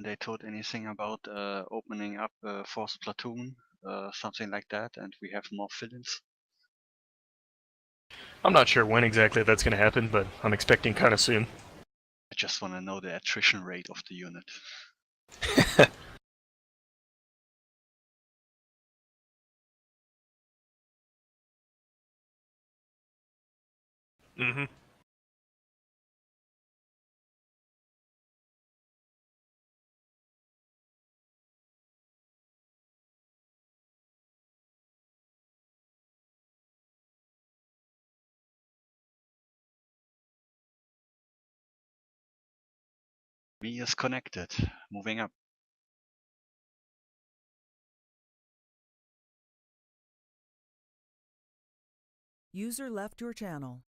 They told anything about opening up Force Platoon, something like that, and we have more fill-ins? I'm not sure when exactly that's going to happen, but I'm expecting kind of soon. I just want to know the attrition rate of the unit. Mm-hmm. V is connected. Moving up. User left your channel.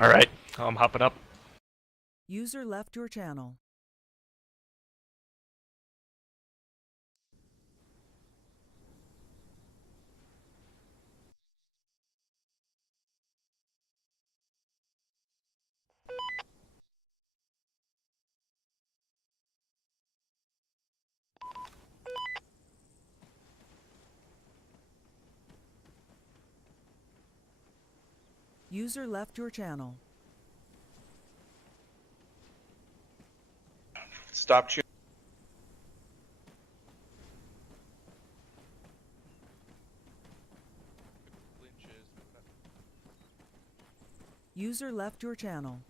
Alright, I'm hopping up. User left your channel. User left your channel. Stop cheering. User left your channel.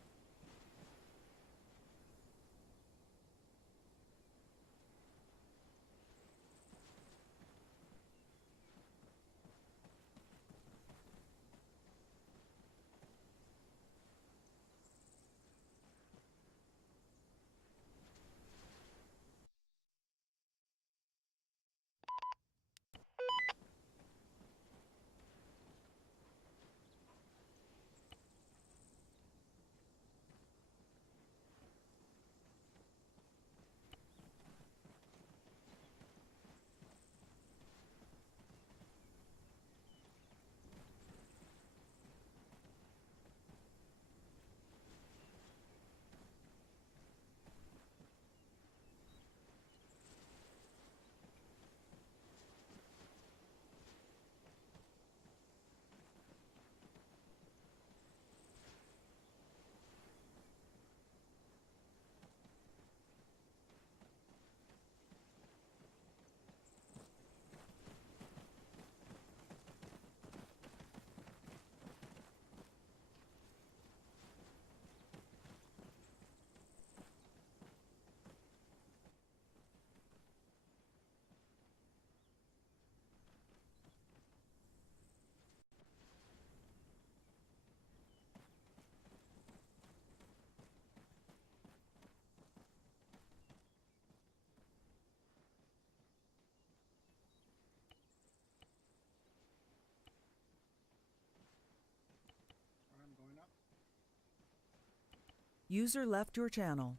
User left your channel.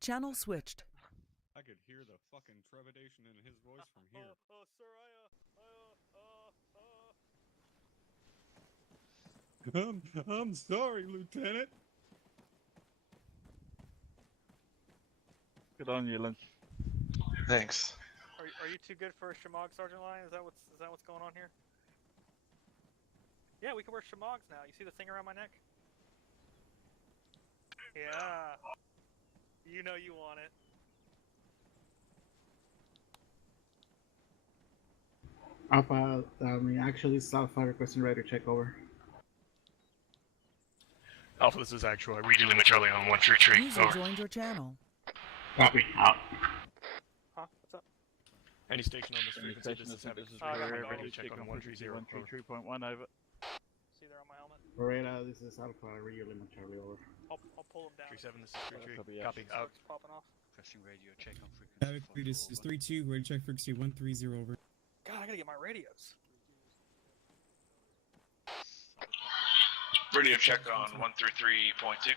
Channel switched. I could hear the fucking trepidation in his voice from here. Sir, I'm sorry, Lieutenant. Good on you, Lynn. Thanks. Are you too good for a Shemagh, Sergeant Lion? Is that what's going on here? Yeah, we can wear Shemaghs now. You see the thing around my neck? Yeah. You know you want it. Alpha, actually, it's Alpha requesting radar check over. Alpha, this is actual. I read you, Lima Charlie on 133. User Over. joined your channel. Copy. Out. Huh? What's up? Any station on this frequency, this is Havoc. Radio check on 130. 133.1 over. See there on my helmet? Beretta, this is Alpha, radio Lima Charlie over. I'll pull him down. 37, this is 33. Copy, Copy. Out. It's popping off. Pressing radio check on frequency. Havoc, this is 32, radio check frequency 130 over. God, I gotta get my radios. Radio check on 133.2.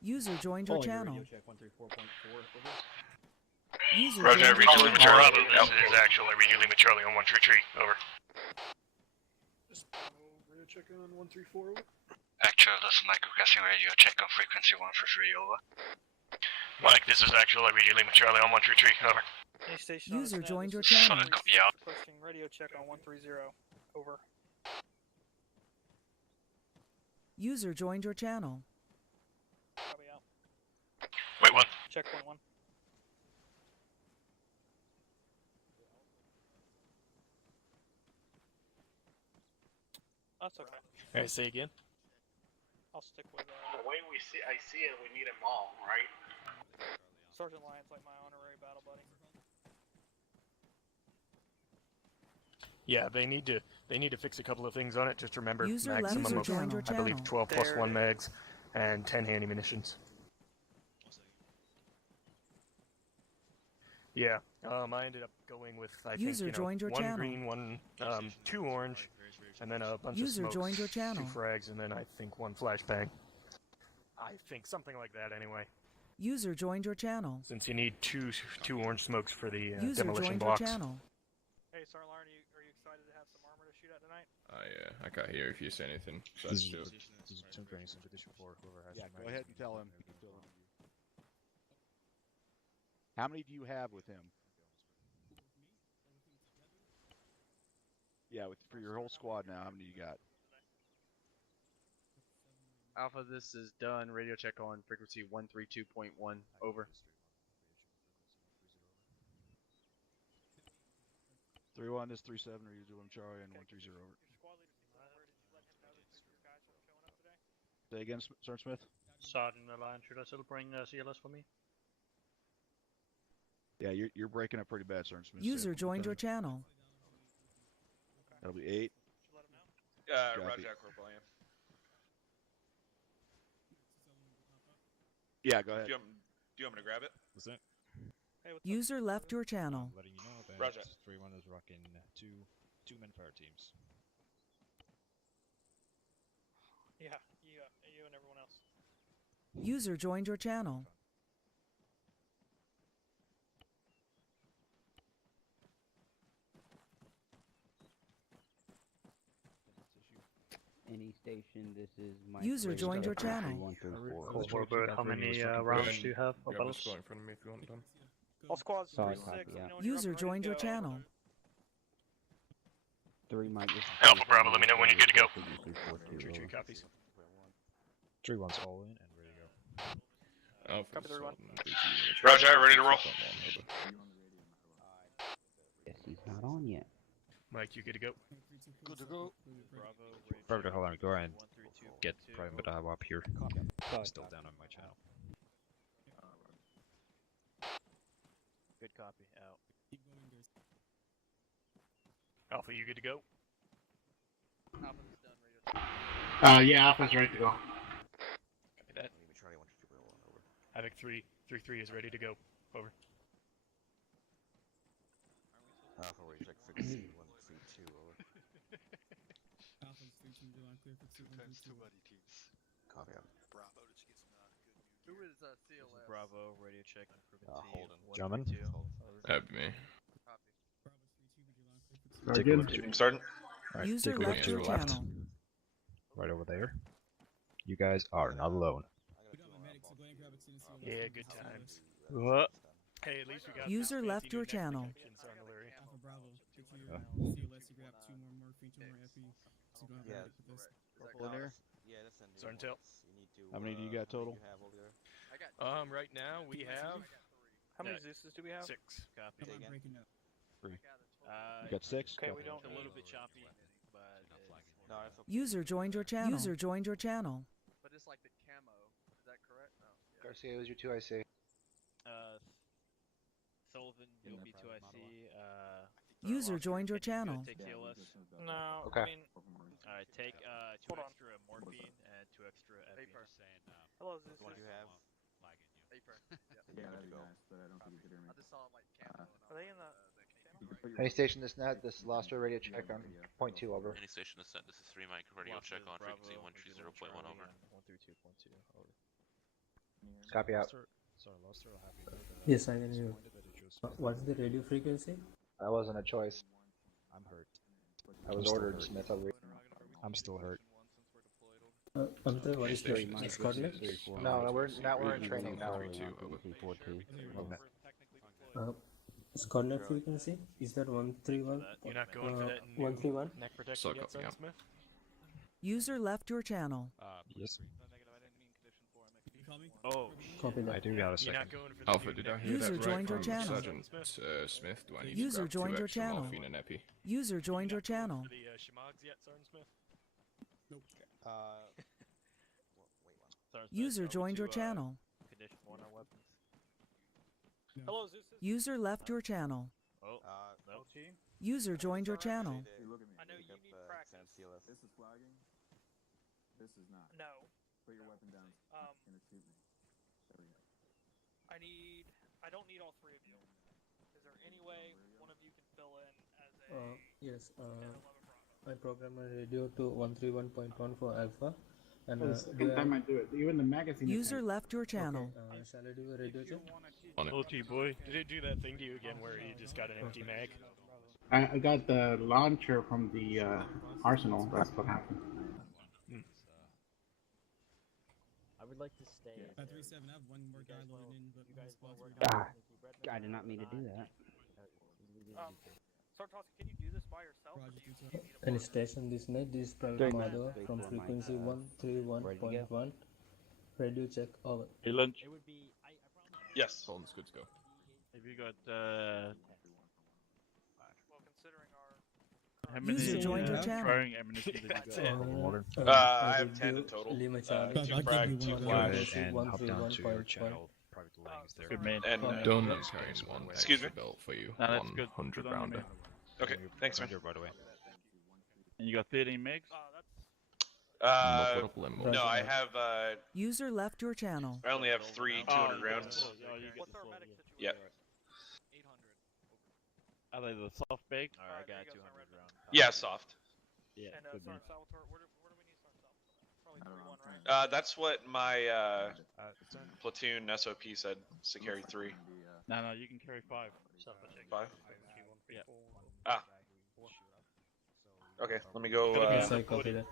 User joined your channel. Radio check 134.4 over. User Roger, joined read your you, Lima channel. Charlie. This is actual. I read you, Lima Charlie on 133. Over. Just over radio check on 134, over. Actual, this is Mike requesting radio check on frequency 133, over. Mike, this is actual radio Lima Charlie on 133, over. Any station User on this joined your this is channel. Solid Copy out. Requesting radio check on 130, over. User joined your channel. Copy out. Wait, what? Check 1-1. That's okay. Alright, say again. I'll stick with The way I see it, we need them all, right? Sergeant Lyons, like my honorary battle buddy. Yeah, they need to fix a couple of things on it. Just remember, User left maximum user of joined your I believe channel. 12 plus There 1 it mags and 10 handy munitions. Yeah, I ended up going with User joined your one channel. green, one 2 orange, and then a bunch User of smokes, joined your channel. 2 frags, and then I think 1 flashbang. I think something like that anyway. User joined your channel. Since you need two orange smokes for the User demolition joined blocks. your channel. Hey, Sergeant Lyons, are you excited to have some armor to shoot at tonight? I can't hear if you say anything. So that's true. Yeah, go ahead and tell him. How many do you have with him? Yeah, for your whole squad now, how many you got? Alpha, this is done. Radio check on frequency 132.1, over. 3-1, this 3-7, are you doing Charlie, and 130 over. Your squad leader seems not ready. Just let him know that your guys are showing up today. Say again, Sergeant Smith? Sergeant Lyons, should I still bring CLS for me? Yeah, you're breaking up pretty bad, Sergeant Smith. User joined your channel. That'll be 8. Should let him know? Copy. Roger that, Corporal. Yeah, go ahead. Do you want me to grab it? What's that? Hey, what's User left your channel. Letting you know that Roger. 3-1 is rocking two men fire teams. Yeah, you and everyone else. User joined your channel. Any station, this is my User joined your channel. How many rounds do you have? Grab the squad in front of me if you want them. All squads, Solid 3-6. copy, let me yeah. know when you're up User and ready to joined your go. channel. 3 Mike. Alpha Bravo, let me know when you're good to go. 2 copies. 3-1's all in and ready to go. Alpha, Copy, 3-1. Roger, ready to roll. Yes, he's not on yet. Mike, you good to go? Good to go. Probably hold on, go ahead and get Private Iowa up here. I'm still down on my channel. Good copy, out. Keep going, guys. Alpha, you good to go? Alpha's done, radio. Yeah, Alpha's ready to go. Copy that. Havoc 3-3 is ready to go. Over. Alpha, radio check frequency 132, over. Alpha's 3-2, July clear for 2-1. Copy out. Bravo, did you get some good news? Who is CLS? Bravo, radio check on frequency Holden. Gentlemen? 132. That'd be me. Bravo's 3-2, July clear for 2-1. Take a look. Shooting, Sergeant. Alright, User take a look left to your your left. channel. Right over there. You guys are not alone. We got my medic, so go ahead and grab it soon as CLS. Yeah, good times. What? Hey, at least we got User fancy left new your net channel. protections on Illyria. Alpha Bravo, get to your CLS, you grab 2 more morphine, 2 more epi. So go ahead and medic with this. Linear. Sergeant Tail. How many do you got total? Right now we have How many Zeus's do we have? 6. Come on, breaking up. 3. You got 6? Okay, we don't. A little bit choppy, but User joined your channel. User joined your channel. but it's like the camo. Is that correct? No. Yeah. Garcia, who's your 2 IC? Sullivan, you'll be 2IC. User joined your channel. Take CLS. No, Okay. I mean, Alright, take 2 Hold on. extra morphine and 2 extra epi. hello Zeus. What do you have? Paper. Yeah, there you go. I just saw like camo. Are they in the channel? Any station this net, this lost our radio check on .2, over. Any station is set. This is 3 Mike. Radio check on frequency 130.1, over. 132.2, over. Copy out. Sorry, Loster, I'll have you know that Yes, I can hear you. disappointed that it chose What's the radio frequency? That wasn't a choice. I'm hurt. I was ordered, Smith. I'm still hurt. What is the squad left? No, we're in training now. Squad left frequency is that 131? You're not going for that new 131? neck protection yet, Sergeant Smith? User left your channel. Yes. You call me? Oh, Copy that. I do got a you're second. not going for the Alpha, new did I neck hear User that right joined your from channel. Sergeant Smith? Do I need User to grab joined 2 your extra channel. morphine and epi? User joined your channel. For the Shimogs yet, Sergeant Smith? User joined your channel. Condition 1 on weapons. Hello, Zeus. User left your channel. Oh, No team. User joined your channel. I know you need practice. This is flagging. This is not. No. Put your weapon down. Gonna shoot me. There we go. I don't need all 3 of you. Is there any way one of you can fill in as a Yes. 10-11 Bravo? I program a radio to 131.1 for Alpha. And For the second time I do it. Even the magazine. User left your channel. shall I do a radio check? On it. OT boy, did it do that thing to you again where you just got an empty mag? I got the launcher from the arsenal. That's what happened. I would like to stay. 537, I have one more guy loaded in, but my squad's already I did not mean to do that. Sartos, can you do this by yourself? Or do you need a Any station this night, this is Private Mother from frequency 131.1. Radio check, over. Hey, lunch. It would be. Yes. Holden's good to go. Have you got Well, considering our User joined your channel. firing ammunition that you got? Water. I have 10 in total. Lima 2 I'll frag, give 2 you one. flash. And hop down to your 131.1. channel. Private Lang's there. Good man. And Don't I'm carrying 1 Excuse me? extra belt for you. No, that's good. 100 Good on you, rounder. man. Okay, thanks, man. By the way. And you got 13 megs? Uh, Put up no, I have, User left your channel. I only have 3 200 rounds. what's our medic situation? Yep. 800. Are they the soft bake? Alright, I there got you go, 200 Sarah. round. Yeah, soft. Yeah, And good man. Sergeant Salvatore, where do we need Sergeant Salvatore? Probably 3-1, right? That's what my, platoon SOP said, to carry 3. No, you can carry 5. 5? Yeah. Ah. Okay, let me go, Yes, I copy that.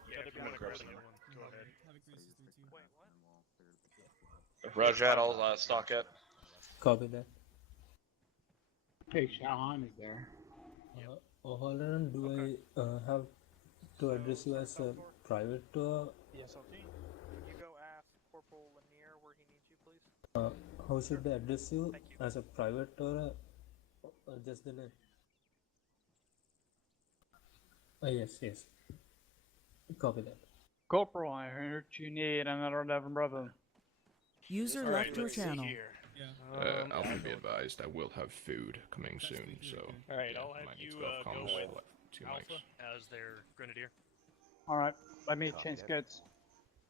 Wait, what? Roger that, I'll stock it. Copy that. Hey, Shahan is there. Hold on, do I have to address you as a private Yes, Can you go ask Corporal Lanier where he needs you, please? how should I address you? Thank you. As a private or just the name? Yes. Copy that. Corporal, I heard you need another 11 brother. User Alright, left your let's see channel. here. Yeah. Alpha, be advised, I will have food coming soon, so. Alright, yeah, I'll have might need you to go off go comms with for like 2 Alpha mics. as their grenadier. Alright, let me change goods.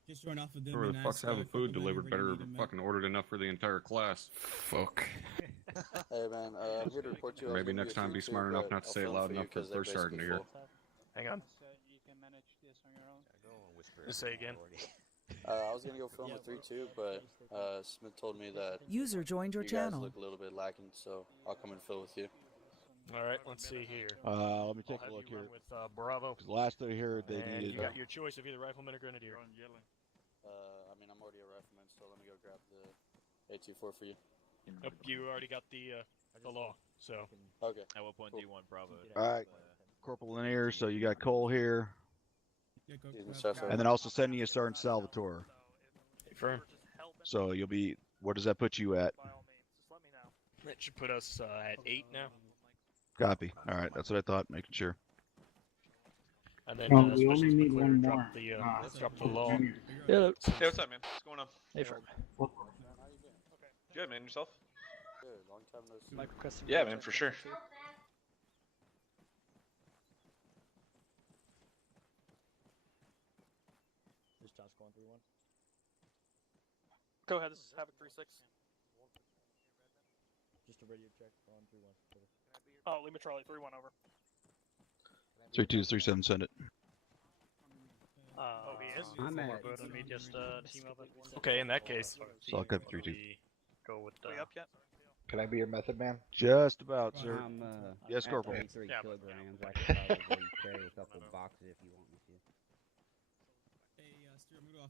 Just run off of them. Whoever the and fuck's ask, having Corporal food Lanier delivered where better you have need him at. fucking ordered enough for the entire class. Fuck. Hey man, I'm here to report to you. I was Maybe gonna next do a time be 3-2, smart enough but not to I'll say it film loud you enough for the 'cause they're first sergeant to basically hear. full. Hang on. You can manage this on your own. Go and whisper. Just say again. I was gonna go film a 3-2, but Smith told me that User joined your you guys channel. look a little bit lacking, so I'll come and fill with you. Alright, let's see here. Let me take I'll a have look you here. run with Bravo. Because last I heard they And needed. you got your choice of either rifleman or grenadier. I mean, I'm already a rifleman, so let me go grab the 824 for you. Nope, you already got the law, so. Okay. At what point do you want Bravo? Alright, Corporal Lanier, so you got Cole here. Yeah, go He's in grab South that. And then also sending you Sergeant Salvatore. Confirm. So you'll be, what does that put you at? By all means, just let me know. That should put us at 8 now. Copy. Alright, that's what I thought, making sure. And then Well, we Specialist only need McClure one drop more. the, drop the law. Junior. Hello. Hey, what's up, man? What's going on? Hey, Fred. Good, man. Yourself? Good, long time no see. Yeah, man, for sure. Go ahead, this is Havoc 3-6. Just a radio check on 3-1. Oh, Lima Charlie, 3-1 over. 3237, send it. Oh, he is? I'm at. Let me just team up. Okay, in that case. So I'll cut 3-2. Go with Are we up yet? Can I be your method man? Just about, sir. Yes, at Corporal. 33 Yeah, kilograms. I could probably carry a couple boxes if you want me to.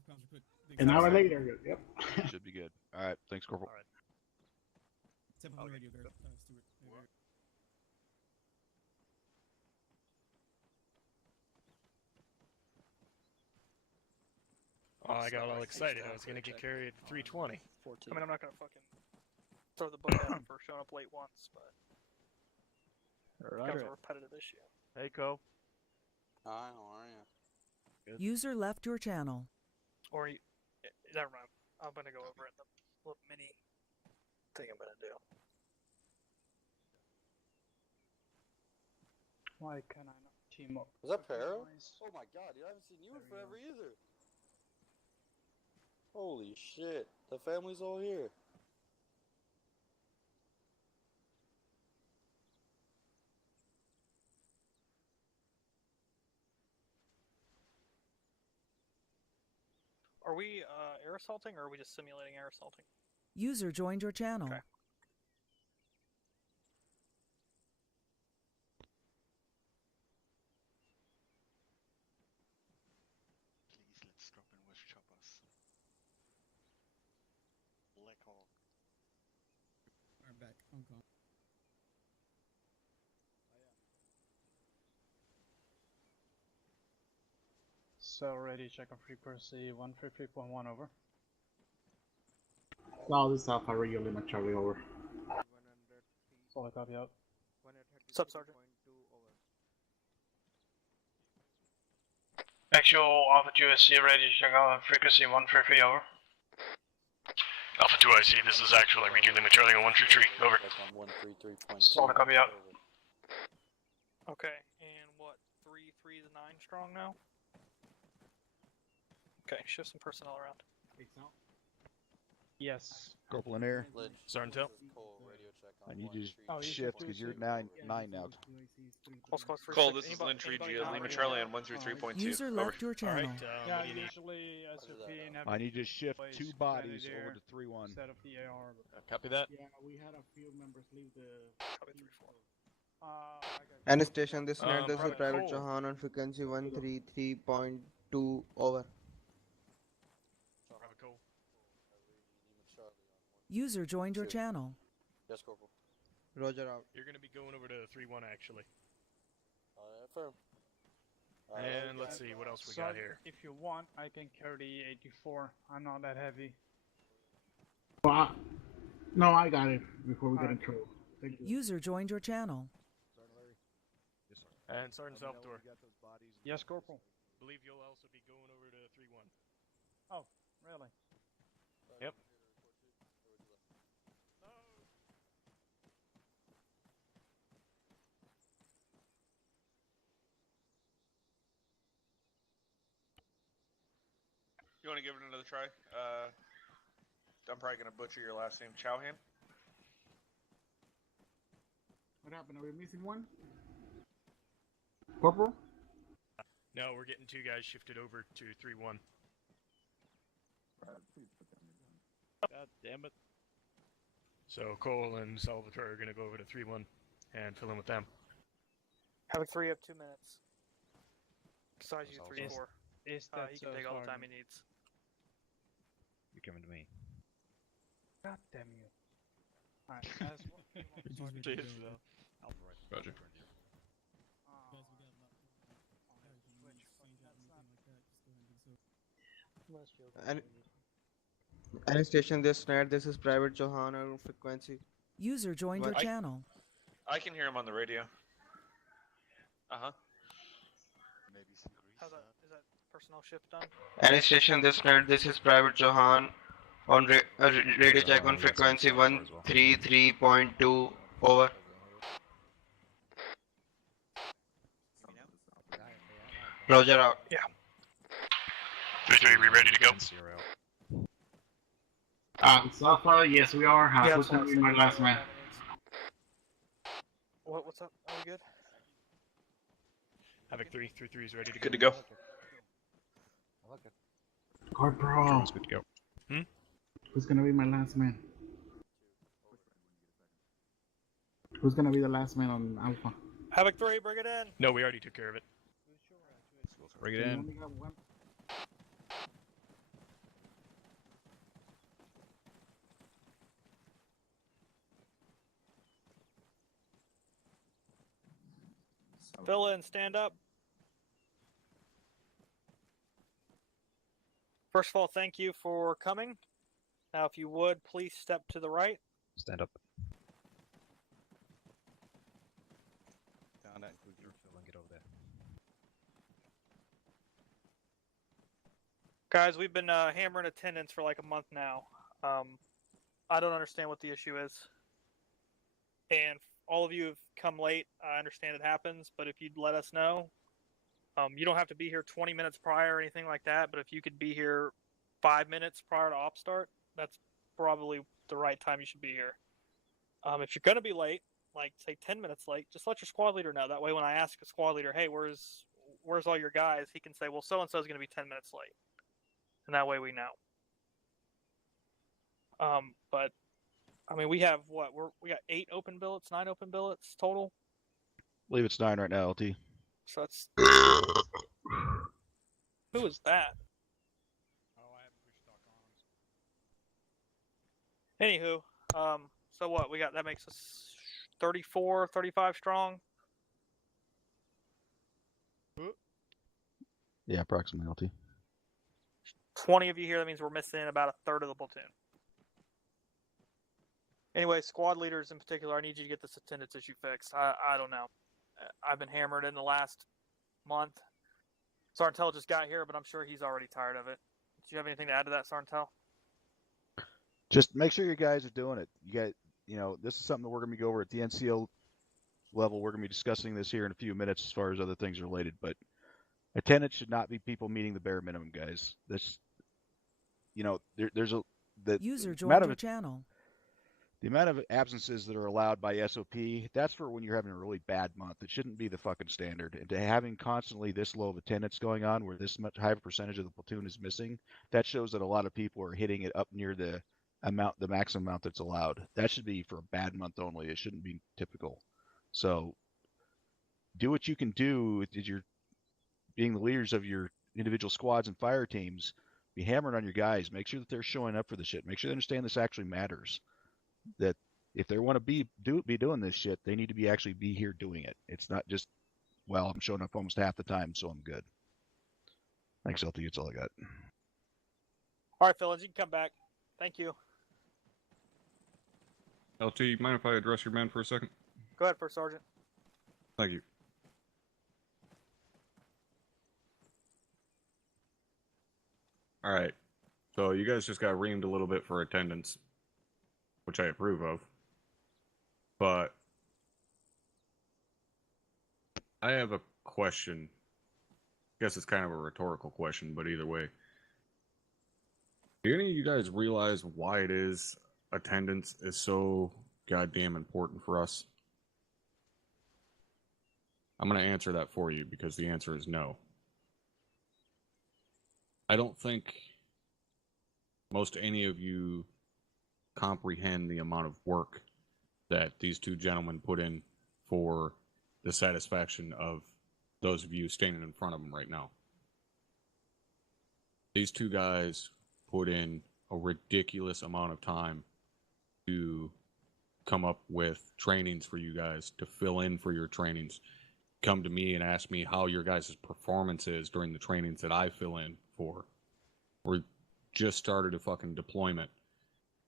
comms are put. An hour later. Yep. Should be good. All right. Thanks, Corporal. All right. Step up on the radio, Stuart. There. Oh, I got all excited. I was gonna get carried at 320. I mean, I'm not gonna fucking throw the book at him for showing up late once, but it's kind of a repetitive issue. Hey, Co. Hi, how are you? User left your channel. Or never mind. I'm gonna go over it in the little mini thing I'm gonna do. Why can I not team up? Was that Pero? Oh my god, dude, I haven't seen you in forever either. Holy shit, the family's all here. Are we air assaulting, or are we just simulating air assaulting? User joined your channel. Okay. Please, let's drop in with choppers. Black Hawk. Alright, back. On call. So ready, check on frequency 133.1 over. Well, this is Alpha Radio Lima Charlie over. Solid copy out. Sub Sergeant. Actual Alpha 2 SC ready to check on frequency 133 over. Alpha 2 IC, this is actually Radio Lima Charlie on 133, over. Solid copy out. Okay, and what? 3 is 9 strong now? Okay, shift some personnel around. Yes. Corporal in air. Sergeant Hill. I need you to shift because you're 9 now. Cole, this is Lynn Tree, Lima Charlie on 133.2. User over. left your channel. Yeah, what do you need? usually SOP and I need to shift 2 bodies over to 3-1. instead of the AR. Copy that. Yeah, we had a few members leave the. Copy 3-4. Any station, this net, this is Private Private Cole. Chauhan on frequency 133.2 over. Private Cole. User joined your channel. Yes, Corporal. Roger out. You're gonna be going over to 3-1 actually. Affirm. And let's see what else we got here. If you want, I can carry the 84. I'm not that heavy. Well, no, I got it before we get in trouble. Thank you. User joined your channel. And Sergeant Salvatore. Yes, Corporal. Believe you'll also be going over to 3-1. Oh, really? Yep. You want to give it another try? I'm probably going to butcher your last name. Chowhan? What happened? Are we missing one? Corporal? No, we're getting 2 guys shifted over to 3-1. God damn it. So Cole and Salvatore are gonna go over to 3-1 and fill in with them. Havoc 3, you have 2 minutes. Besides you, That's 3-4. Is that He can take all the time he needs. You're coming to me. God damn you. Alright, as Roger. Any station, this net, this is Private Chauhan on frequency. User joined your channel. I can hear him on the radio. Uh-huh. How's that? Is that personnel shift done? Any station, this net, this is Private Chauhan on radio check on frequency 133.2 over. Roger out. Yeah. 3-3, we ready to go? So far, yes, we are. Who's gonna be my last man? What's up? Are we good? Havoc 3 is ready to go. Good to go. Corporal. It's good to go. Who's gonna be my last man? Who's gonna be the last man on Alpha? Havoc 3, bring it in! No, we already took care of it. Bring it in. Fill in, stand up. First of all, thank you for coming. Now, if you would, please step to the right. Stand up. Down that includes your Fill and get over there. Guys, we've been hammering attendance for like a month now. I don't understand what the issue is. And all of you have come late. I understand it happens, but if you'd let us know, you don't have to be here 20 minutes prior or anything like that, but if you could be here 5 minutes prior to op start, that's probably the right time you should be here. If you're going to be late, like say 10 minutes late, just let your squad leader know. That way when I ask a squad leader, hey, where's all your guys, he can say, well, so-and-so is going to be 10 minutes late. And that way we know. But I mean, we have what? We got 8 open billets, 9 open billets total. I believe it's 9 right now, LT. So that's who is that? Oh, I haven't pushed stock on. Anywho, so what we got? That makes us 34, 35 strong. Yeah, approximately, LT. 20 of you here. That means we're missing about a third of the platoon. Anyway, squad leaders in particular, I need you to get this attendance issue fixed. I don't know. I've been hammered in the last month. Sarntel just got here, but I'm sure he's already tired of it. Do you have anything to add to that, Sarntel? Just make sure you guys are doing it. This is something that we're going to go over at the NCO level. We're going to be discussing this here in a few minutes as far as other things related, but attendance should not be people meeting the bare minimum, guys. There's the User joined your channel. The amount of absences that are allowed by SOP, that's for when you're having a really bad month. It shouldn't be the fucking standard. And to having constantly this low of attendance going on where this much high of a percentage of the platoon is missing, that shows that a lot of people are hitting it up near the maximum amount that's allowed. That should be for a bad month only. It shouldn't be typical. So do what you can do as you're being the leaders of your individual squads and fire teams. Be hammering on your guys. Make sure that they're showing up for the shit. Make sure they understand this actually matters. That if they want to be doing this shit, they need to be actually be here doing it. It's not just, well, I'm showing up almost half the time, so I'm good. Thanks, LT. That's all I got. All right, fellas, you can come back. Thank you. LT, mind if I address your men for a second? Go ahead, First Sergeant. Thank you. All right. So you guys just got reamed a little bit for attendance, which I approve of. But I have a question. I guess it's kind of a rhetorical question, but either way. Do any of you guys realize why it is attendance is so goddamn important for us? I'm going to answer that for you because the answer is no. I don't think most any of you comprehend the amount of work that these two gentlemen put in for the satisfaction of those of you standing in front of them right now. These two guys put in a ridiculous amount of time to come up with trainings for you guys, to fill in for your trainings. Come to me and ask me how your guys' performance is during the trainings that I fill in for. We just started a fucking deployment,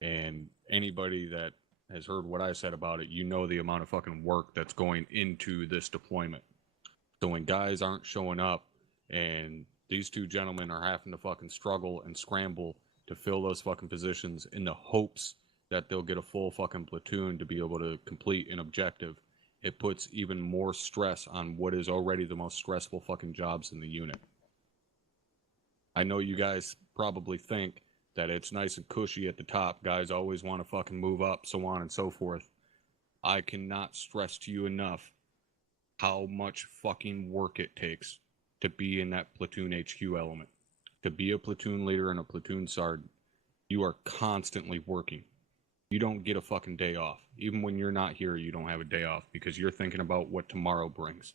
and anybody that has heard what I said about it, you know the amount of fucking work that's going into this deployment. So when guys aren't showing up and these two gentlemen are having to fucking struggle and scramble to fill those fucking positions in the hopes that they'll get a full fucking platoon to be able to complete an objective, it puts even more stress on what is already the most stressful fucking jobs in the unit. I know you guys probably think that it's nice and cushy at the top. Guys always want to fucking move up, so on and so forth. I cannot stress to you enough how much fucking work it takes to be in that platoon HQ element. To be a platoon leader and a platoon sergeant, you are constantly working. You don't get a fucking day off. Even when you're not here, you don't have a day off because you're thinking about what tomorrow brings.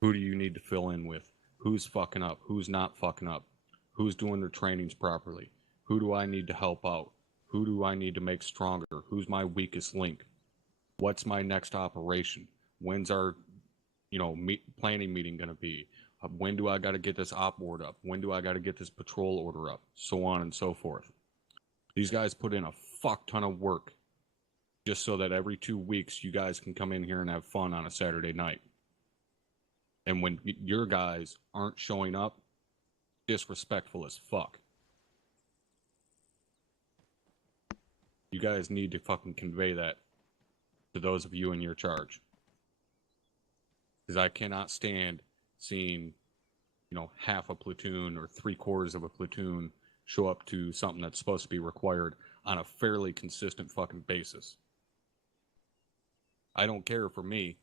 Who do you need to fill in with? Who's fucking up? Who's not fucking up? Who's doing their trainings properly? Who do I need to help out? Who do I need to make stronger? Who's my weakest link? What's my next operation? When's our planning meeting going to be? When do I got to get this op board up? When do I got to get this patrol order up? So on and so forth. These guys put in a fuck ton of work just so that every 2 weeks you guys can come in here and have fun on a Saturday night. And when your guys aren't showing up, disrespectful as fuck. You guys need to fucking convey that to those of you in your charge. Because I cannot stand seeing, half a platoon or 3/4 of a platoon show up to something that's supposed to be required on a fairly consistent fucking basis. I don't care for me.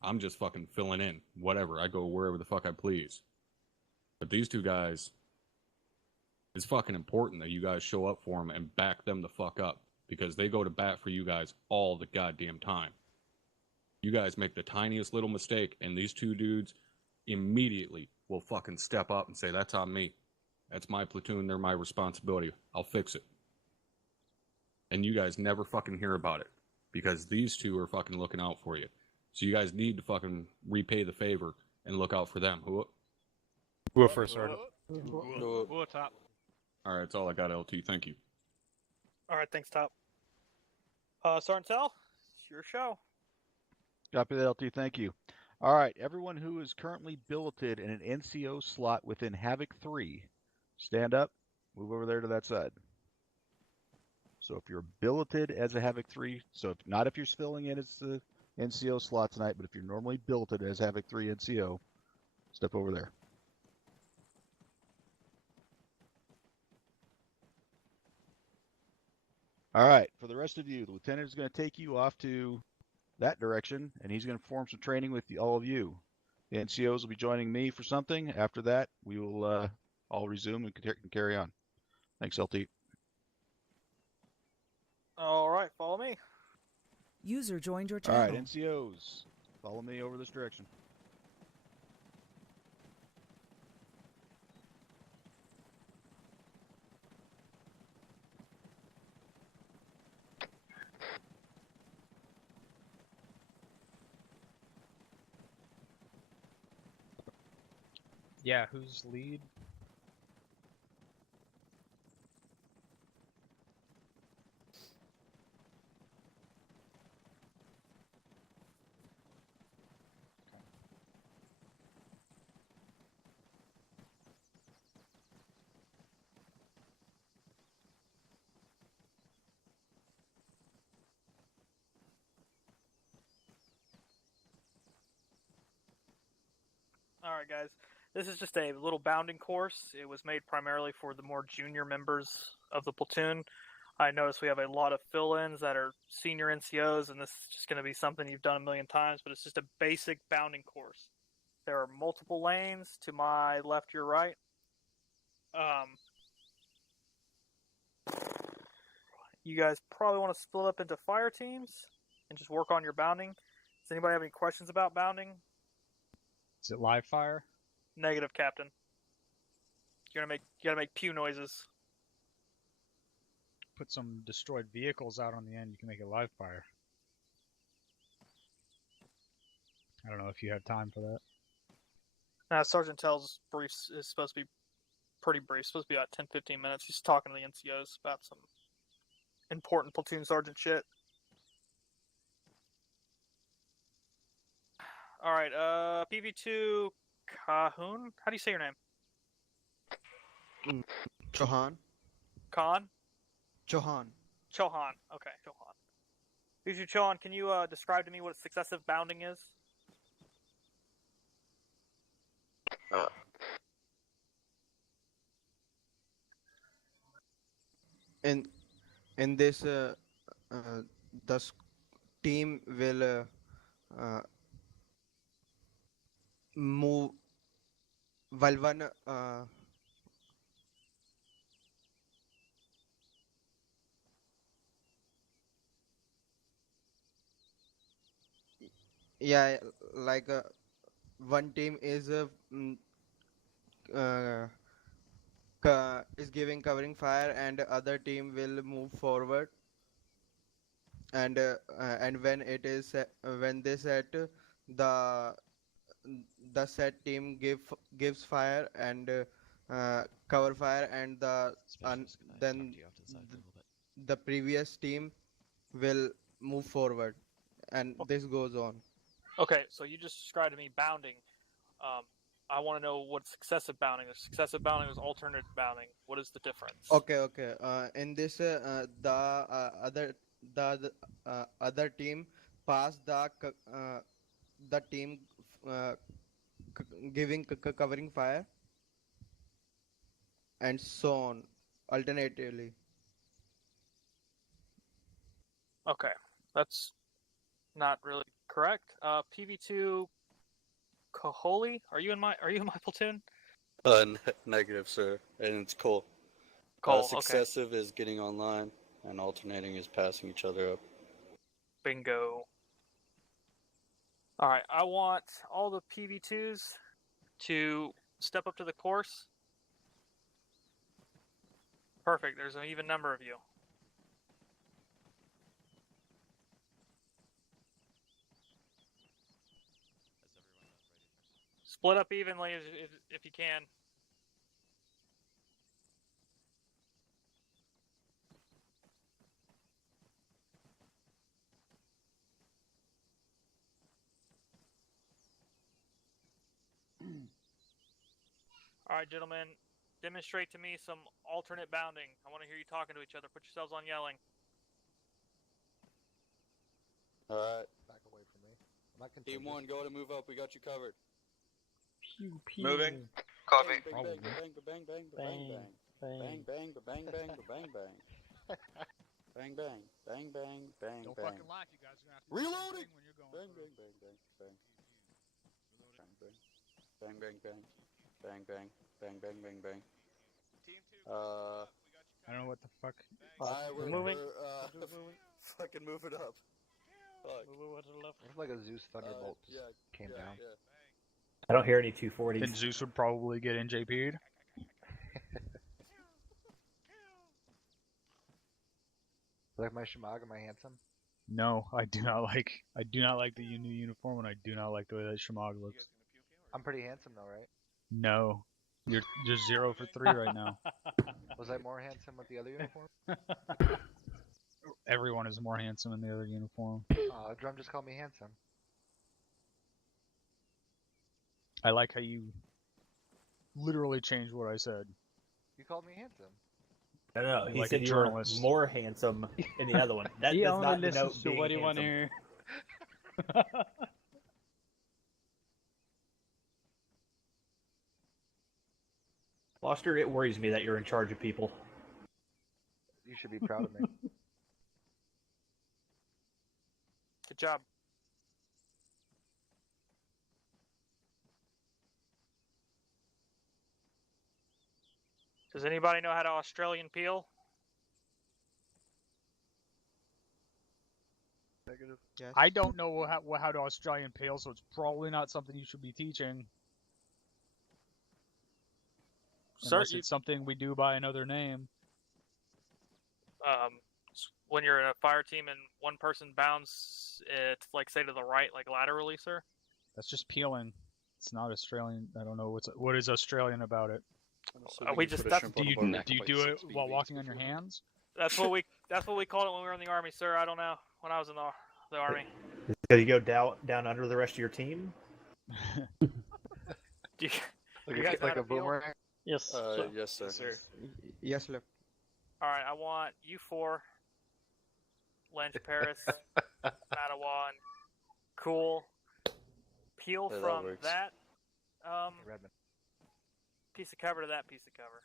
I'm just fucking filling in. Whatever. I go wherever the fuck I please. But these two guys, it's fucking important that you guys show up for them and back them the fuck up. Because they go to bat for you guys all the goddamn time. You guys make the tiniest little mistake, and these two dudes immediately will fucking step up and say, that's on me. That's my platoon. They're my responsibility. I'll fix it. And you guys never fucking hear about it. Because these two are fucking looking out for you. So you guys need to fucking repay the favor and look out for them. Who first, Sergeant? Who top? Alright, that's all I got, LT. Thank you. Alright, thanks, Top. Sergeant Tell, it's your show. Copy that, LT. Thank you. All right, everyone who is currently billeted in an NCO slot within Havoc 3, stand up, move over there to that side. So if you're billeted as a Havoc 3, so not if you're filling in as the NCO slot tonight, but if you're normally billeted as Havoc 3 NCO, step over there. All right, for the rest of you, the lieutenant is going to take you off to that direction, and he's going to perform some training with all of you. The NCOs will be joining me for something. After that, we will all resume and carry on. Thanks, LT. All right, follow me. User joined your channel. All right, NCOs, follow me over this direction. Yeah, who's lead? All right, guys. This is just a little bounding course. It was made primarily for the more junior members of the platoon. I notice we have a lot of fill-ins that are senior NCOs, and this is just going to be something you've done a million times, but it's just a basic bounding course. There are multiple lanes to my left, your right. You guys probably want to split up into fire teams and just work on your bounding. Does anybody have any questions about bounding? Is it live fire? Negative, Captain. You gotta make pew noises. Put some destroyed vehicles out on the end, you can make it live fire. I don't know if you have time for that. Sergeant Tell's brief is supposed to be pretty brief. It's supposed to be about 10-15 minutes. He's talking to the NCOs about some important platoon sergeant shit. Alright, PV2 Cahoon? How do you say your name? Chauhan. Khan? Chauhan. Chauhan. Okay, Chauhan. PV2 Chauhan, can you describe to me what successive bounding is? In this, the team will move while one yeah, like one team is is giving covering fire, and the other team will move forward, and when it is when they set the the set team gives fire and cover fire, and then the previous team will move forward, and this goes on. Okay, so you just described to me bounding. I want to know what successive bounding is. Successive bounding is alternate bounding. What is the difference? Okay. In this, the other team pass the team uh, giving covering fire, and so on, alternatively. Okay, that's not really correct. PV2 Kaholi, are you in my platoon? Negative, sir, and it's Cole. Cole, Successive is getting online, and alternating is passing each other up. Bingo. All right, I want all the PV2s to step up to the course. Perfect. There's an even number of you. Split up evenly if you can. All right, gentlemen, demonstrate to me some alternate bounding. I want to hear you talking to each other. Put yourselves on yelling. Alright. Back away from me. Team 1, go to move up. We got you covered. Pew, pew. Moving. Copy. Bang, bang, bang, bang, bang, bang, bang. Bang, bang, bang, bang, bang, bang. Bang, bang, bang, bang, bang, Don't bang. fucking laugh, you guys are gonna have to Reloading! when you're going Bang, bang, bang, bang, bang. Bang, bang, bang. Bang, bang, bang, bang, bang, bang. I don't know what the fuck. We're moving. Fucking move it up. Fuck. Move to the left. Looks like a Zeus Thunderbolt just came down. Yeah. I don't hear any 240s. Then Zeus would probably get NJP'd. Like my Shemag, am I handsome? No, I do not like the new uniform, and I do not like the way that Shemag looks. I'm pretty handsome though, right? No, you're 0 for 3 right now. Was I more handsome with the other uniform? Everyone is more handsome in the other uniform. Drum just called me handsome. I like how you literally changed what I said. You called me handsome. No, he Like said a you were journalist. more handsome in the other one. That He does only not listens denote to being what he want to handsome. hear. Foster, it worries me that you're in charge of people. You should be proud of me. Good job. Does anybody know how to Australian peel? Negative. Yes. I don't know how to Australian pale, so it's probably not something you should be teaching. Unless it's something we do by another name. When you're in a fire team and one person bounds it, like say to the right, like laterally, sir. That's just peeling. It's not Australian. I don't know what is Australian about it. We just do you do it while walking on your hands? That's what we called it when we were in the army, sir. I don't know when I was in the army. So you go down under the rest of your team? Do you guys know how Like to a peel? boomerang? Yes. Yes, sir. Yes, left. All right, I want you 4, Lynch, Paris, Matawan, Cool, peel Yeah, that from works. that Redmond. piece of cover to that piece of cover.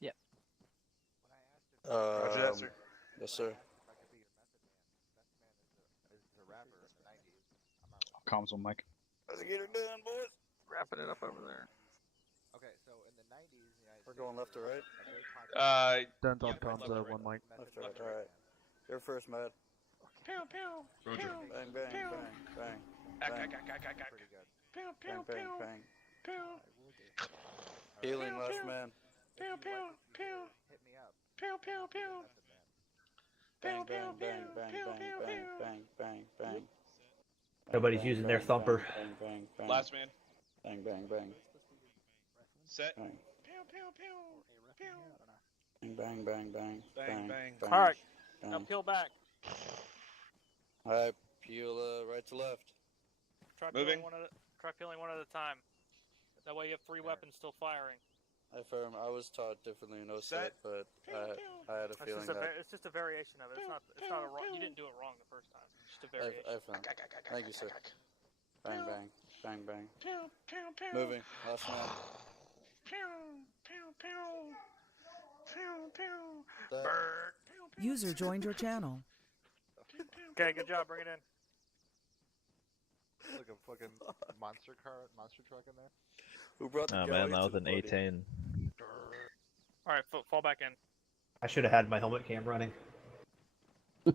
Yep. Roger that, sir. Yes, sir. Comms on Mike. Let's get it done, boys. Wrapping it up over there. Okay, so in the 90s, the United We're States going left to right? Depends on comms, one mic. Left to right. All right. You're first, Matt. Pew pew. Roger. Bang, bang, bang, bang. Bang, Pretty good. Pew bang, bang, bang. pew. Healing last man. Pew pew pew. Hit me up. Pew pew pew. Bang, bang, bang, bang, bang, bang, bang, bang, bang. Nobody's using their thumper. Bang, bang, bang. Last man. Bang, bang, bang. Set. Bang. Pew, pew, pew. Pew. Bang, bang, bang, bang. Bang, bang. Bang. All right, Bang. now peel back. Alright, peel right to left. Try Moving. peeling one at a time. That way you have 3 weapons still firing. I affirm, I was taught differently in Set. OSET, but I had a feeling It's just a variation of it. It's not a wrong. You didn't do it wrong the first time. It's just a variation. I affirm. Thank you, sir. Bang, bang. Bang, bang. Pew, pew, pew. Moving. Last man. Pew, pew, pew. Pew, pew. That- Bird. Pew, pew. User joined your channel. Okay, good job. Bring it in. Like a fucking monster truck in there. Who brought the Oh guy man, that to was the an party? A10. All right, fall back in. I should have had my helmet cam running. Mine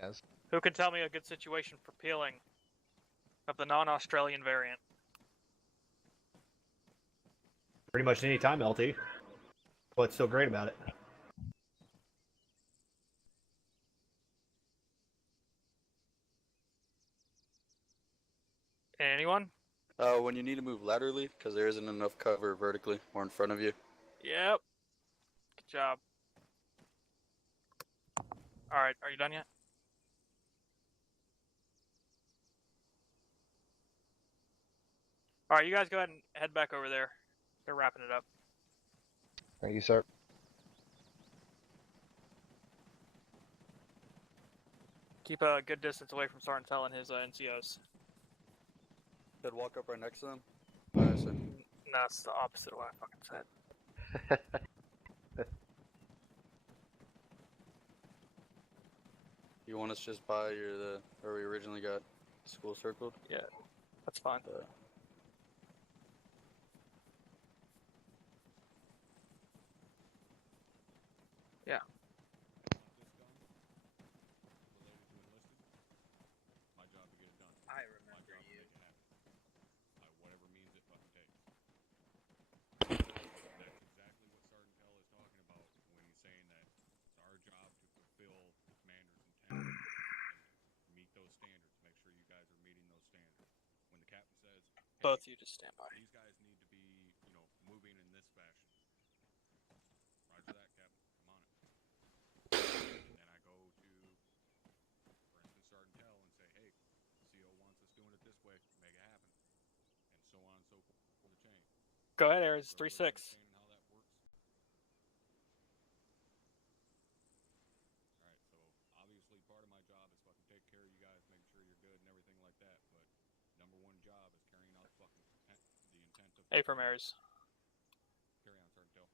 has. Who can tell me a good situation for peeling of the non-Australian variant? Pretty much any time, LT. What's so great about it? Anyone? When you need to move laterally, because there isn't enough cover vertically or in front of you. Yep. Good job. All right, are you done yet? All right, you guys go ahead and head back over there. They're wrapping it up. Thank you, sir. Keep a good distance away from Sarntel and his NCOs. Should walk up right next to them. Alright, sir. No, it's the opposite of what I fucking said. You want us just by where we originally got school circled? Yeah, that's fine. Yeah. My job to get it done. I My remember job to you. make it happen. Whatever means it fucking takes. That's exactly what Sergeant Tell is talking about when he's saying that it's our job to fulfill the commander's intent and meet those standards. Make sure you guys are meeting those standards. When the captain says, hey, Both of you just stand by. these guys need to be, moving in this fashion. Roger that, Captain. I'm on it. Then I go to, for instance, Sergeant Tell and say, hey, CO wants us doing it this way, make it happen. And so on and so forth for the chain. Go ahead, Ares. 3-6. Understanding how that works? Alright, so obviously part of my job is fucking take care of you guys, making sure you're good and everything like that, but number one job is carrying out the intent of A from Ares. Carry on, Sergeant Tell.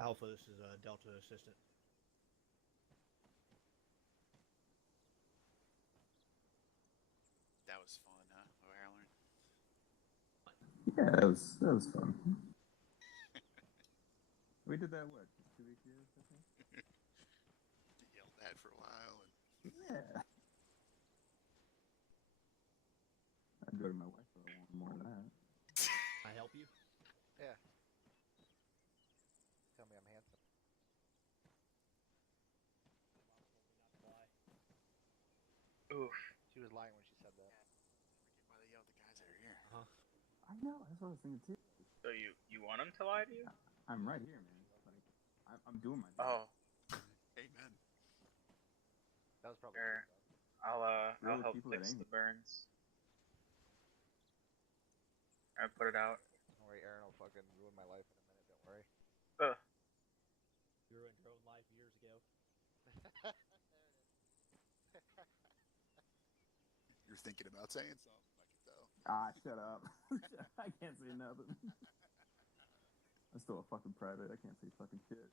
Alpha, this is a Delta assistant. That was fun, huh, O'Halloran? Yeah, that was fun. We did that, what, 2 weeks ago, I think? Yelled at for a while. Yeah. I'd go to my wife for a little more than that. Can I help you? Yeah. Tell me I'm handsome. Oof. She was lying when she said that. Why they yell at the guys that are here? I know, that's what I was thinking too. So you want him to lie to you? I'm right here, man. Like, I'm doing my job. Oh. Amen. That was probably Sure. good, I'll help fix the burns. I put it out. Don't worry, Aaron will fucking ruin my life in a minute, don't worry. Ugh. You ruined your own life years ago. You're thinking about saying something, I can tell. Ah, shut up. I can't say nothing. I'm still a fucking private. I can't say fucking shit.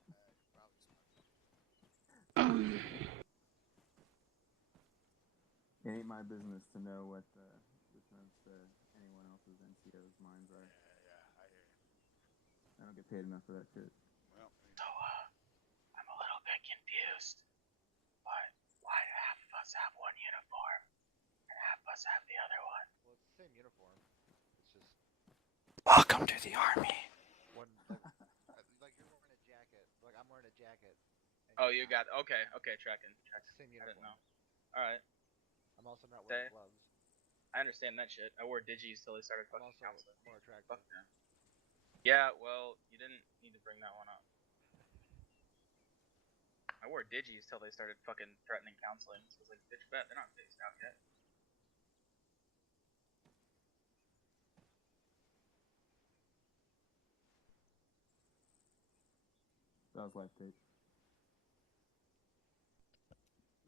It ain't my business to know what anyone else's NCO's minds are. Yeah, I hear you. I don't get paid enough for that shit. Well, So, I'm a little bit confused. But why do half of us have one uniform and half of us have the other one? Well, it's the same uniform. It's just. Welcome to the army. One like you're wearing a jacket. Like I'm wearing a jacket. Oh, you got okay, tracking. Same I didn't uniform. know. All right. I'm also not wearing gloves. I understand that shit. I wore digis till they started I'm fucking also counseling. more attractive. Fuck that. Yeah, well, you didn't need to bring that one up. I wore digis till they started fucking threatening counseling. So I was like, bitch, bet they're not phased out yet. That was life tape.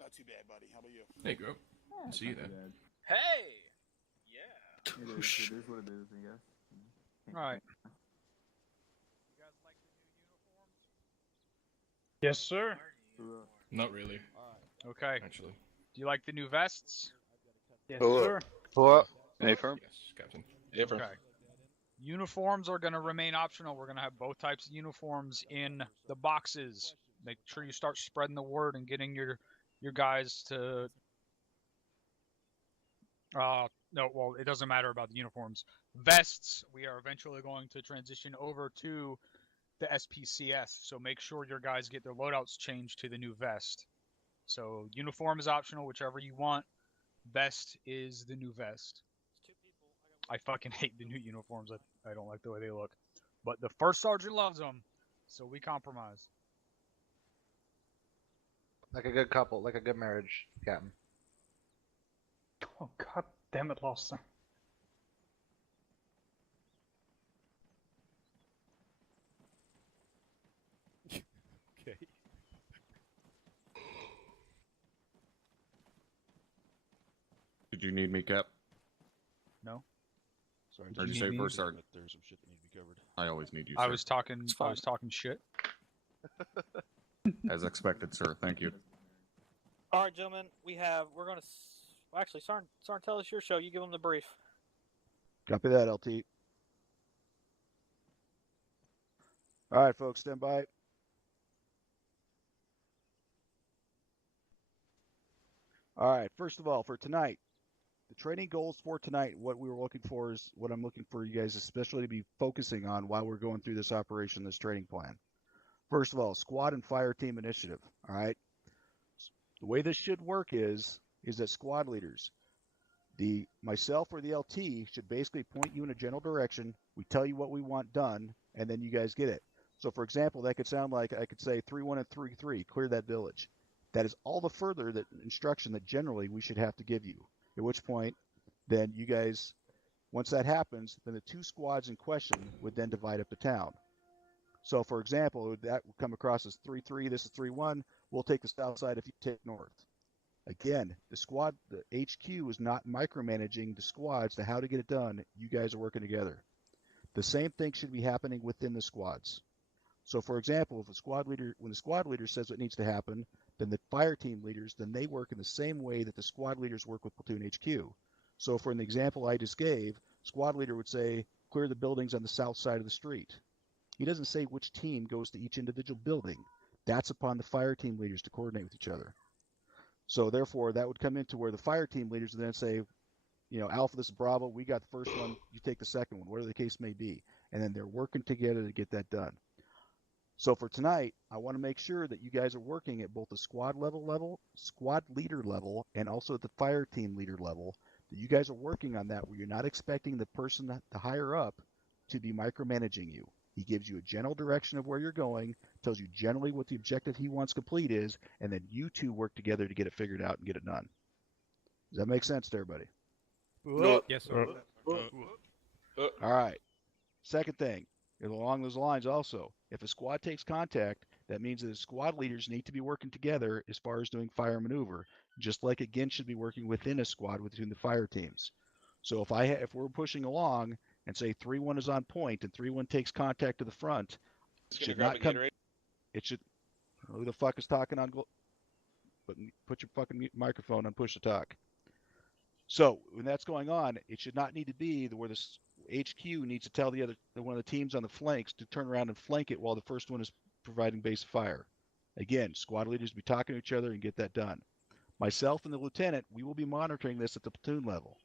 not too bad, buddy. How about you? Hey, Grub. See you then. Hey! Yeah. It is what it is, I guess. Right. Yes, sir. Not really. Okay. Actually. Do you like the new vests? Yes, sir. Hello. Affirm. Yes, Captain. Affirm. Okay. Uniforms are going to remain optional. We're going to have both types of uniforms in the boxes. Make sure you start spreading the word and getting your guys to. No, well, it doesn't matter about the uniforms. Vests, we are eventually going to transition over to the SPCS. So make sure your guys get their loadouts changed to the new vest. So uniform is optional, whichever you want. Vest is the new vest. I fucking hate the new uniforms. I don't like the way they look. But the first sergeant loves them, so we compromise. Like a good couple, like a good marriage, Captain. Oh, god damn it, Lobster. Okay. Did you need me, Cap? No. Sorry, Or did you say first sergeant? There's some shit that needs to be covered. I always need you, I sir. was talking shit. As expected, sir. Thank you. All right, gentlemen, we're going to. Well, actually, Sarn, it's your show. You give them the brief. Copy that, LT. All right, folks, stand by. All right, first of all, for tonight, the training goals for tonight, what we were looking for is what I'm looking for you guys especially to be focusing on while we're going through this operation, this training plan. First of all, squad and fire team initiative, all right? The way this should work is that squad leaders, myself or the LT should basically point you in a general direction. We tell you what we want done, and then you guys get it. So, for example, that could sound like I could say 3-1 and 3-3, clear that village. That is all the further that instruction that generally we should have to give you. At which point, then you guys, once that happens, then the two squads in question would then divide up the town. So, for example, that would come across as 3-3. This is 3-1. We'll take the south side if you take north. Again, the HQ is not micromanaging the squads to how to get it done. You guys are working together. The same thing should be happening within the squads. So, for example, when the squad leader says what needs to happen, then the fire team leaders, then they work in the same way that the squad leaders work with Platoon HQ. So, for an example I just gave, squad leader would say, clear the buildings on the south side of the street. He doesn't say which team goes to each individual building. That's upon the fire team leaders to coordinate with each other. So therefore, that would come into where the fire team leaders would then say, Alpha, this is Bravo, we got the first one, you take the second one, whatever the case may be. And then they're working together to get that done. So for tonight, I want to make sure that you guys are working at both the squad leader level, and also at the fire team leader level, that you guys are working on that where you're not expecting the person to higher up to be micromanaging you. He gives you a general direction of where you're going, tells you generally what the objective he wants complete is, and then you two work together to get it figured out and get it done. Does that make sense to everybody? Yes, sir. All right. Second thing, along those lines also, if a squad takes contact, that means that the squad leaders need to be working together as far as doing fire maneuver, just like again should be working within a squad between the fire teams. So if we're pushing along and say 3-1 is on point and 3-1 takes contact to the front, it should not come. It should. Who the fuck is talking on? Put your fucking microphone on push to talk. So when that's going on, it should not need to be where the HQ needs to tell one of the teams on the flanks to turn around and flank it while the first one is providing base fire. Again, squad leaders be talking to each other and get that done. Myself and the lieutenant, we will be monitoring this at the platoon level.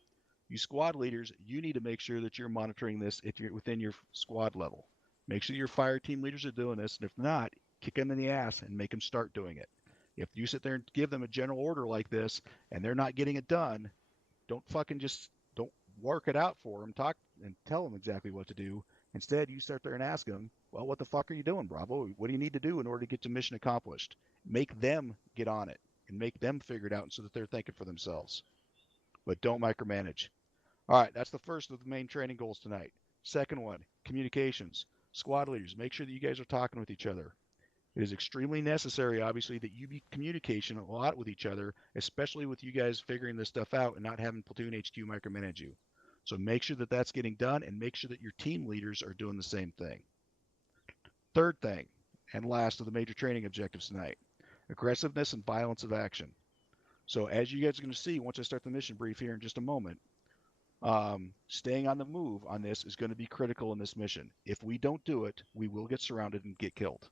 You squad leaders, you need to make sure that you're monitoring this if you're within your squad level. Make sure your fire team leaders are doing this, and if not, kick them in the ass and make them start doing it. If you sit there and give them a general order like this and they're not getting it done, don't work it out for them, talk and tell them exactly what to do. Instead, you start there and ask them, well, what the fuck are you doing, Bravo? What do you need to do in order to get the mission accomplished? Make them get on it and make them figure it out so that they're thinking for themselves. But don't micromanage. All right, that's the first of the main training goals tonight. Second one, communications. Squad leaders, make sure that you guys are talking with each other. It is extremely necessary, obviously, that you be communication a lot with each other, especially with you guys figuring this stuff out and not having Platoon HQ micromanage you. So make sure that that's getting done and make sure that your team leaders are doing the same thing. Third thing, and last of the major training objectives tonight, aggressiveness and violence of action. So as you guys are going to see once I start the mission brief here in just a moment, staying on the move on this is going to be critical in this mission. If we don't do it, we will get surrounded and get killed.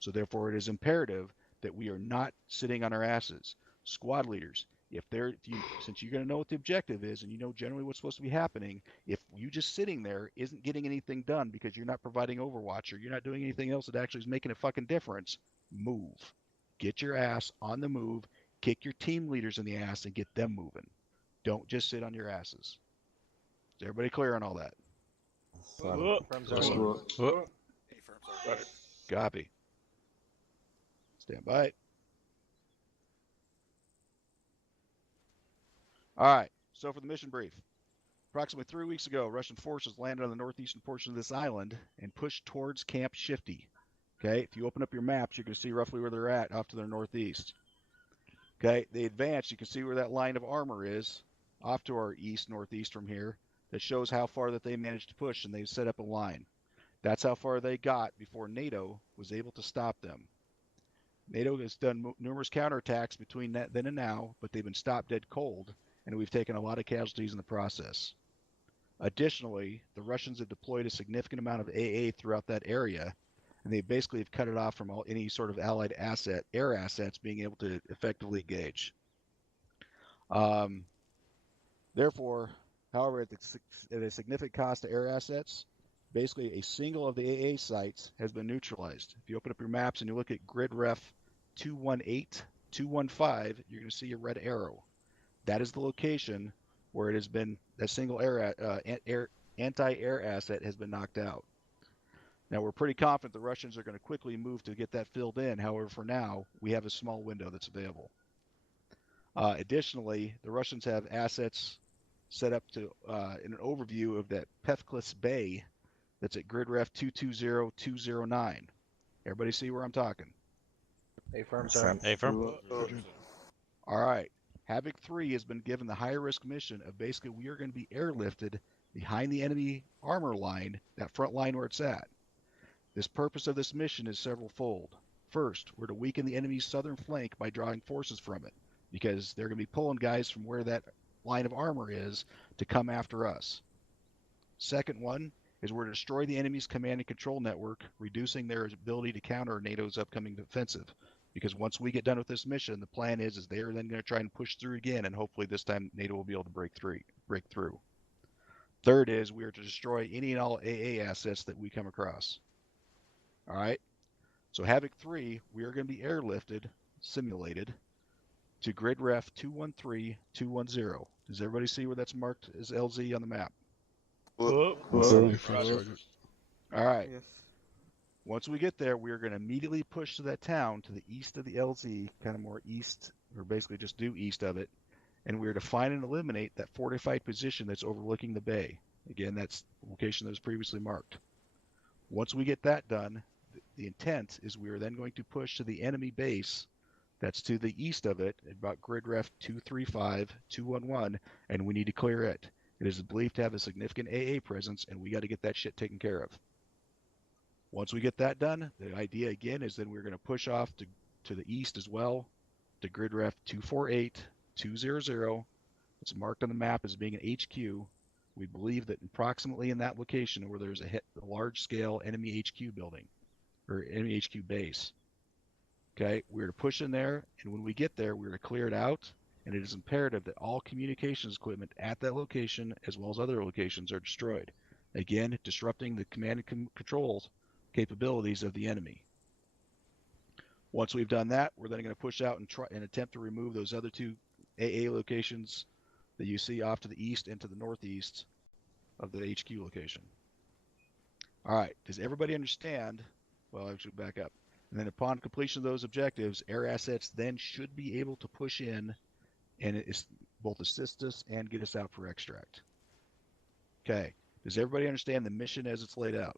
So therefore, it is imperative that we are not sitting on our asses. Squad leaders, since you're going to know what the objective is and you know generally what's supposed to be happening, if you just sitting there isn't getting anything done because you're not providing overwatch or you're not doing anything else that actually is making a fucking difference, move. Get your ass on the move, kick your team leaders in the ass and get them moving. Don't just sit on your asses. Is everybody clear on all that? Copy. Stand by. All right, so for the mission brief. Approximately 3 weeks ago, Russian forces landed on the northeastern portion of this island and pushed towards Camp Shifty. Okay, if you open up your maps, you can see roughly where they're at off to their northeast. Okay, they advanced. You can see where that line of armor is off to our east-northeast from here. That shows how far that they managed to push, and they set up a line. That's how far they got before NATO was able to stop them. NATO has done numerous counterattacks between then and now, but they've been stopped dead cold, and we've taken a lot of casualties in the process. Additionally, the Russians have deployed a significant amount of AA throughout that area, and they basically have cut it off from any sort of allied air assets being able to effectively engage. Therefore, however, at a significant cost to air assets, basically a single of the AA sites has been neutralized. If you open up your maps and you look at grid ref 218, 215, you're going to see a red arrow. That is the location where it has been, that single anti-air asset has been knocked out. Now, we're pretty confident the Russians are going to quickly move to get that filled in. However, for now, we have a small window that's available. Additionally, the Russians have assets set up to in an overview of that Pefklis Bay that's at grid ref 220209. Everybody see where I'm talking? Affirm, sir. Affirm. All right. Havoc 3 has been given the high-risk mission of basically we are going to be airlifted behind the enemy armor line, that front line where it's at. This purpose of this mission is several-fold. First, we're to weaken the enemy's southern flank by drawing forces from it, because they're going to be pulling guys from where that line of armor is to come after us. Second one is we're to destroy the enemy's command and control network, reducing their ability to counter NATO's upcoming offensive. Because once we get done with this mission, the plan is they are then going to try and push through again, and hopefully this time NATO will be able to break through. Third is we are to destroy any and all AA assets that we come across. All right? So Havoc 3, we are going to be airlifted, simulated, to grid ref 213210. Does everybody see where that's marked as LZ on the map? All right. Yes. Once we get there, we are going to immediately push to that town to the east of the LZ, kind of more east, or basically just due east of it, and we are to find and eliminate that fortified position that's overlooking the bay. Again, that's the location that was previously marked. Once we get that done, the intent is we are then going to push to the enemy base that's to the east of it, about grid ref 235211, and we need to clear it. It is believed to have a significant AA presence, and we got to get that shit taken care of. Once we get that done, the idea again is then we're going to push off to the east as well, to grid ref 248200. It's marked on the map as being an HQ. We believe that approximately in that location where there's a large-scale enemy HQ building, or enemy HQ base. Okay, we're to push in there, and when we get there, we're to clear it out, and it is imperative that all communications equipment at that location, as well as other locations, are destroyed. Again, disrupting the command and control capabilities of the enemy. Once we've done that, we're then going to push out and try and attempt to remove those other two AA locations that you see off to the east and to the northeast of the HQ location. All right, does everybody understand? Well, I should back up. And then upon completion of those objectives, air assets then should be able to push in and both assist us and get us out for extract. Okay, does everybody understand the mission as it's laid out?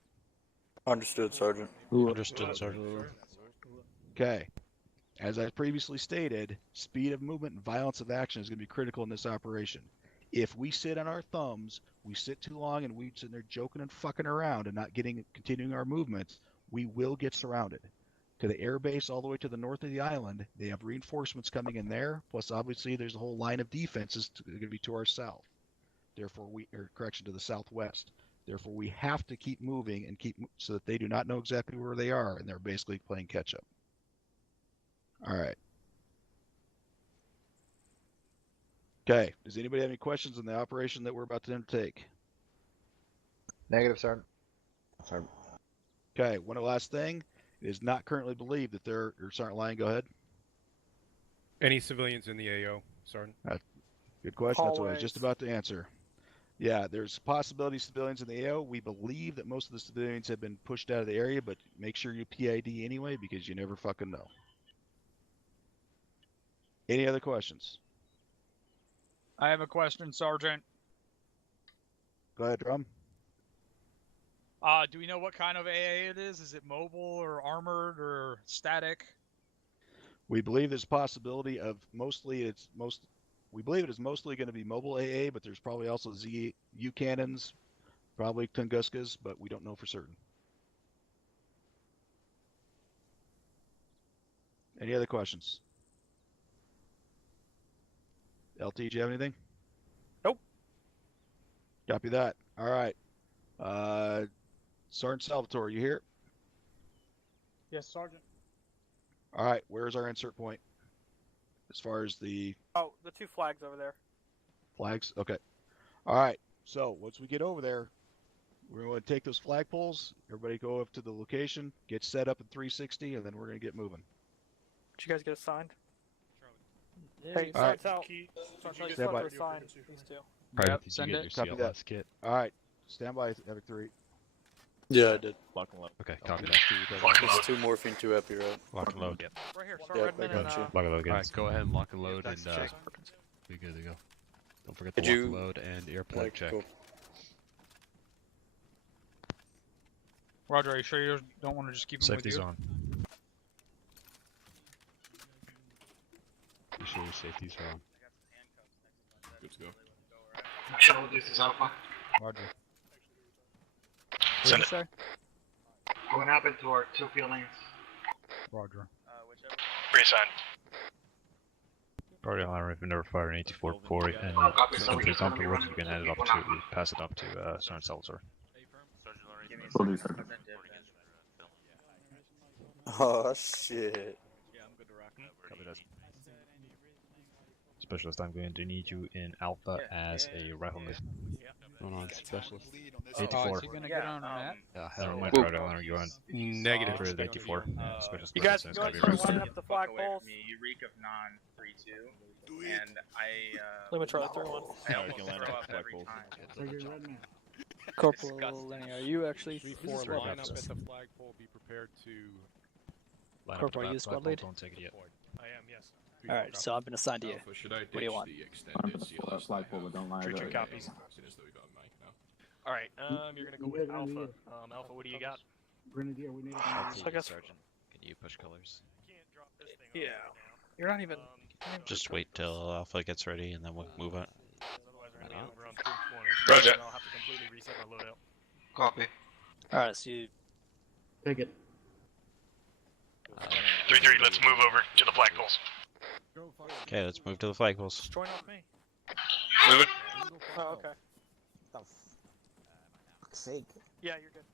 Understood, Sergeant. Understood, Sergeant. Okay. As I previously stated, speed of movement and violence of action is going to be critical in this operation. If we sit on our thumbs, we sit too long, and we sit there joking and fucking around and not continuing our movements, we will get surrounded. To the air base all the way to the north of the island, they have reinforcements coming in there, plus obviously there's a whole line of defenses going to be to our south. Therefore, to the southwest. Therefore, we have to keep moving and so that they do not know exactly where they are, and they're basically playing catch up. All right. Okay. Does anybody have any questions on the operation that we're about to undertake? Negative, Sergeant. Sergeant. Okay. One last thing. It is not currently believed that Sergeant Lyon, go ahead. Any civilians in the AO, Sergeant? Good question. That's what I was just about to answer. Yeah, there's a possibility of civilians in the AO. We believe that most of the civilians have been pushed out of the area, but make sure you PID anyway because you never fucking know. Any other questions? I have a question, Sergeant. Go ahead, Drum. Do we know what kind of AA it is? Is it mobile or armored or static? We believe there's a possibility of we believe it is mostly going to be mobile AA, but there's probably also ZU cannons, probably Tunguskas, but we don't know for certain. Any other questions? LT, do you have anything? Nope. Copy that. All right. Sergeant Salvatore, you here? Yes, Sergeant. All right. Where's our insert point? As far as the two flags over there. Flags? Okay. All right. So once we get over there, we're going to take those flagpoles. Everybody go up to the location, get set up in 360, and then we're going to get moving. Did you guys get assigned? Hey, all right. Stand by. Assign these two. Yep, send it. Copy that. Kit. All right. Stand by, Havoc 3. Yeah, I did. Lock and load. Okay, copy that. There's two morphine, two epi, right? Lock and load. Yep. Right here. Yep, I got you. Lock and load, guys. Alright, go ahead and lock and load and be good to go. Don't forget to lock and load and earplug check. Cool. Roger, are you sure you don't want to just keep them with you? Safety's on. You sure your safety's on? Good to go. Shuttle, this is Alpha. Roger. Send it. Sir? What happened to our two field lanes? Roger. Reassign. Priority line, we've never fired an 84 before, and if it's comfortable, you can hand it up to, pass it up to Sergeant Salvatore. Oh shit. Copy that. Specialist, I'm going to need you in Alpha as a rifleman. Going on, Specialist. 84. Is he gonna get on that? Yeah, never mind, Priority line, you're on negative for the 84. Specialist, You guys go ahead and line up the flagpoles. You reek of non-3-2, and Limit Charlie 3-1. I almost throw up every time. Corporal Lenny, are you actually Before line up at the flagpole, be prepared to line Corporal, up are you the squad flagpole, lead? don't take it yet. I am, yes. Alright, so I've been assigned to you. Should I What do you want? Flagpole, but don't line True, it true up. copies. Alright, you're gonna go with Alpha. Alpha, what do you got? Grenadier, we need So I guess Sergeant, can you push colors? yeah. You're not even. Just wait till Alpha gets ready and then we'll move on. Otherwise, we're gonna be over on 320. Roger. And I'll have to completely reset my loadout. Copy. Alright, so you... Take it. 3-3, let's move over to the flagpoles. Okay, let's move to the flagpoles. Just join off me. Moving. Oh, okay. Sake. Yeah, you're good.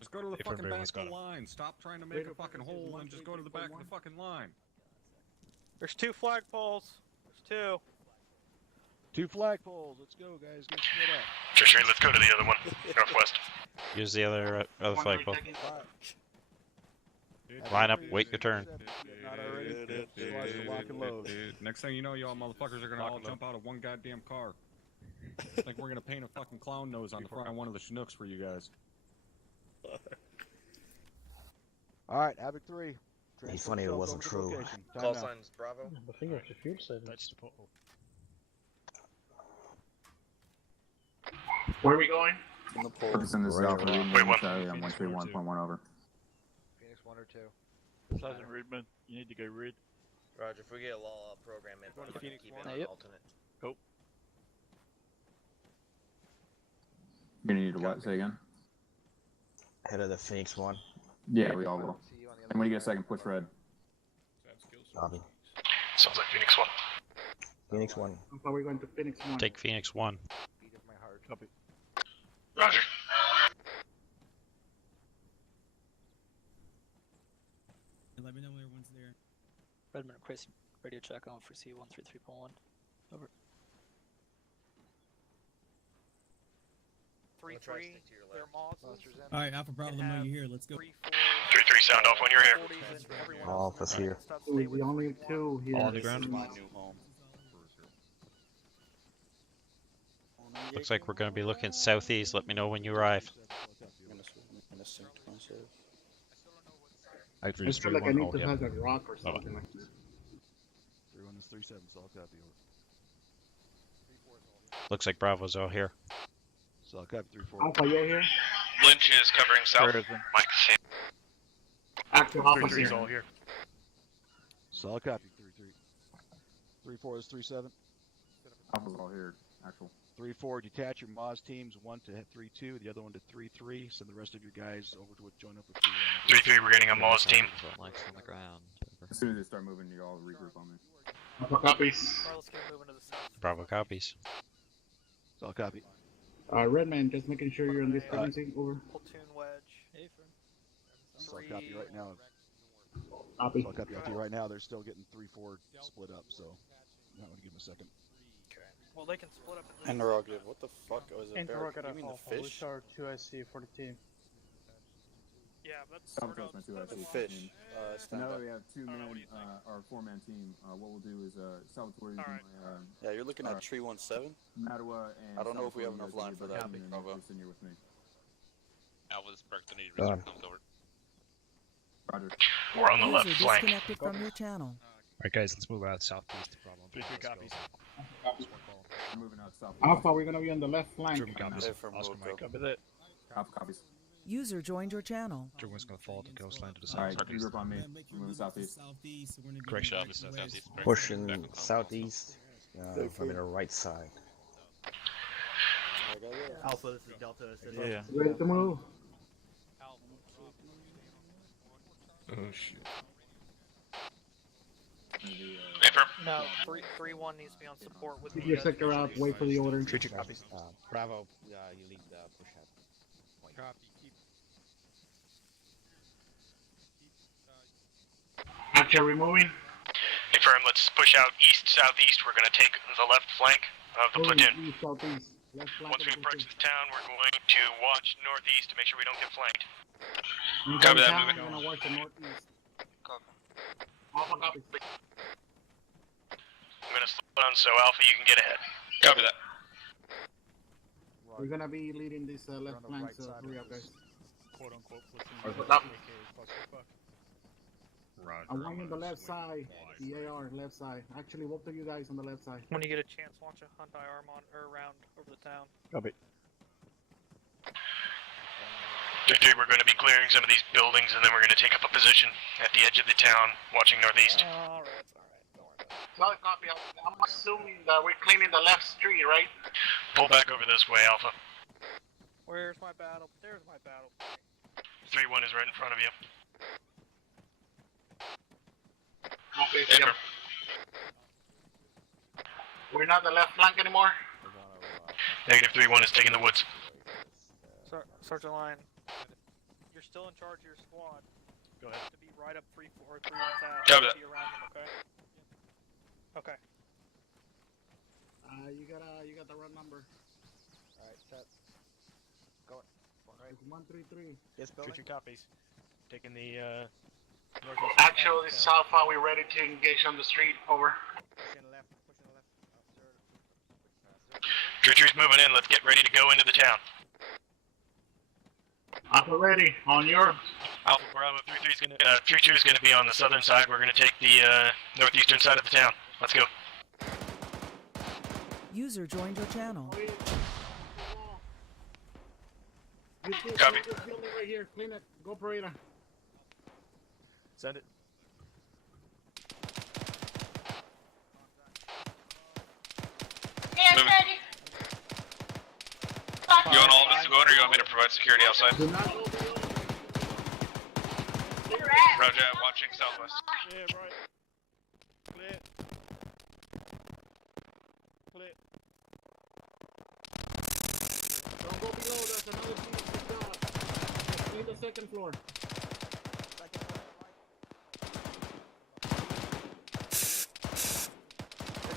Just go to the If fucking back everyone's of the got 'em. line. Stop trying to make a fucking hole and just go to the back of the fucking line. There's 2 flagpoles. There's 2. 2 flagpoles. Let's go, guys. Get split up. Sure, let's go to the other one. Northwest. Use the other flagpole. Line up, wait your turn. Not already. Lock and load. Next thing you know, y'all motherfuckers are gonna all jump out of one goddamn car. Like we're gonna paint a fucking clown nose on the front of one of the Chinooks for you guys. Alright, Havoc 3. Be funny if it wasn't true. Call signs Bravo. I think I have to fuel save. Where are we going? In the pool. Send this out for Wait, what? I'm 131.1 over. Phoenix 1 or 2. Sergeant Reedman, you need to go read. Roger, if we get a law, I'll program it. Going to Phoenix keep 1. it Yep. alternate. Go. You're gonna need to what? Say again? Head of the Phoenix 1. Yeah, we all will. And when you get a second, push red. Copy. Sounds like Phoenix 1. Phoenix 1. How far are we going to Phoenix 1? Take Phoenix 1. Beat of my heart. Copy. Roger. Let me know when everyone's there. Redmond, Chris, radio check on for C133.1. Over. 3-3. They're Mosses. Alright, Alpha Bravo, let me know you're here. Let's go. 3-3, sound off when you're here. All of us here. We're the only 2 here. All on the ground. Looks like we're going to be looking southeast. Let me know when you arrive. I I feel like I need to have a rock or something like that. 3-1 is 3-7, so I'll copy over. Looks like Bravo's all here. So I'll copy 3-4. Alpha, you're here? Lynch is covering south. Mike, same. Active Alpha 3-3's all here. So I'll copy 3-3. 3-4 is 3-7. Alpha's all here, actual. 3-4, detach your Moz teams, 1 to 3-2, the other one to 3-3. Send the rest of your guys over to join up with 3-3, we're getting a Moz team. Lights on the ground. As soon as they start moving, you all regroup on me. Alpha copies. Carlos gonna move into the south. Bravo copies. So I'll copy. Redman, just making sure you're on this frequency. Over. Platoon wedge. Hey, friend. So I'll copy right now. Copy. So I'll copy out to you right now. They're still getting 3-4 split up, so I'm not going to give them a second. Well, they can split up. Interrogative, what the fuck was it? Interrogative You mean the Alpha, fish? which are 2 IC for the team. Yeah, that's Some sort of. my 2 IC. The fish. So now that we have 2-man, or 4-man team, what we'll do is, Salvatore is my, Yeah, you're looking at Tree 17? Mattawa and I don't know if we have Salvatore, enough line for that. and then Bravo. Jason, you're with me. Alpha's Berkeley Done. comes over. Roger. We're on the left User flank. disconnected from your channel. Alright guys, let's move out southeast. Problem. 3-3 copies. I'm moving out south. Alpha, we're going to be on the left flank. German copies. Hey, from Oscar Wilco. Mike. Copy that. Alpha copies. User joined your channel. German's going to fall to coastline to the south. Alright, regroup on me. We're moving southeast. Correct shot. Southeast. Pushing southeast. I'm in the right side. Alpha, this is Delta. Yeah. Ready to move? Oh shit. No, 3-1 needs to be on support with Keep the. your sector up. Wait for the order. 3-2 copies. Bravo, you lead the push out. Copy. Keep. Actor removing. Confirm, let's push out east-southeast. We're going to take the left flank of the platoon. East, southeast. Left flank Once of we the approach platoon. the town, we're going to watch northeast to make sure we don't get flanked. Copy that, I'm moving. going to watch the northeast. Copy. Alpha copies. I'm going to slow down so Alpha, you can get ahead. Copy that. We're going to be leading this left flank, so hurry up, guys. Quote unquote Alpha platoon. copy. Roger. I want you on the left side. The AR, left side. Actually, both of you guys on the left side. When you get a chance, launch a Hyundai arm on or around over the town. Copy. We're going to be clearing some of these buildings, and then we're going to take up a position at the edge of the town, watching northeast. Alright, it's alright. Don't worry about it. Solid copy. I'm assuming that we're cleaning the left street, right? Pull back over this way, Alpha. Where's my battle? There's my battle. 3-1 is right in front of you. Okay, see him. We're not the left flank anymore? Negative 3-1 is taking the woods. Sergeant Line, you're still in charge of your squad. Go ahead. To be right up 3-1's ass. Copy that. Be around him, okay? Okay. You got the right number. Alright, set. Go. Right. 133. Yes, building. 2-3 copies. Taking the Northeast. Actually, this is Alpha. We're ready to engage on the street. Over. Pushing left. Pushing left. Officer. 2-3's moving in. Let's get ready to go into the town. Alpha ready. On your. Alpha Bravo 3-3's gonna 3-2 is gonna be on the southern side. We're gonna take the northeastern side of the town. Let's go. User joined your channel. Copy. This building right here. Clean it. Go Parada. Send it. Moving. You want all of us to go in, or you want me to provide security outside? Roger, watching southwest. Yeah, right. Clear. Clear. Don't go below. There's another piece to stop. Just clean the second floor. I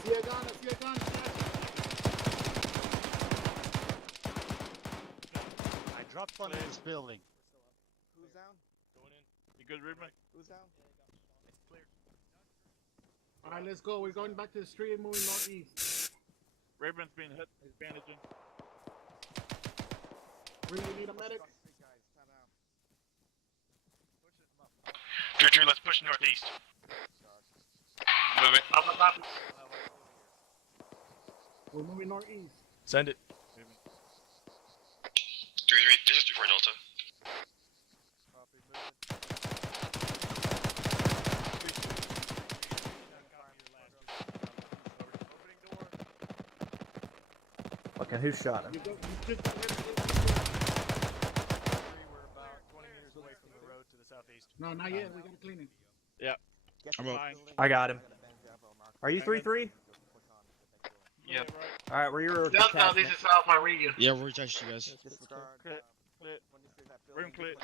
see a gun. I see a gun. I dropped one in this building. Who's down? Going in. You good, Ridman? Who's down? It's clear. Alright, let's go. We're going back to the street and moving northeast. Ridman's being hit. He's bandaging. Really need a medic? 2-3, let's push northeast. Moving. We're moving northeast. Send it. 3-3, this is 3-4 Delta. Fucking who shot him? We're about 20 meters away from the road to the southeast. No, not yet. We gotta clean it. Yeah. I got him. Are you 3-3? Yep. Alright, we're your Delta, this is Alpha Region. Yeah, we're touching you guys. Clear. Clear. Room clear.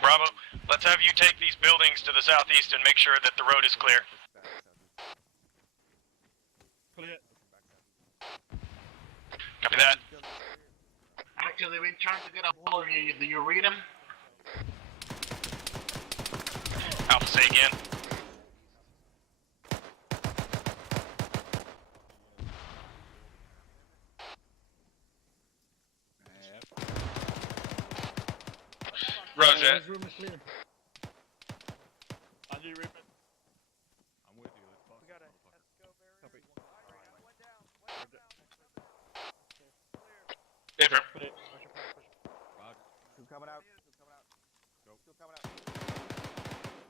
Bravo, let's have you take these buildings to the southeast and make sure that the road is clear. Clear. Copy that. Actually, we've been trying to get a hold of you. Do you read them? Alpha, say again. Roger. Room is clear. Andy, Ridman. I'm with you. Let's fuck. We got a Esco barrier. Copy. One down. Affirm. Clear. Roger. Two coming out. Two coming out. Go. Two coming out.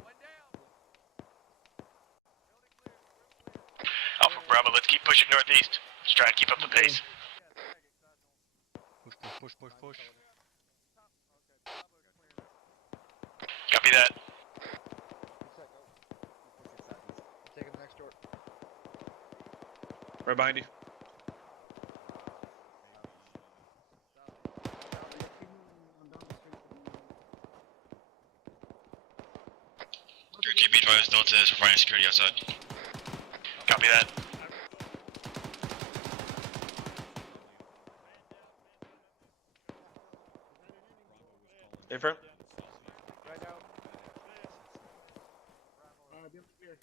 One down. Alpha Bravo, let's keep pushing northeast. Let's try and keep up the pace. Push. Copy that. Taking the next door. Right behind you. Your TP drives Delta is providing security outside. Copy that. Affirm. Right out. Clear.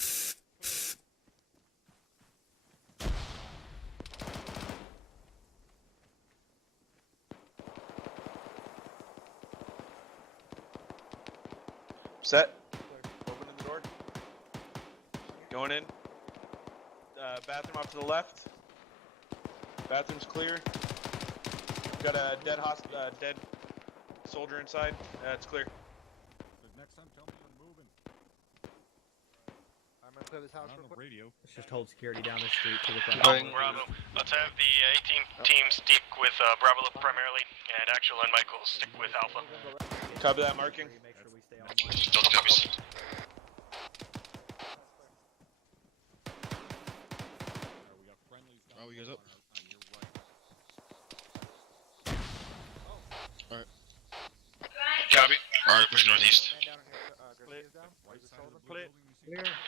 Set. Opening the door. Going in. Bathroom off to the left. Bathroom's clear. Got a dead soldier inside. It's clear. Next time, tell me I'm moving. clear this house real quick. Radio. Let's just hold security down the street to the front. Alpha Bravo. Let's have the 18 team stick with Bravo primarily, and Actual and Michael stick with Alpha. Copy that marking. Make sure we stay online. Delta copies. Oh, you guys up? Alright. Copy. Alright, push northeast.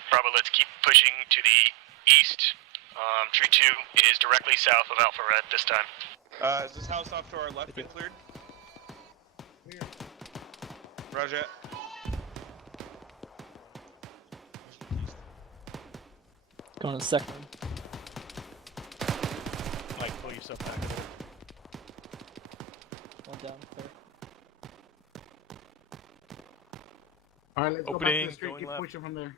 Bravo, let's keep pushing to the east. Tree 2 is directly south of Alpha Red this time. Is this house off to our left been cleared? Roger. Going to the second one. Mike, pull yourself back a little. One down, clear. Alright, let's go back to Opening, the street. going Keep left. pushing from there.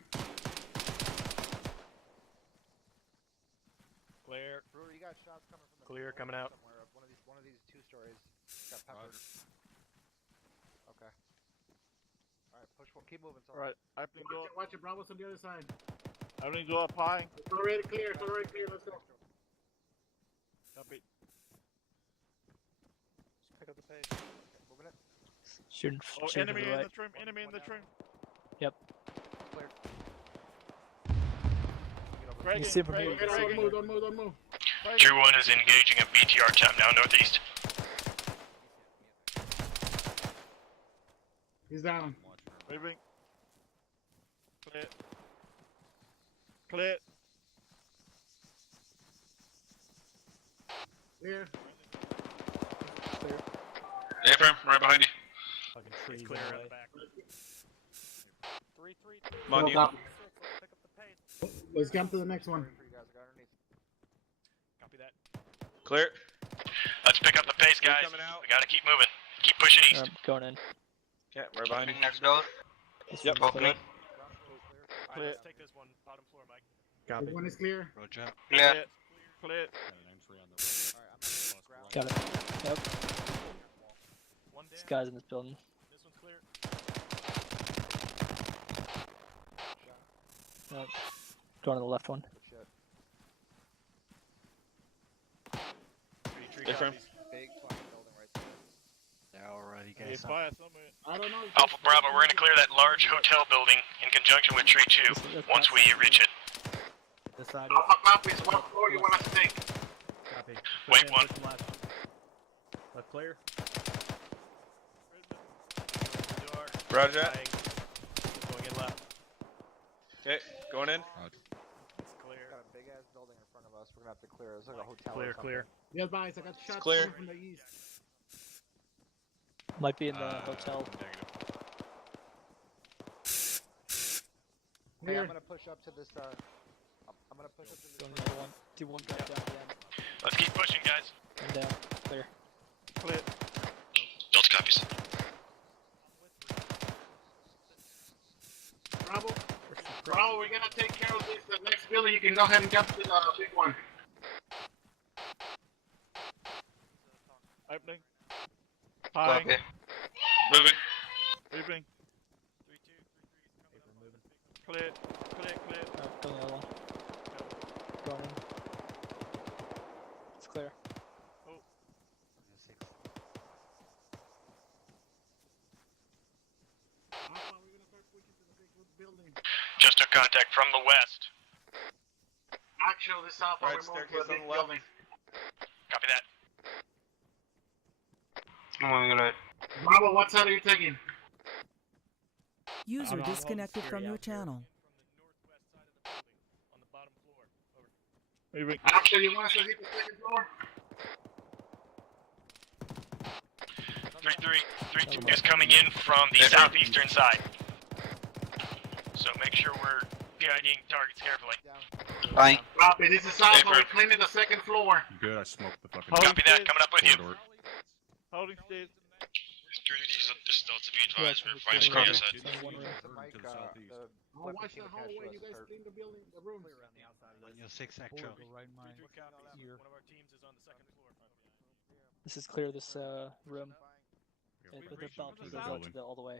Clear. Brewer, you got shots coming from the Clear, coming out. somewhere. One of these 2 stories got peppered. Okay. Alright, push. Keep moving. Alright, opening door. Watch it, Bravo's on the other side. Opening door applying. It's already clear. It's already clear. Let's go. Copy. Just pick up the pace. Moving it. Shooting, Oh, shooting enemy to the in right. the trim. Enemy in the trim. Yep. Clear. You can see from here. Don't move, don't move, don't move. True 1 is engaging a BTR tap now northeast. He's down. Moving. Clear. Clear. Clear. Clear. Affirm, right behind you. Fucking trees Clear in at the the way. back. 3-3. Come on, Go you. top. Pick up the pace. Let's jump to the next one. For you guys, I got underneath. Copy that. Clear. Let's pick up the pace, guys. Coming out. We gotta keep moving. Keep pushing east. Going in. Okay, right behind you. Next door. This Yep, one's opening. Alright, Clear. let's take this one. Bottom floor, Mike. Copy. One is clear. Roger. Clear. Clear. Got it. Yep. One This down. guy's in this building. This one's clear. Yep. Going to the left one. Good shit. Tree Affirm. copies. Big fucking building right there. Alrighty, Hey, guys. fire somewhere. I don't know. Alpha Bravo, we're gonna clear that large hotel building in conjunction with Tree 2 once we reach it. This side. Alpha copies. What floor you want us to take? Copy. Wait, in, one. push left. Left clear. Door. Roger. Dying. Going in left. Okay, going in. It's clear. Got a big ass building in front of us. We're gonna have to clear. It's like a hotel. Clear, or something. clear. Yes, guys. I got shots clear. coming from the east. Might be in the hotel. Hey, Clear. I'm gonna push up to this. I'm gonna push up to this. Going the other one. Do one drop down the end. Let's keep pushing, guys. And down. Clear. Clear. Delta copies. Bravo. Bravo, we're gonna take care of this. The next building, you can go ahead and jump to the big one. Opening. Firing. Moving. Moving. 3-2. 3-3 is coming up. Moving. Clear. Clear. Clear. Going the other one. Going in. It's clear. Alpha, we're gonna start pushing to the big building. Just took contact from the west. Actually, this Alpha, Right, we're moving to staircase the on big the left. building. Copy that. Alright. Bravo, what side are you taking? User I'm on disconnected from security your out here. channel. On the bottom floor. Over. Moving. Actually, you want us to hit the second floor? 3-3 is coming in from the southeastern side. So make sure we're guiding targets carefully. Bye. Copy, this is Alpha, Affirm. we're cleaning the second floor. Good, I smoked the fucking Copy that, coming up with you. corridor. Holding stairs. This Delta be Yeah, advised, from we're the finding second screen one. ahead. One room. Mike, to the southeast. Oh, watch the hallway, you guys clean the building, the rooms. On your 6 actual. Right in my ear. One of our teams is on the second floor. This is clear. This room. Yeah, With the reaching balcony into the goes out to building. the all the way.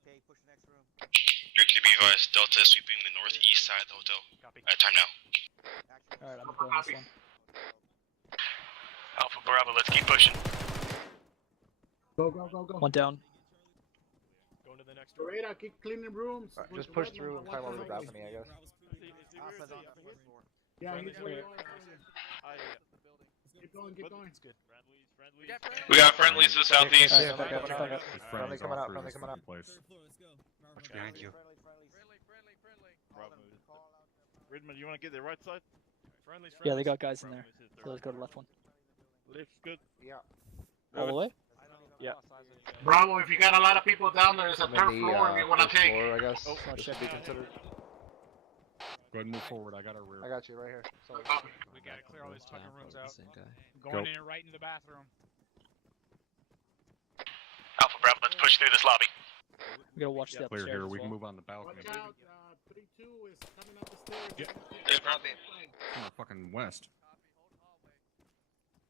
Okay, push the next room. 3 be advised, Delta is sweeping the northeast side of the hotel. Copy. Time now. Alright, I'm going this one. Alpha Bravo, let's keep pushing. Go, go, go, go. One down. Going to the next door. Beretta, keep cleaning rooms. Just push through and climb over the balcony, I guess. Alpha's on the first floor. Yeah, he's Friendly's right. Keep going, keep going. It's good. We got friendlies to the southeast. Alright, back up, back up. Friendly coming out, friendly coming out. Watch behind you. Redmond, you want to get the right side? Friendly's Yeah, they got guys in there. So let's go to the left one. Left's good. Yeah. All the way? Yeah. Bravo, if you got a lot of people down there, there's a I'm third in floor the you want to first take. floor, I guess. Oh, This should be considered. Go ahead and move forward. I got our rear. I got you right here. Sorry. We gotta clear all these fucking rooms out. Go. Going in right into the bathroom. Alpha Bravo, let's push through this lobby. We gotta watch the upstairs. Clear here. as We can well. move on the balcony. Watch out, 3-2 is coming up the stairs. Yep. Hey, copy. From the fucking west.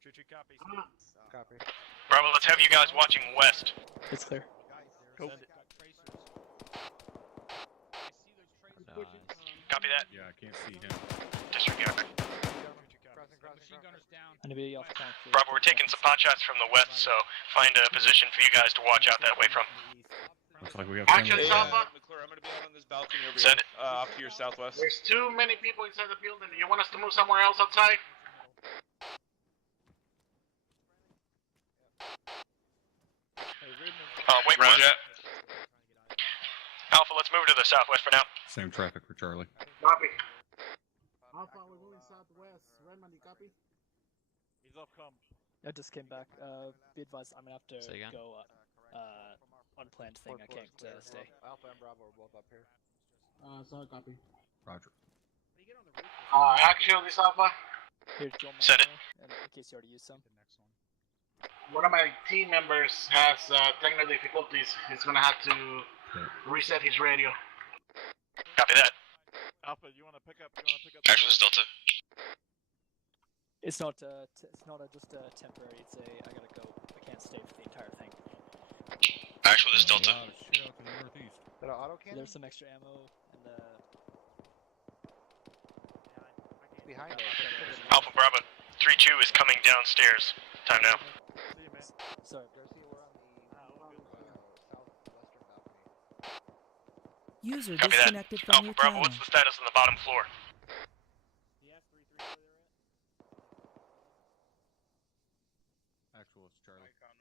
Choo-choo copies. Copy. Bravo, let's have you guys watching west. It's clear. Cool. Send it. Copy that. Yeah, I can't see him. Disregard. Machine gunner's down. Anybody off flank? Bravo, we're taking some pot shots from the west, so find a position for you guys to watch out that way from. Looks like we have Action, friendly. Alpha. McClure, I'm gonna be out on this balcony over Send here. Off to your southwest. There's too many people inside the building. You want us to move somewhere else outside? Wait, Roger. Alpha, let's move to the southwest for now. Same traffic for Charlie. Copy. Alpha, we're moving southwest. Redmond, you copy? He's off comp. I just came back. Be advised, I'm gonna have to Say again? go. Unplanned thing. I can't stay. Alpha and Bravo are both up here. Sorry, copy. Roger. Action, this Alpha. Here's Joe Send it. and in case you already used some. One of my team members has technical difficulties. He's gonna have to reset his radio. Copy that. Alpha, you want to pick up? Actual Delta. It's not. It's not just temporary. It's a. I gotta go. I can't stay for the entire thing. Actual is Delta. Shit out to the northeast. Is that an auto cannon? There's some extra ammo and behind us. Alpha Bravo, 3-2 is coming downstairs. Time now. Sorry. Garcia, we're on the southwestern balcony. User Copy that. disconnected from Alpha your Bravo, channel. what's the status on the bottom floor? Actual, it's Charlie. Copy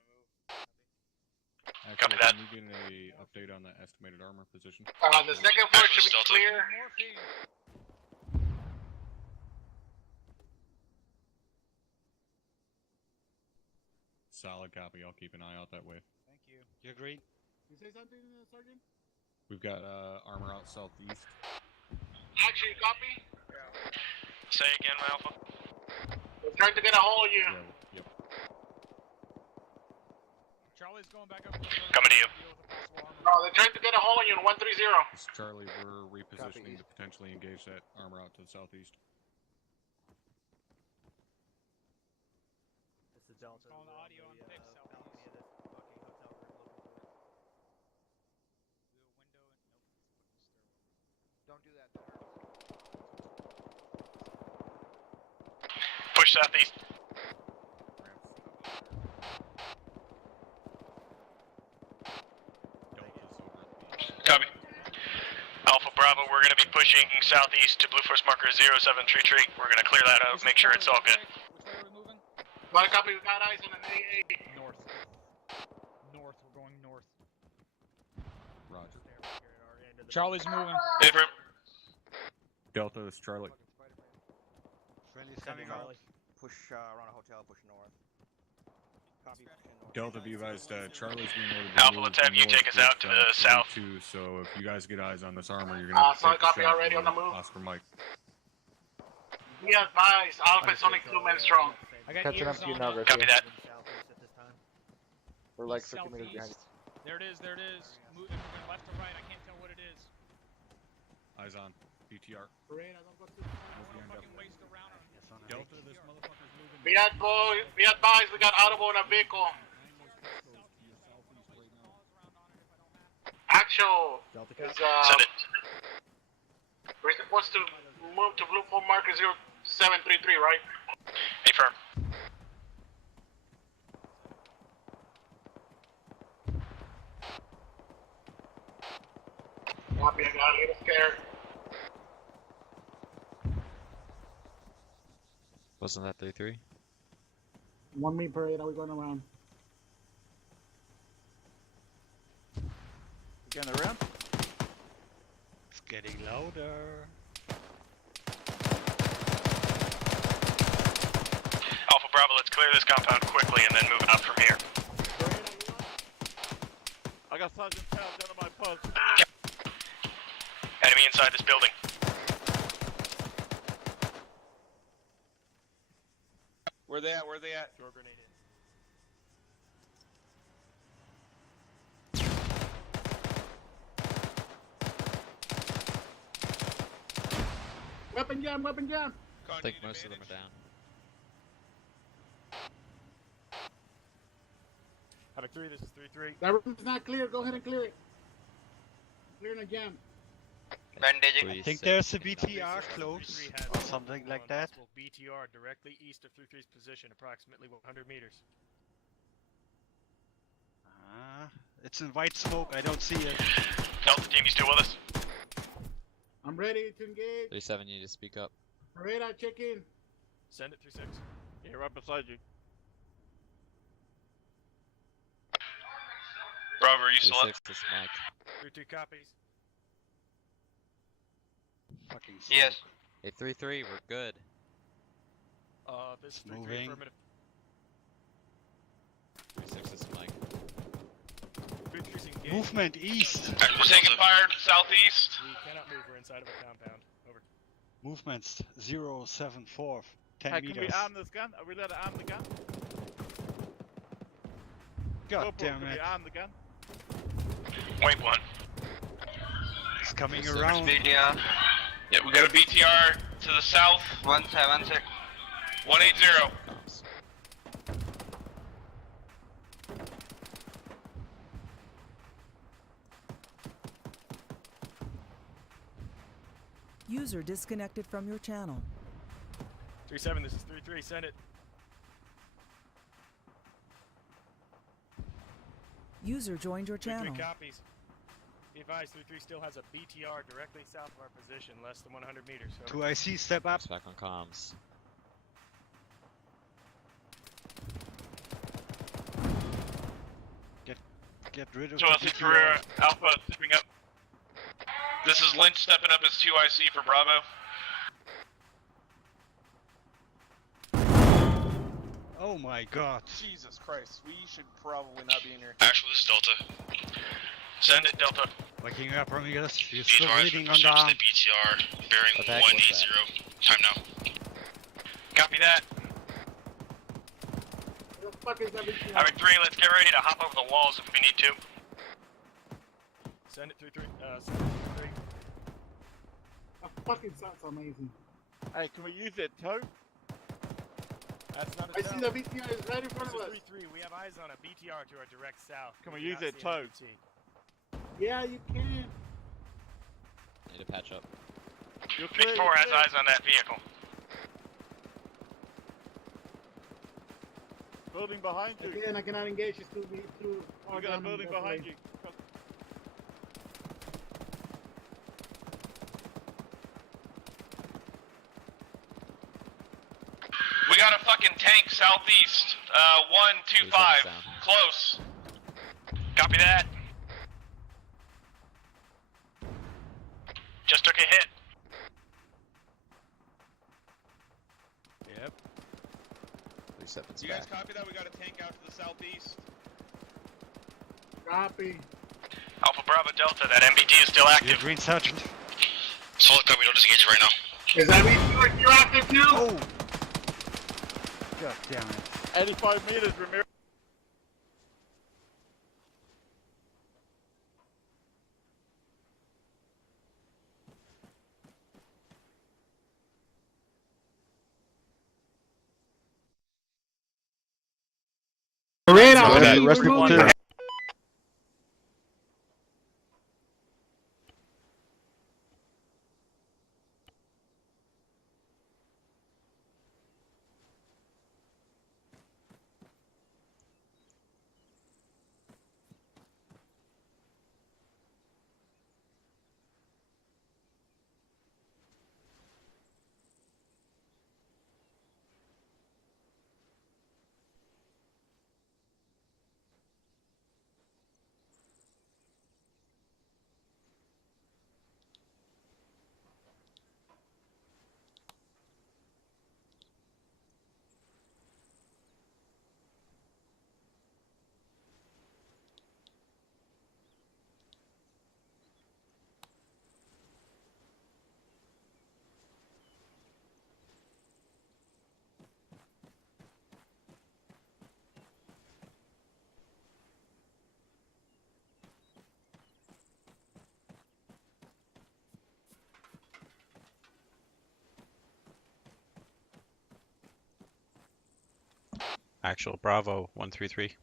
Actual, that. can we get an update on the estimated armor position? The second floor should be Delta. clear. Solid copy. I'll keep an eye out that way. Thank you. You agreed? You say something, Sergeant? We've got armor out southeast. Action, you copy? Say again, Alpha. They're trying to get a hold of you. Yeah, yep. Charlie's going back up. Coming to you. No, they're trying to get a hold of you in 130. This is Charlie. We're repositioning to potentially engage that armor out to the southeast. This is Delta. Calling the audio on fix. Don't do that. That hurts. Push southeast. Copy. Alpha Bravo, we're going to be pushing southeast to Blue Force marker 0733. We're going to clear that out, make sure it's all good. One copy, we got eyes on an AA. North. North. We're going north. Roger. Charlie's moving. Different. Delta, this is Charlie. Friendly's coming out. Push around a hotel, push north. Copy, pushing north. Delta, be advised, Charlie's being ordered to Alpha, move let's have you north take us with, out to the south. 42, so if you guys get eyes on this armor, you're gonna have to sorry, take the copy shot already for on the move. Oscar Mike. Be advised, Alpha's only 2 men strong. I got Catching up ears to you on now, it. Garcia. Copy that. We're like East, 50 meters behind. southeast. There it is. There it is. Moving left to right. I can't tell what it is. Eyes on. BTR. Fucking waste around on Delta, this motherfucker's moving. Be advised, we got audible in a vehicle. Actual is Send it. We're supposed to move to blue pole marker 0733, right? Affirm. Copy, I got a little scared. Wasn't that 3-3? 1 minute per 8, are we going around? Going around? It's getting louder. Alpha Bravo, let's clear this compound quickly and then move out from here. I got Sergeant Chow down on my post. Enemy inside this building. Where they at? Where they at? Throw a grenade in. Weapon jam, weapon jam! I think most of them are down. Havoc 3, this is 3-3. That room's not clear, go ahead and clear it. Clearing a jam. Bandaging. I think there's a BTR close, or something like that. BTR directly east of 3-3's position, approximately 100 meters. It's in white smoke, I don't see it. Delta team, you still with us? I'm ready to engage. 3-7, you need to speak up. Radar, check in. Send it 3-6. Yeah, right beside you. Bravo, are you still up? 3-6, this Mike. 3-2 copies. Fucking smoke. Yes. Hey, 3-3, we're good. This is 3-3 Moving. affirmative. 3-6, this Mike. 3-3's engaged. Movement east! We're taking fire to the southeast. We cannot move, we're inside of a compound. Over. Movements 074, 10 Hey, meters. can we arm this gun? Are we allowed to arm the gun? God Corporal, damn can it. we arm the gun? Point 1. It's coming 3-6 around. BTR. Yeah, we got a BTR to the south. 176. 180. User disconnected from your channel. 3-7, this is 3-3, send it. User joined your 3-3 channel. copies. Be advised, 3-3 still has a BTR directly south of our position, less than 100 meters. Over. 2IC, step up. It's back on comms. Get rid of 2 the LC BTR. Career Alpha stepping up. This is Lynch stepping up as 2IC for Bravo. Oh my god. Jesus Christ, we should probably not be in here. Actually, this is Delta. Send it, Delta. Waking up, Ramirez. You're Be still advised, reading we're on the pursuing arm. the BTR, bearing Attack, 180. Time now. Copy that. Where the fuck is that BTR? Havoc 3, let's get ready to hop over the walls if we need to. Send it 3-3. Send it 3-3. That fucking sounds amazing. Hey, can we use that tow? That's not a I tow. see the BTR is right in front of us. This is 3-3. We have eyes on a BTR to our direct south. Can we do use not that see an tow? MT. Yeah, you can. Need to patch up. You're Big clear, 4 you're has clear. eyes on that vehicle. Building behind you. Again, I cannot engage. It's too. We got a building behind you. We got a fucking tank southeast. 125. Close. Copy that. Just took a hit. Yep. 3-7's You guys back. copy that? We got a tank out to the southeast. Copy. Alpha Bravo Delta, that MBT is still active. You're Green Sergeant. Solid copy, don't disengage right now. Is that BTR you're active too? Oh! God damn it. 85 meters, Ramirez. Rest of platoon. Actual Bravo 133.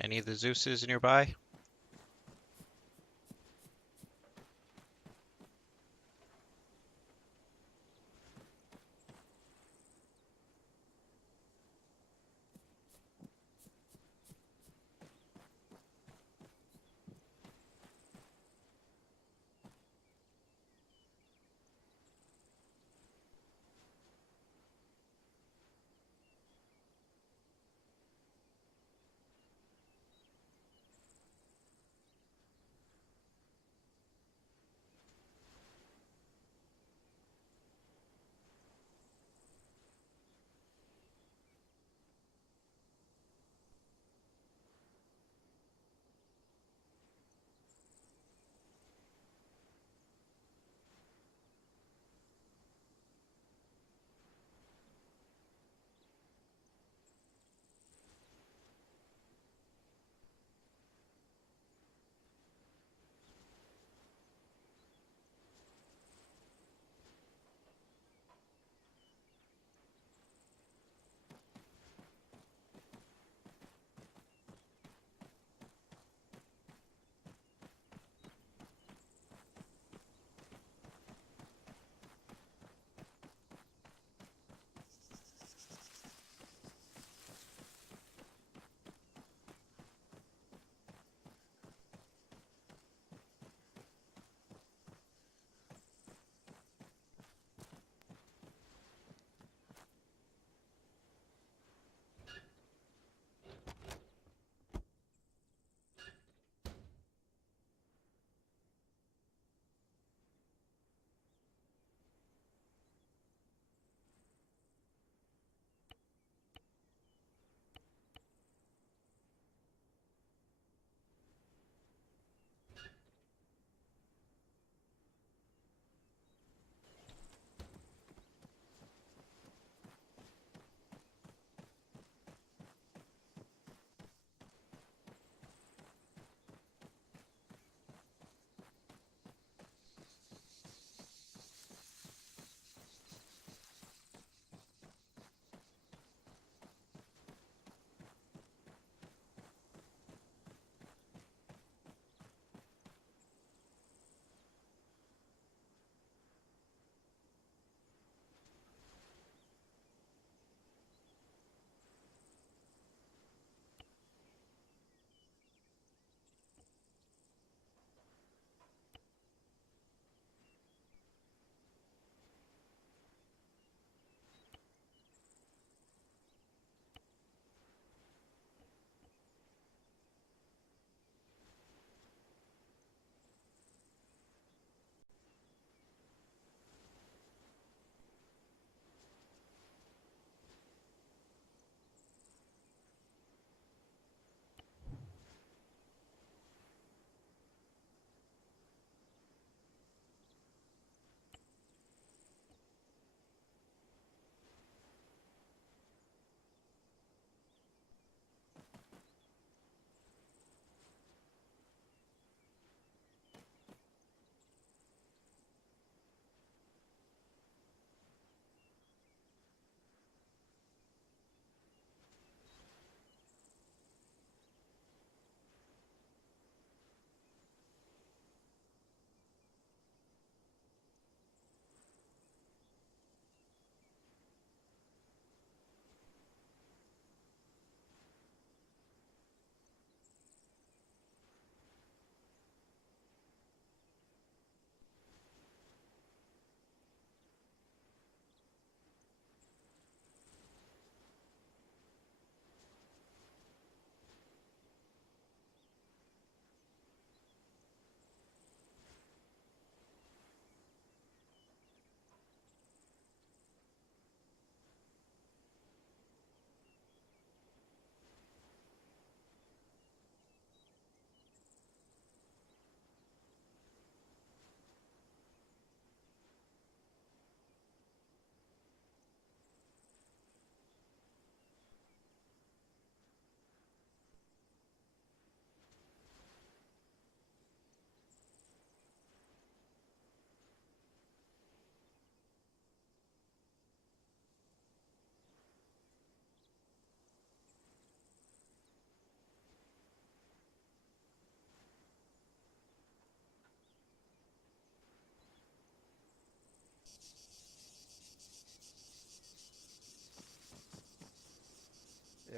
Any of the Zeuses nearby?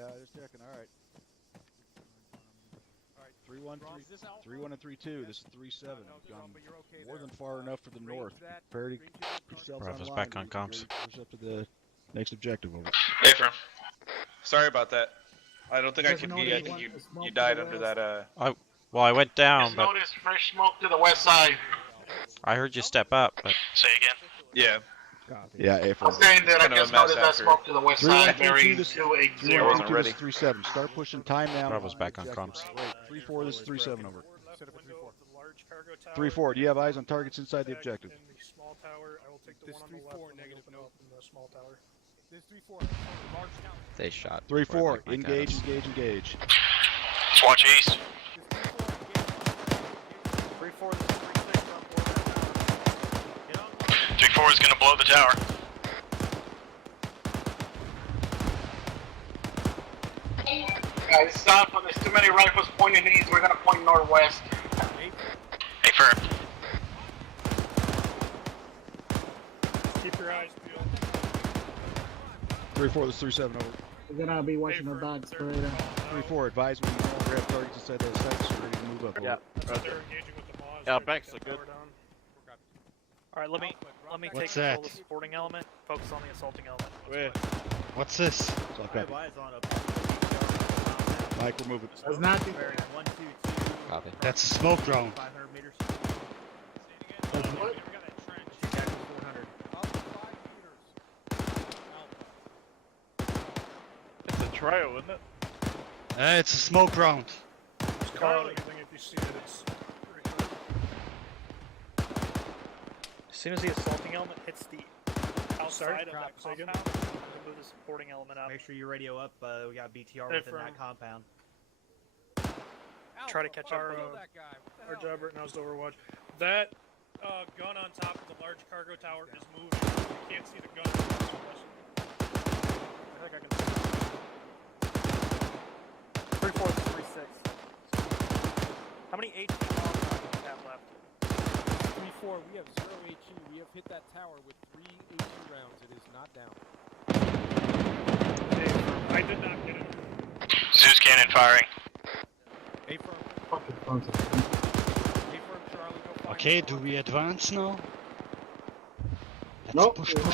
Yeah, just checking. All right. 3-1, 3-1 and 3-2. This is 3-7. Gone more than far enough for the north. Prepare to put yourselves Bravo's online. back on comms. Push up to the next objective. Over. Hey, firm. Sorry about that. I don't think I could be. I think you died under that. Well, I went down, Just but noticed fresh smoke to the west side. I heard you step up. But Say again. Yeah. Yeah, A4. I'm saying that I Kind of a just mess noticed that after. smoke to the west side, 3-1, bearing 3-2, this 280. I wasn't 3-1, ready. 3-7. Start pushing time down. Bravo's back on comms. 3-4, this is 3-7 over. Set up a 3-4. 3-4, do you have eyes on targets inside the objective? In the small tower, I will take the one on the left and negative no in the small tower. This 3-4. Large tower. They shot. 3-4, engage, engage, engage. Let's watch east. 3-4, this is 3-6 on board that tower. Get on. 3-4 is gonna blow the tower. Guys, stop. There's too many rifles pointing east. We're gonna point northwest. Hey, firm. Keep your eyes peeled. 3-4, this is 3-7 over. We're gonna be watching our backs parade. 3-4, advise when you don't grab targets inside those sites, so we're ready to move up. Yeah. They're engaging with the Moz. Yeah, banks look good. Alright, let me take What's control that? of the supporting element, focus on the assaulting element. Where? What's this? Mike, we're moving. That's not too Copy. That's a smoke drone. 500 meters. what? It's a trio, isn't it? It's a smoke drone. Just call out anything if you see it. It's pretty good. As soon as the assaulting element hits the outside of that compound, we move the supporting element up. Make sure you radio up. We got BTR Hey, within that compound. Try to catch our job right now is to overwatch. That gun on top of the large cargo tower is moving. You can't see the gun. I think I can see it. 3-4, 3-6. How many HP bombs do you have left? 3-4. We have 0 HE. We have hit that tower with 3 HE rounds. It is not down. Okay, I did not get it. Zeus cannon firing. Okay, do we advance now? Let's Nope. push. This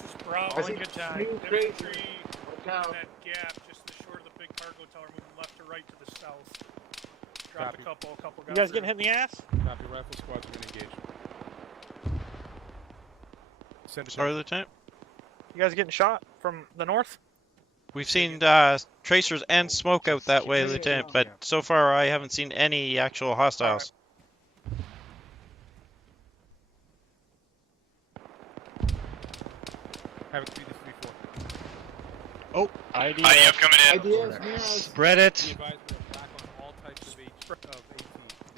is Bravo and good time. Infantry in that gap, just the short of the big cargo tower, moving left to right to the south. Dropped a couple guys. You guys getting hit in the ass? Copy, rifle squads are gonna engage. Sorry, Lieutenant. You guys getting shot from the north? We've seen tracers and smoke out that way, Lieutenant, but so far I haven't seen any actual hostiles. Havoc 3, this 3-4. Oh, IDF. IDF coming in. Ideas, mirrors. Spread it. Be advised we are back on all types of AT.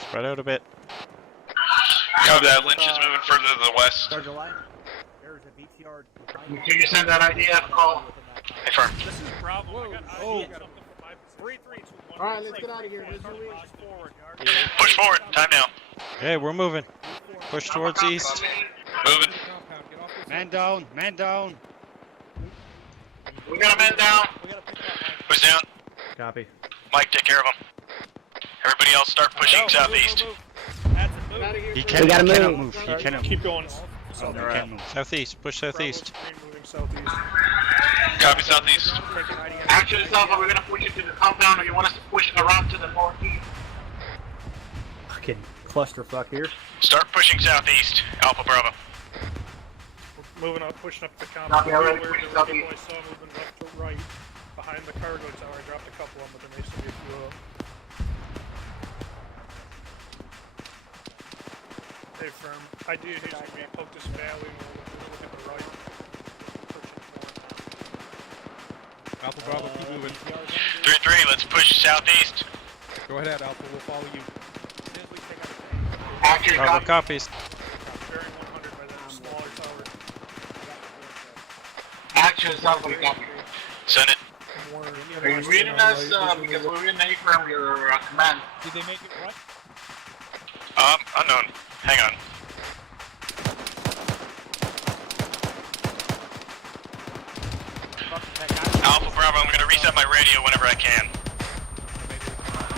Spread out a bit. Copy that. Lynch is moving further to the west. Sergeant Light, there is a BTR. Can you send that IDF call? Hey, firm. This is Bravo. I got Oh. something for 5. 3, 3, 2, 1. Alright, let's get out of here. This is Push Louis. forward. Push forward. Time now. Okay, we're moving. Push towards east. Moving. Man down, man down. We got a man down. Push down. Copy. Mike, take care of him. Everybody else start pushing southeast. That's a move. Out of here. He Joe. cannot move. He cannot Keep move. going. Oh, he can't move. Southeast. Push southeast. Bravo, moving southeast. Copy southeast. Taking IDF. Actually, Alpha, we're gonna push it to the compound, or you want us to push around to the northeast? Fucking clusterfuck here. Start pushing southeast. Alpha Bravo. Moving up, pushing up the compound. Copy, already Where pushing the southeast. people I saw moving left to right behind the cargo tower. I dropped a couple of them, but there may still be a few up. Hey, firm. Idea here is going to be poke this valley and we'll look at the right. Alpha Bravo, keep moving. 3-3, let's push southeast. Go ahead, Alpha, we'll follow you. Actually, Bravo copies. Bearing 100 by that smaller tower. Actually, Alpha, we got you. Send it. Are you reading us? Because we're in A from your command. Did they make it what? Unknown. Hang on. Alpha Bravo, I'm gonna reset my radio whenever I can.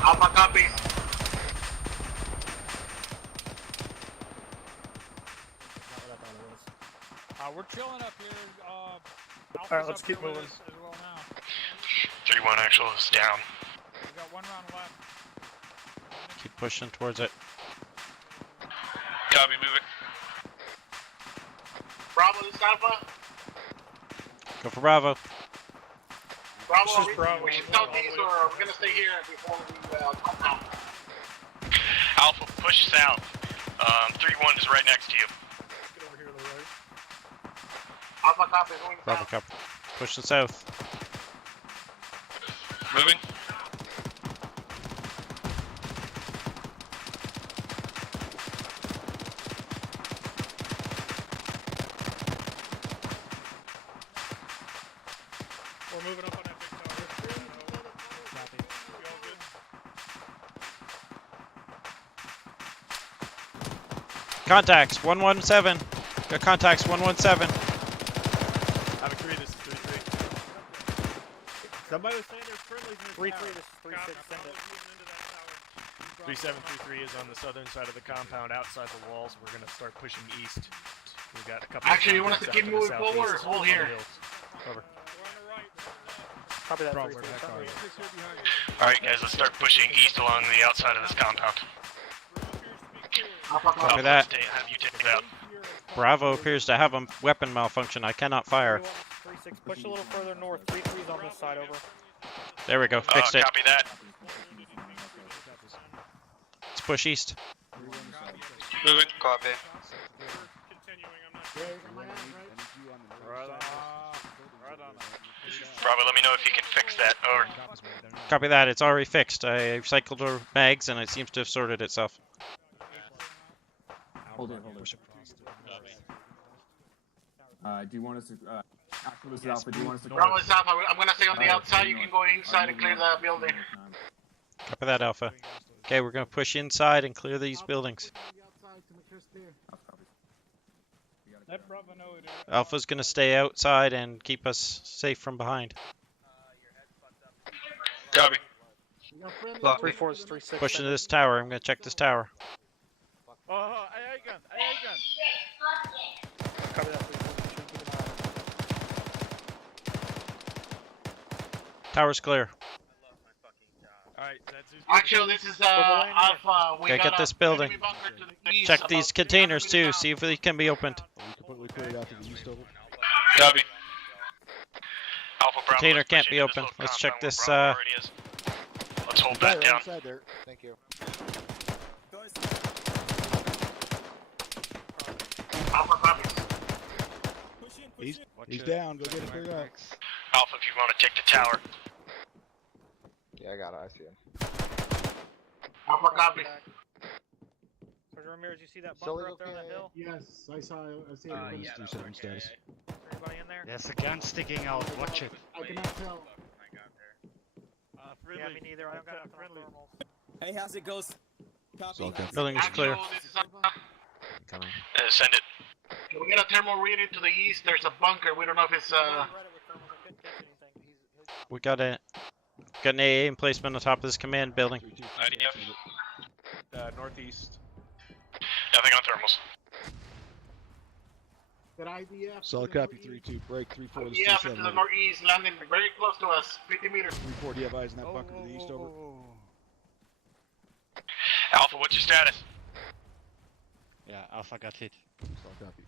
Alpha copy. We're chilling up here. Alright, let's keep moving. As well now. 3-1 actual is down. We got 1 round left. Keep pushing towards it. Copy, moving. Bravo, this is Alpha. Go for Bravo. Bravo, we should tell these or we're gonna stay here before we come out. Alpha, push south. 3-1 is right next to you. Get over here to the right. Alpha copy, going Bravo south. copy. Push to south. Moving. We're moving up on that big tower. We all good? Contacts 117. Got contacts 117. Havoc 3, this is 3-3. Somebody was saying there's friendlies in the 3-3, this is 3-6, send it. 3733 is on the southern side of the compound, outside the walls. We're gonna start pushing east. We got a couple. Actually, you want us to contacts keep up in the moving forward or southeast, hold on here? the hills. Over. Copy that. Bravo, 3-3. we're back on. Alright guys, let's start pushing east along the outside of this compound. Copy that. Have you take it out. Bravo appears to have a weapon malfunction. I cannot fire. 3-6, push a little further north. 3-3's on this side, over. There we go. Fixed it. Copy that. Let's push east. Moving. Copy. Bravo, let me know if you can fix that. Over. Copy that. It's already fixed. I recycled our mags and it seems to have sorted itself. Hold it. Do you want us to, after this Alpha, do you want us to... Bravo, this is Alpha. I'm gonna stay on the outside. You can go inside and clear the building. Copy that, Alpha. Okay, we're going to push inside and clear these buildings. Let Bravo know it. Alpha's going to stay outside and keep us safe from behind. Copy. 3-4 is 3-6. Push into this tower. I'm going to check this tower. Oh, AA gun. Copy that. 3-4. Tower's clear. Alright, that's Actually, this is Alpha. We Okay, got get a this building. enemy bunker to the east, Check about these 300 containers meters too. down. See if they can be opened. We completely cleared out to the east over. Copy. Alpha Bravo. Container let's can't push be into open. little Let's check compound where this. Bravo already is. Let's hold that down. Inside there. Thank you. Alpha copy. He's down. Go get him cleared out. Alpha, if you want to take the tower. Yeah, I got it. I see him. Alpha copy. Sergeant Ramirez, you see that So bunker it's up there on that okay. hill? Yes, I see it. It's 3-7 status. Everybody in there? There's a gun sticking out. Watch it. I cannot tell. Yeah, me neither. I don't got enough thermals. Hey, how's it goes? Copy. Building is clear. Actual, this is Alpha. Coming. Send it. Can we get a thermal reading to the east? There's a bunker. We don't know if it's We got an AA emplacement on top of this command building. IDF. northeast. Nothing on thermals. Good IDF. Solid copy 3-2. Break 3-4. This Yeah, 2-7. to the northeast, landing very close to us, 50 meters. 3-4. Do you have eyes in that bunker to the east over? Alpha, what's your status? Yeah, Alpha got hit. Solid copy.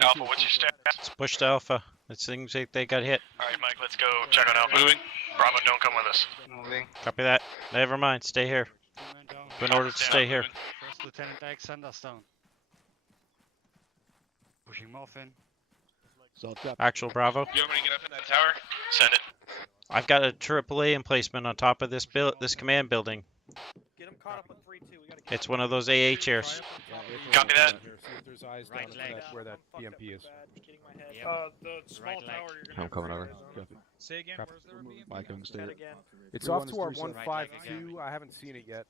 Alpha, what's your status? Let's push to Alpha. It seems like they got hit. Alright, Mike, let's go check on Alpha. Moving. Bravo, don't come with us. Moving. Copy that. Never mind. Stay here. Been ordered to stay here. First Lieutenant Alexander down. Pushing Morphin. Solid copy. Actual Bravo. You want me to get up in that tower? Send it. I've got a AAA emplacement on top of this command building. Get him caught up at 3-2. We gotta get It's one of those AA chairs. Copy that. Right leg. where that BMP is. The small tower you're gonna I'm coming over. Say again, where's there a BMP? Mike, I'm staying. It's off to our 152. I haven't seen it yet.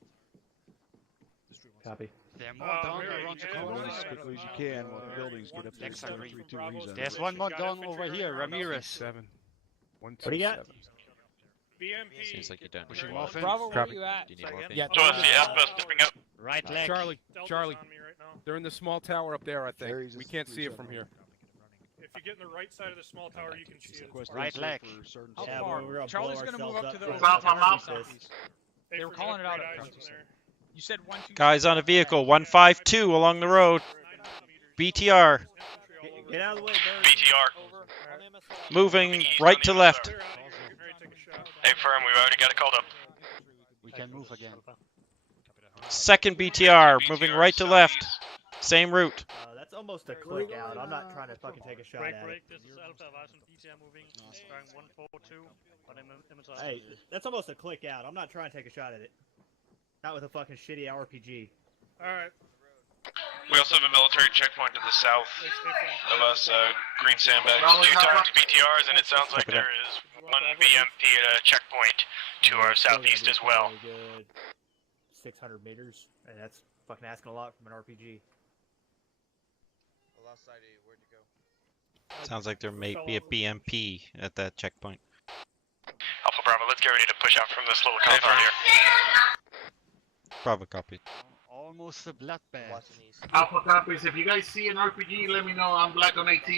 Copy. They're more down Mary, around the yeah, Go corner. as quickly as you can while the buildings get up to the Next time. 732 rezone. There's one more down over here, Ramirez. 7. 1, 2, What do you got? 7. BMP. Seems like you don't. Pushing morphine. Bravo, where Copy. you at? Do you need morphine? So I see Alpha stepping up. Right leg. Charlie, Delta's Charlie. on me right now. They're in the small tower up there, I think. Aries We is can't see it 37. from here. If you get in the right side of the small tower, you can see it. It's Right leg. How far? Charlie's gonna move up to the It's Alpha Mount. They were calling it out at first. You said 1, 2. Guys on a vehicle, 152 along the road. BTR. Get out of the way, Barry. BTR. Moving right to left. Hey, firm, we've already got it called up. We can move again. Second BTR, moving right to left. Same route. That's almost a click out. I'm not trying to fucking take a shot at it. This is Alpha, Vasen, BTR moving. Going 142. Hey, that's almost a click out. I'm not trying to take a shot at it. Not with a fucking shitty RPG. Alright. We also have a military checkpoint to the south of us, green sandbags. 2 times BTRs, and it sounds like there is 1 BMP at a checkpoint to our southeast as well. Good 600 meters, and that's fucking asking a lot from an RPG. Where'd you go? Sounds like there may be a BMP at that checkpoint. Alpha Bravo, let's get ready to push out from this little compound here. Bravo copy. Almost a bloodbath. Alpha copies. If you guys see an RPG, let me know. I'm black on AT.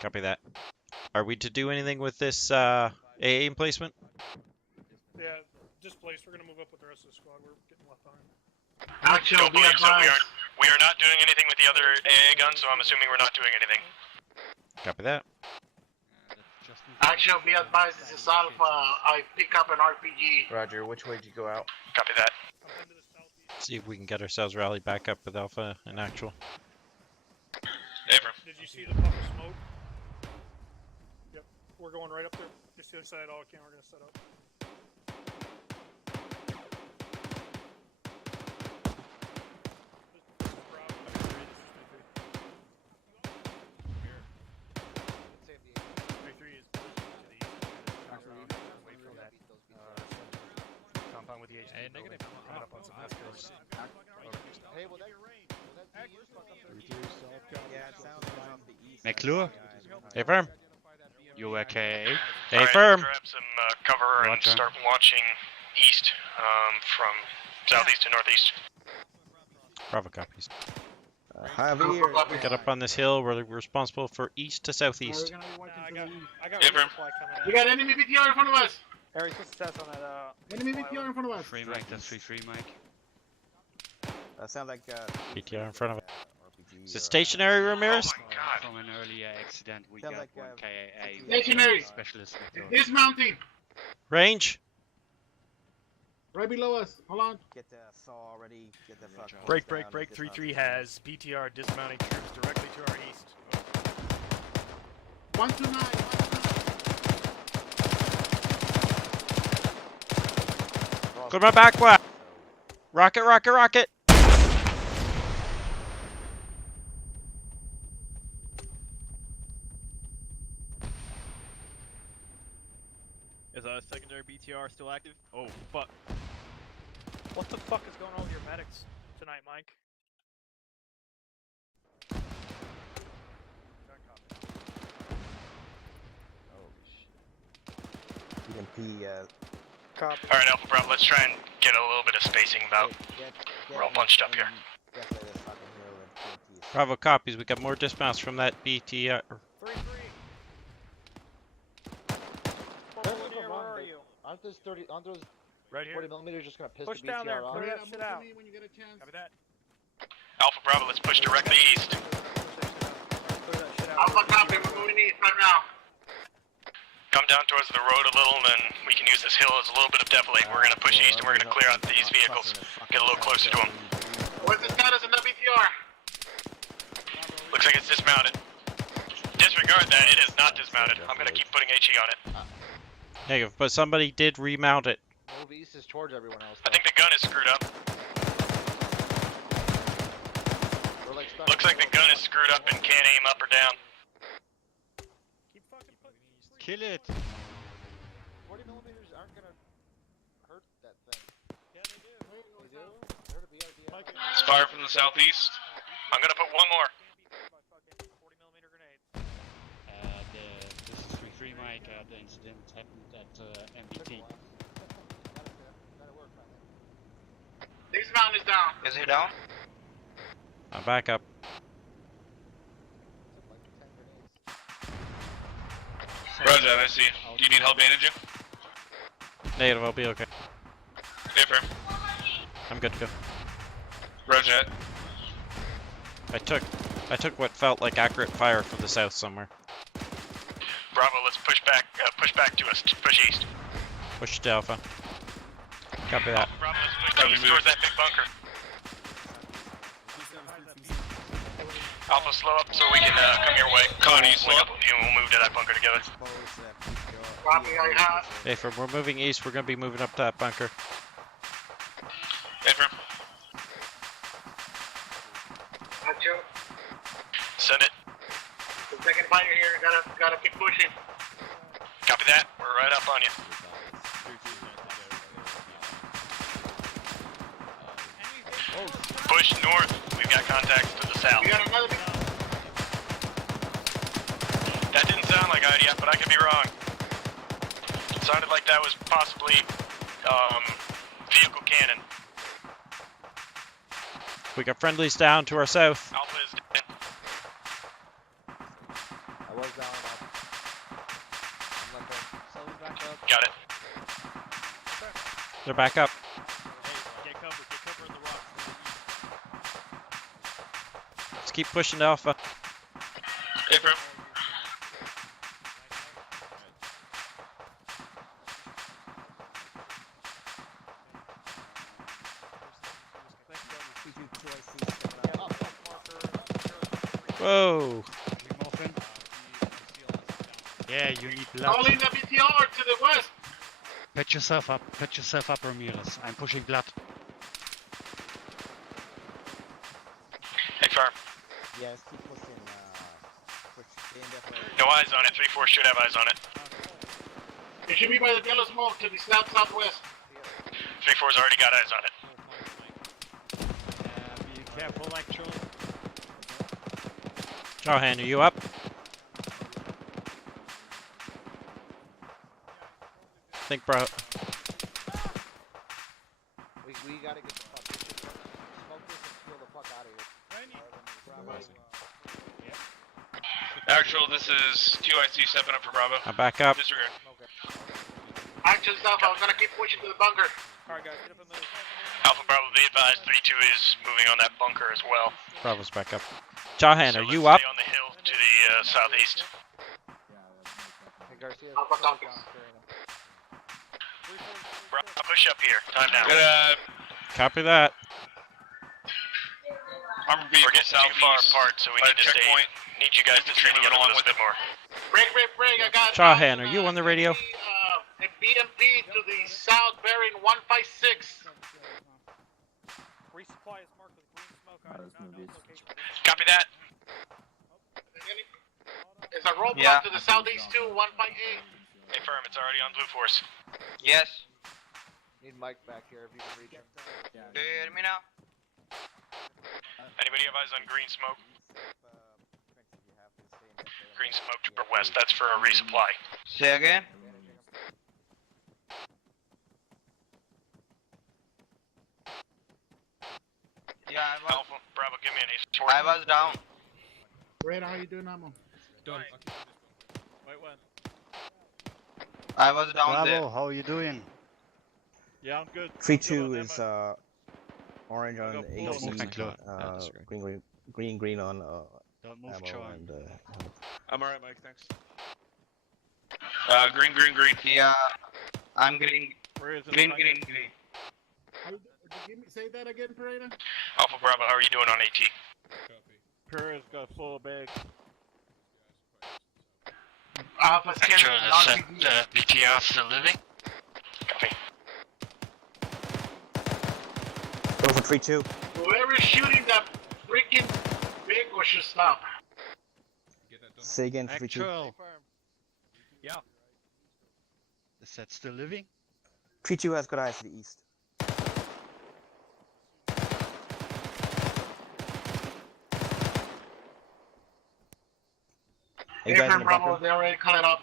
Copy that. Are we to do anything with this AA emplacement? Yeah, displaced. We're gonna move up with the rest of the squad. We're getting left behind. Action, Don't be believe so. advised. We are not doing anything with the other AA guns, so I'm assuming we're not doing anything. Copy that. Action, be advised. This is Alpha. I pick up an RPG. Roger, which way did you go out? Copy that. See if we can get ourselves rallied back up with Alpha in actual. Abram. Did you see the puff of smoke? Yep. We're going right up there. Just the other side. All camera gonna set up. Compound with the HT. Hey, negative. Coming up on some escorts. Hey, will that be used up there? Yeah, it sounds like McClure? Hey, firm. You okay? Hey, Alright, firm. grab some cover and start launching east from southeast to northeast. Bravo copies. Javier. Get up on this hill. We're responsible for east to southeast. I got Abram. resupply coming in. We got enemy BTR in front of us. Aries, what's the stats on that? Enemy BTR in front of us. 3 Mike, that's 3-3 Mike. That sounds like BTR in front of it. Is it stationary, Ramirez? Oh my god. From an earlier accident, we Sounds got like, 1 KAA. Stationary. Specialist. Dismounting. Range? Right below us. Hold on. Get the saw ready. Get the fuck. Break, break, break. 3-3 has BTR dismounting troops directly to our east. 129. Clear my back left. Rocket, rocket, rocket. Is a secondary BTR still active? Oh, fuck. What the fuck is going on with your medics tonight, Mike? BMP, Copy. Alright, Alpha Bravo, let's try and get a little bit of spacing about. We're all bunched up here. Bravo copies. We got more dismounts from that BTR. 3-3. Where are you? Aren't those 30? Aren't those Right here. 40 millimeters just gonna piss Push the down there. BTR off? Clear that shit out. When you get a chance. Copy that. Alpha Bravo, let's push directly east. Clear that shit out. Alpha copy. We're moving east right now. Come down towards the road a little, and then we can use this hill as a little bit of defilade. We're gonna push east, and we're gonna clear out these vehicles. Get a little closer to them. What's the status of the BTR? Looks like it's dismounted. Disregard that, it is not dismounted. I'm gonna keep putting HE on it. Negative, but somebody did remount it. Move east is towards everyone else. I think the gun is screwed up. We're like stuck. Looks like the gun is screwed up and can't aim up or down. Kill it! 40 millimeters aren't gonna hurt that thing. Yeah, they do. It's fire from the southeast. I'm gonna put one more. This is 3-3, Mike. The incident happened at MBT. This mountain is down. Is he down? I'm back up. Roger that, I see you. Do you need help bandaging? Negative, I'll be okay. Okay, firm. I'm good to go. Roger that. I took what felt like accurate fire from the south somewhere. Bravo, let's push back to us. Push east. Push to Alpha. Copy that. Bravo, let's push east towards that big bunker. Alpha, slow up so we can come your way. Connie, slow up. And we'll move to that bunker together. Hey, from we're moving east, we're gonna be moving up to that bunker. Hey, firm. Send it. The second fire here, gotta keep pushing. Copy that. We're right up on you. Push north. We've got contacts to the south. We got another. That didn't sound like IDF, but I could be wrong. It sounded like that was possibly vehicle cannon. We got friendlies down to our south. Alpha is dead. I was down. Back up. Got it. They're back up. Hey, get cover in the rocks. Let's keep pushing to Alpha. Hey, bro. Whoa. Yeah, you need blood. Calling the BTR to the west. Patch yourself up. Patch yourself up, Ramirez. I'm pushing blood. Hey, farm. Yes, keep pushing. No eyes on it. 3-4 should have eyes on it. It should be by the yellow smoke to the south-southwest. 3-4's already got eyes on it. Be careful, actually. Jawhan, are you up? Think, bro. We gotta get the fuck. Smoke this and kill the fuck out of here. Actual, this is 2IC stepping up for Bravo. I'm back up. Disregard. Action stuff, I was gonna keep pushing to the bunker. Alright guys, get up and move. Alpha Bravo, be advised, 3-2 is moving on that bunker as well. Bravo's back up. Jawhan, are you let's up? stay on the hill to the southeast. Hey Garcia. Alpha copies. Bravo, push up here. Time now. Copy that. We're getting too far apart, so we need to stay. Need you guys to stay together a little bit more. Break, I got Jawhan, are you on the radio? a BMP to the south bearing 156. Resupply is marked with green smoke. I do not know its location. Copy that. There's a roadblock to the southeast too, 158. Hey, firm, it's already on Blue Force. Yes. Need Mike back here if you can reach him. Do you hear me now? Anybody have eyes on green smoke? Green smoke to our west. That's for a resupply. Say again. Yeah, Alpha, Bravo, give me an ace. I was down. Red, how you doing, Amo? Done. Wait, when? I was down Bravo, there. how are you doing? Yeah, I'm good. 3-2 is orange on Go AC, green on Don't move, ammo Charlie. and I'm alright, Mike, thanks. Green. Yeah, I'm green. Where is it? Green. Say that again, Pereira. Alpha, Bravo, how are you doing on AT? Perez got full bag. Alpha Actually, the BTR still living? Copy. go for 3-2. Whoever's shooting that freaking vehicle should stop. Say again, 3-2. Actual. Yeah. Is that still living? 3-2 has got eyes to the east. you guys in the Bravo, bunker? they already cut it up.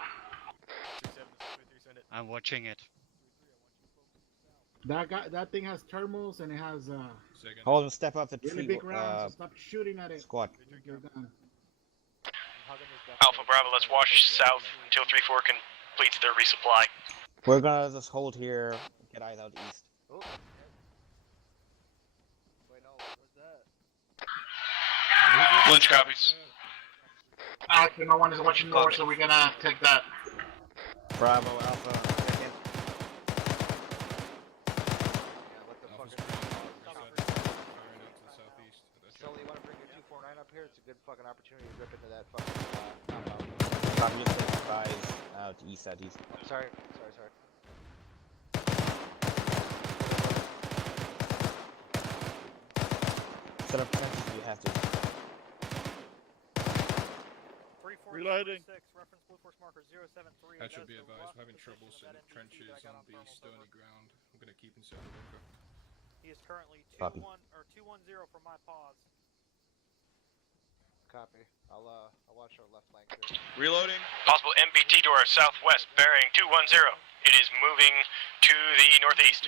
I'm watching it. That thing has thermals and it has Hold on, step up the really tree. big rounds. So stop shooting at it. Squad. You're done. Alpha Bravo, let's wash south until 3-4 completes their resupply. We're gonna just hold here, get eyes out east. Oh. Wait, no, what's that? Lynch copies. Actually, no one is watching north, so we're gonna take that. Bravo, Alpha, second. So you want to bring your 249 up here? It's a good fucking opportunity to rip into that fucking compound. Copy, just advise out east, southeast. Sorry. Set up fences if you have to. Reloading. That should be advised. We're having troubles in trenches on the stony ground. I'm gonna keep inside the bunker. He is currently 2-1 Copy. or 2-10 from my pause. Copy. I'll watch our left flank here. Reloading. Possible MBT to our southwest, bearing 210. It is moving to the northeast.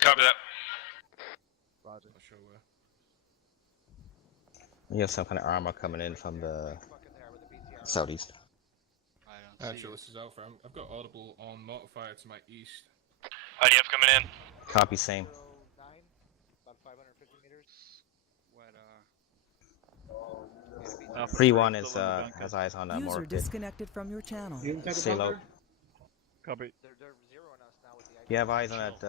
Copy that. Roger. I'll show where. You have some kind of armor coming in from the southeast. Actually, this is Alpha. I've got audible on mortar fire to my east. IDF coming in. Copy, same. 09, about 550 meters. What, 3-1 is has eyes on User mortar pit. disconnected from your channel. Stay low. Copy. They're zeroing us now with the You have eyes on that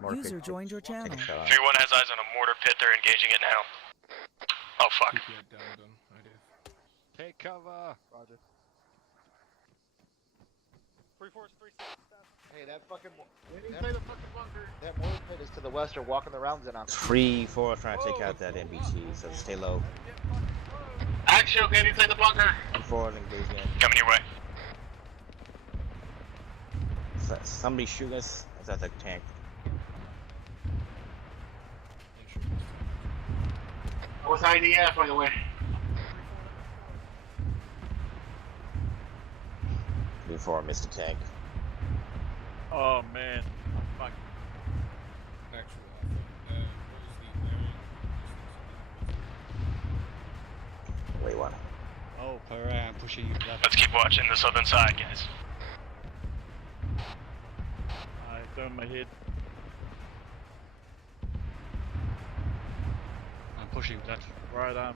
mortar User pit. joined your channel. 3-1 has eyes on a mortar pit. They're engaging it now. Oh fuck. Keep your head down, done. IDF. Take cover. Roger. 3-4-3-6. Hey, that fucking. Inside the fucking bunker. That mortar pit is to the west. They're walking the rounds in on. 3-4 trying to take out that MBT, so stay low. Action, get inside the bunker. 4 is engaging it. Coming your way. Somebody shoot us. Is that the tank? That was IDF, by the way. 3-4 missed the tank. Oh man. Fuck. Actual Alpha. What is the area? Wait, one. Oh, Pereira, I'm pushing you left. Let's keep watching the southern side, guys. I turned my head. I'm pushing left. Right arm.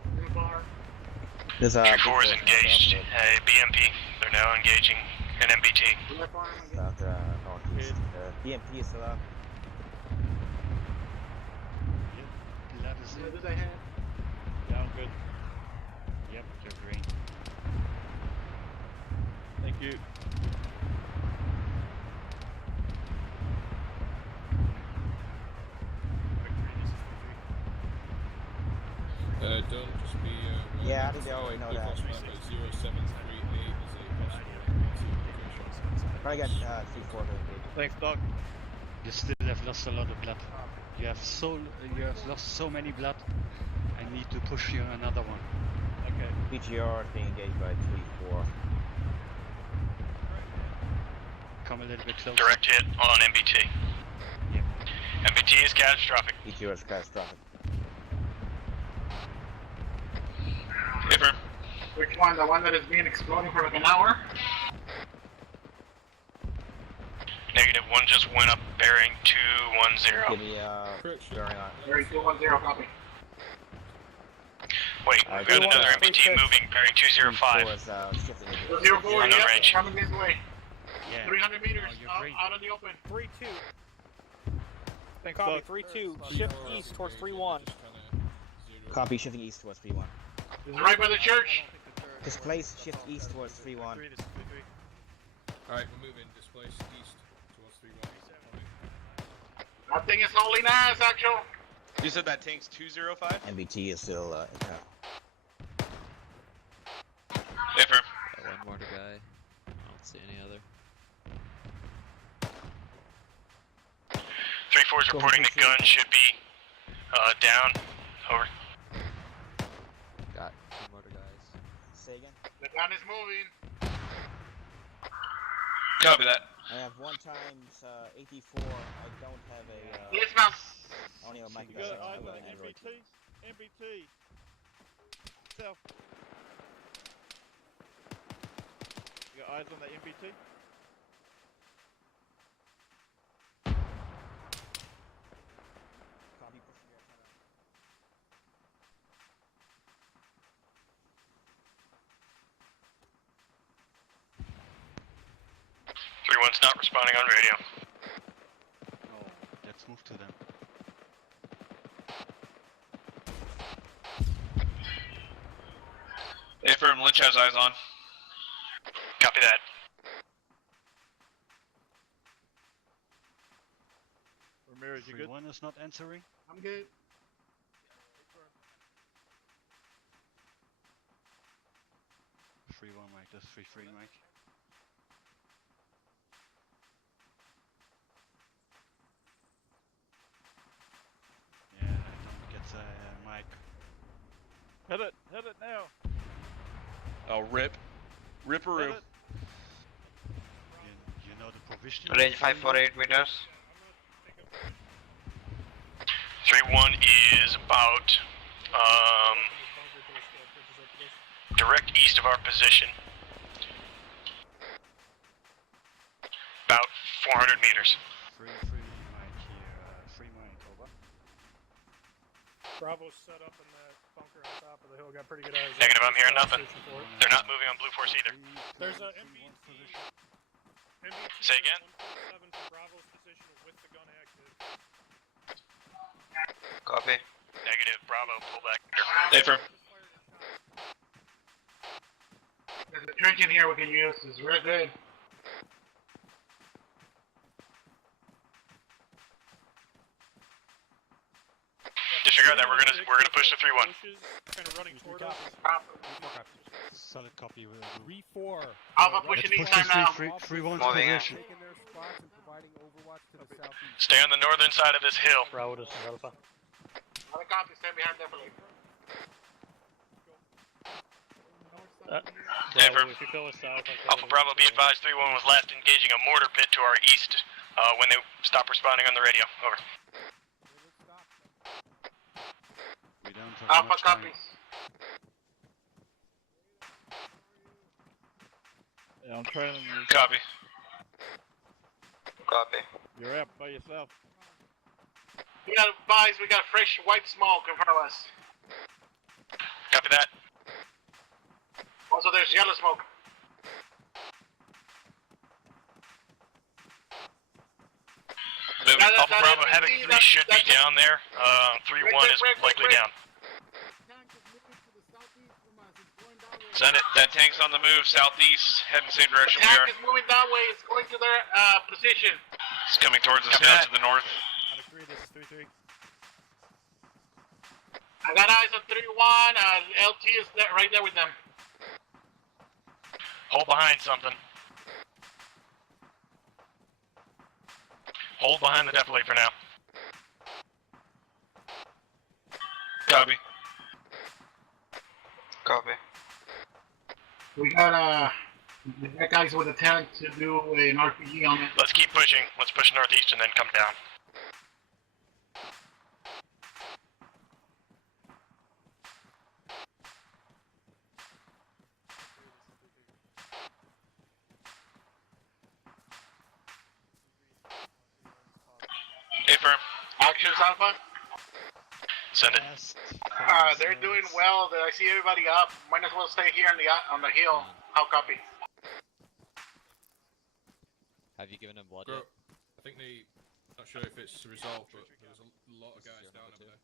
There's 3-4 is engaged. Hey, BMP. They're now engaging an MBT. South, northeast. BMP is still up. Left is What it. did I have? Yeah, I'm good. Yep, you're green. Thank you. Don't just be. Yeah, I think they already know that. 0738 is a possible Probably got 3-4 to engage. Thanks, Doc. You still have lost a lot of blood. You have lost so many blood. I need to push you another one. Okay. PGR is being engaged by 3-4. Come a little bit closer. Direct hit on MBT. Yep. MBT is catastrophic. PGR is catastrophic. Paper. Which one? The one that has been exploding for like an hour? Negative, one just went up, bearing 210. Give me bearing on. Bearing 210, copy. Wait, we've got another MBT moving, bearing 205. 4 is shifting. 204, Unknown yep, range. coming this way. Yeah. 300 meters, you're out, green. out in the open. 3-2. Thanks, copy. 3-2. Shift east towards 3-1. Copy, shifting east towards 3-1. It's right by the church. Displace, shift east towards 3-1. Alright, we're moving. Displace east towards 3-1. That thing is hauling ass, actual. You said that tank's 205? MBT is still intact. Paper. One mortar guy. I don't see any other. 3-4 is reporting the gun should be Down. Over. Got 2 motor guys. Say again? The gun is moving. Copy that. I have 1 times 84. I don't have a. Let's mouse. I only have a mic. You got eyes on the MBT? MBT. Self. You got eyes on the MBT? Copy. 3-1's not responding on radio. Oh, let's move to them. Affirm, Lynch has eyes on. Copy that. Ramirez, you good? 3-1 is not answering. I'm good. 3-1 Mike, that's 3-3 Mike. Yeah, I don't get Mike. Hit it now. Oh, rip. Ripperoo. You know the provision. Range 548 meters. 3-1 is about direct east of our position. About 400 meters. 3-3 Mike here. 3 Mike, over. Bravo's set up in that bunker on top of the hill. Got pretty good eyes. Negative, I'm hearing nothing. They're not moving on Blue Force either. There's a MBT. Say again? 147 for Bravo's position with the gun active. Copy. Negative, Bravo, pull back. Affirm. There's a trench in here we can use. It's real good. Disregard that. We're gonna push the 3-1. Kind of running toward us. Solid copy. 3-4. Alpha pushing east time now. 3-1 Moving in. position. Taking their spots and providing overwatch to the southeast. Stay on the northern side of this hill. Bravo, this is Alpha. Other copy, stand behind definitely. Affirm. If you go south, Alpha Bravo, be advised 3-1 was last engaging a mortar pit to our east when they stopped responding on the radio. Over. We don't have Alpha much time. copies. Yeah, I'm trailing you. Copy. Copy. You're up by yourself. We got advised, we got fresh white smoke in front of us. Copy that. Also, there's yellow smoke. Moving. Alpha Bravo, Havoc 3 should be down there. 3-1 is likely down. Send it. That tank's on the move, southeast, heading the same direction we Tank are. is moving that way. It's going to their position. It's coming towards us now to the north. Out of 3, this is 3-3. I got eyes on 3-1. LT is there, right there with them. Hold behind something. Hold behind the defilade for now. Copy. Copy. We got that guy's with a tank to do an RPG on it. Let's keep pushing. Let's push northeast and then come down. Affirm. Actions Alpha. Send it. They're doing well. I see everybody up. Might as well stay here on the hill. How copy? Have you given him blood Bro, yet? I think not sure if it's resolved, but there's a lot of guys down over there.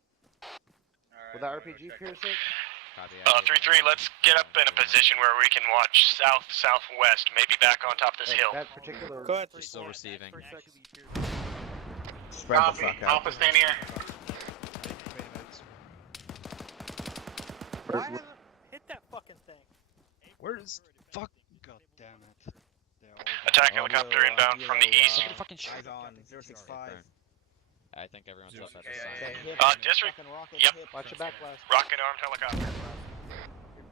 Will that RPG pierce it? 3-3, let's get up in a position where we can watch south, southwest, maybe back on top of this hill. That particular. Go ahead. We're still receiving. Spread the Copy. fuck out. Alpha, stand here. Hit that fucking thing. Where's fuck? God damn it! They're all Attack helicopter inbound from the east. Somebody fucking shoot. Eyes on 065. I think everyone's up at the KIA. sign. District. Rocket, Yep. hip. Watch your back, West. Rocket armed helicopter. You're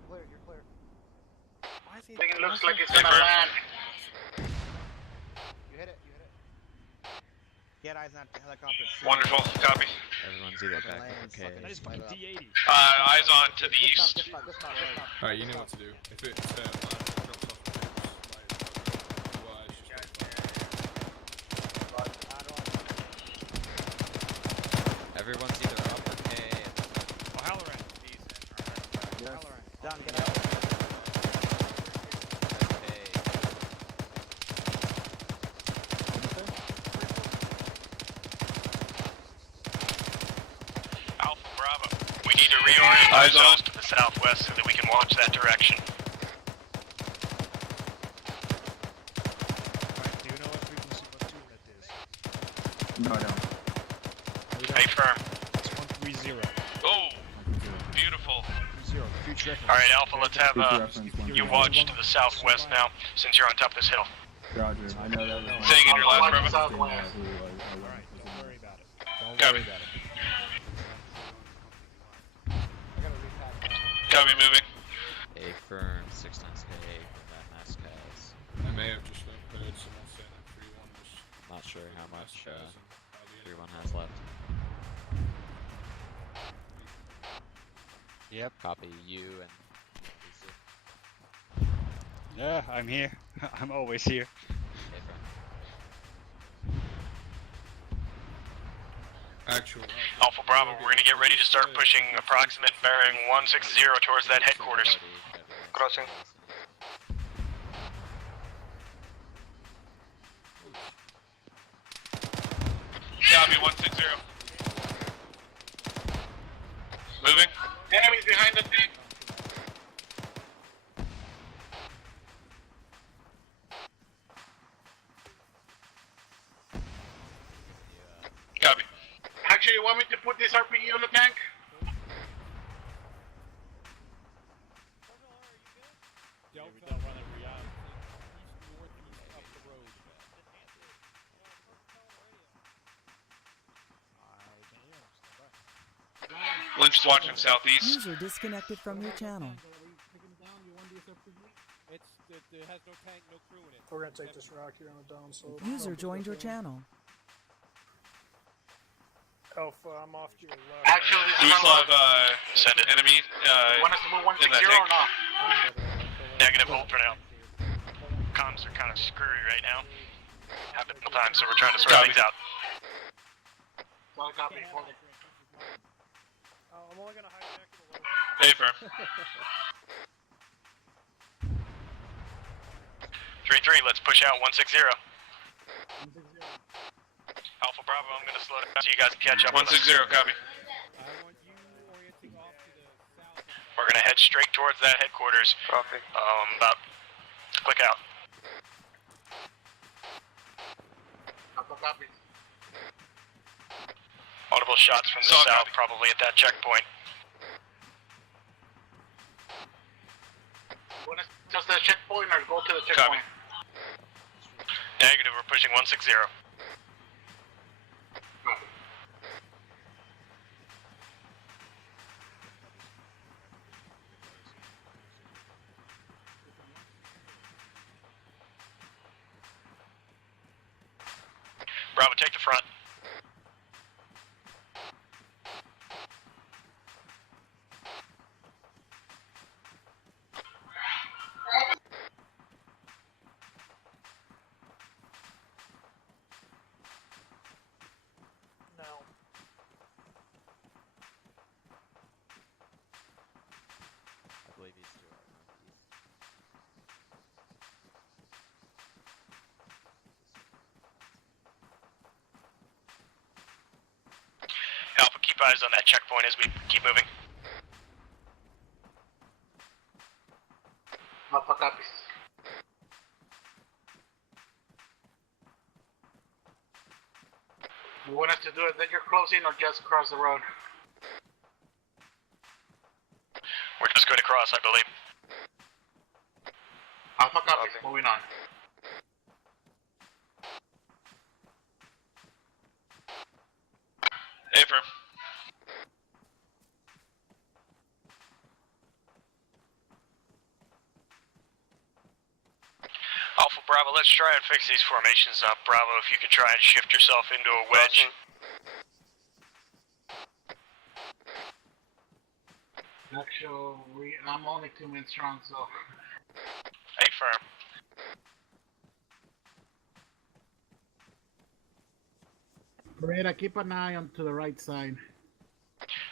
clear, you're clear. Why is he? I think it looks why like is it's he- gonna land. You hit it, you hit it. Get eyes on the helicopter. Wonderful. Copy. Everyone's either back or KA. Nice fucking D80. Eyes on to the east. Dismount. Alright, you know what to do. If it drops off the boots, otherwise just don't fire. Everyone's either up or KA. O'Halloran. Down, get out. Alpha Bravo. We need to reorient ourselves to the southwest so that we can watch that direction. Do you know what frequency platoon that is? No, I don't. Stay firm. It's 130. Oh, beautiful. 130. Future reference. All right, Alpha. Let's have Future reference, you watch to the southwest now, since you're on top of this hill. Roger, I know that was Say again your last Watch Bravo. southwest. Alright, don't worry about it. Don't Copy. worry about it. Copy, moving. A firm 6 times KA from that mass cast. I may have just heard someone saying that 3-1 was Not sure how much by the end. 3-1 has left. Yep. Copy you and Lisa. Yeah, I'm here. I'm always here. A firm. Actual. Alpha Bravo, we're gonna get ready to start pushing approximate bearing 160 towards that headquarters. Crossing. Copy, 160. Moving. Enemies behind the tank. Copy. Actually, you want me to put this RPG on the tank? Lynch is watching southeast. User disconnected from your channel. It has no tank, no crew in it. We're gonna take this rock here on the downslope. User joined your channel. Alpha, I'm off to your left. Actually, this is Uslav, send an enemy, want us to move in that 160 or tank. not? Negative, hold for now. Comms are kind of screwy right now. Happened a couple times, so we're trying to sort things out. Solid copy. I'm only gonna hijack it a little. Hey, firm. 3-3, let's push out 160. Alpha Bravo, I'm gonna slow down so you guys can catch up. 160, copy. We're gonna head straight towards that headquarters. Copy. About click out. Alpha copy. Audible shots from the south, probably at that checkpoint. Want us just the checkpoint or go to the Copy. checkpoint? Negative, we're pushing 160. Bravo, take the front. No. I believe these two are northeast. Alpha, keep eyes on that checkpoint as we keep moving. Alpha copies. You want us to do it then you're closing or just across the road? We're just going to cross, I believe. Alpha copies, moving on. Affirm. Alpha Bravo, let's try and fix these formations up. Bravo, if you could try and shift yourself into a wedge. Actually, I'm only 2 men strong, so. Affirm. Beretta, keep an eye on to the right side.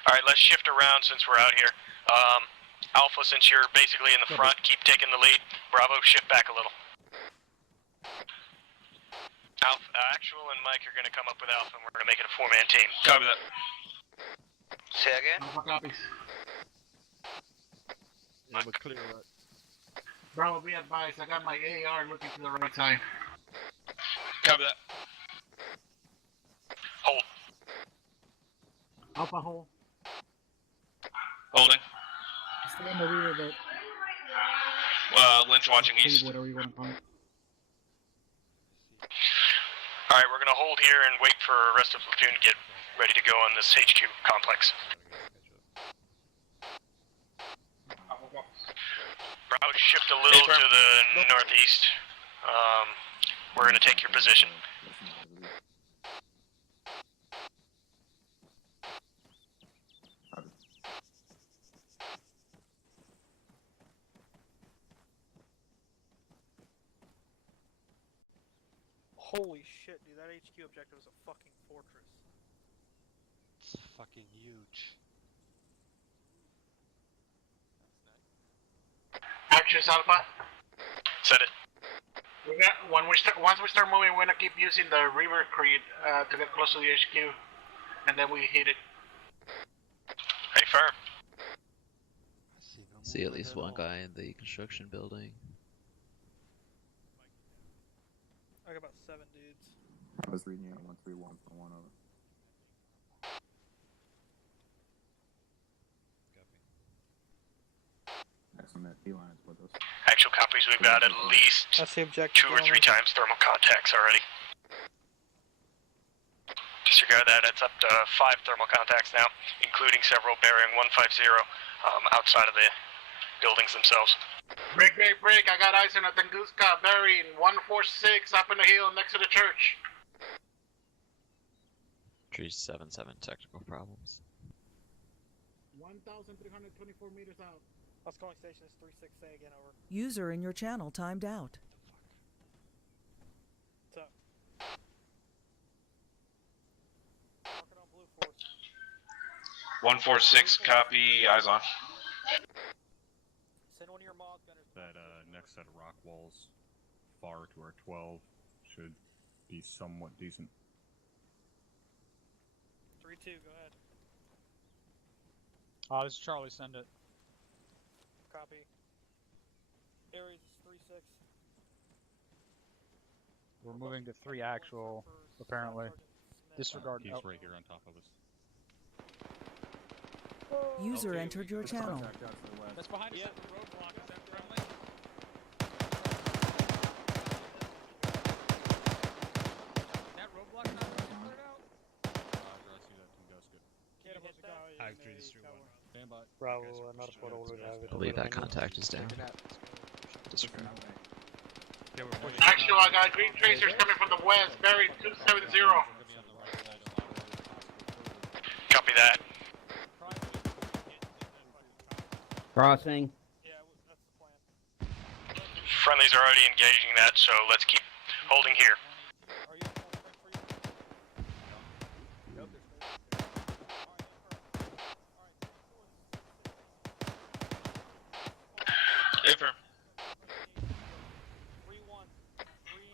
Alright, let's shift around since we're out here. Alpha, since you're basically in the front, keep taking the lead. Bravo, shift back a little. Alpha, Actual and Mike are gonna come up with Alpha and we're gonna make it a 4-man team. Copy that. Say again? Alpha copies. Yeah, we're clear, right? Bravo, be advised, I got my AR looking to the right side. Copy that. Hold. Alpha hole. Holding. Stay on the rear of the... Lynch watching east. Whatever you want to call it. Alright, we're gonna hold here and wait for the rest of the platoon to get ready to go on this HQ complex. Bravo, shift a little to the northeast. We're gonna take your position. Holy shit, dude, that HQ objective is a fucking fortress. It's fucking huge. Actions, Alpha. Set it. Once we start moving, we're gonna keep using the River Creed to get close to the HQ, and then we hit it. Hey, firm. See at least one guy in the construction building. I got about 7 dudes. I was reading you at 131 for one of them. Some FP lines with us. Actual copies, we've got at least 2 or 3 times thermal contacts already. Disregard that, it's up to 5 thermal contacts now, including several bearing 150 outside of the buildings themselves. Break, I got eyes on a Tunguska bearing 146 up in the hill next to the church. 377 technical problems. 1,324 meters out. Calling station is 36A again, over. User in your channel timed out. What's up? Mark it on Blue Force. 146, copy, eyes on. Send one of your mod gunners. That next set of rock walls far to our 12 should be somewhat decent. 3-2, go ahead. This is Charlie, send it. Copy. Aries is 3-6. We're moving to 3 actual, apparently. Disregard. He's right here on top of us. User entered your channel. That's behind us at the roadblock. Is that friendly? That roadblock not cleared out? Roger, I see that Tunguska. Havoc 3, this is 3-1. Stand by. Bravo, not for all I believe that contact is down. Disregard. Actual, I got green tracers coming from the west, bearing 270. Copy that. Crossing. Friendlies are already engaging that, so let's keep holding here. Affirm.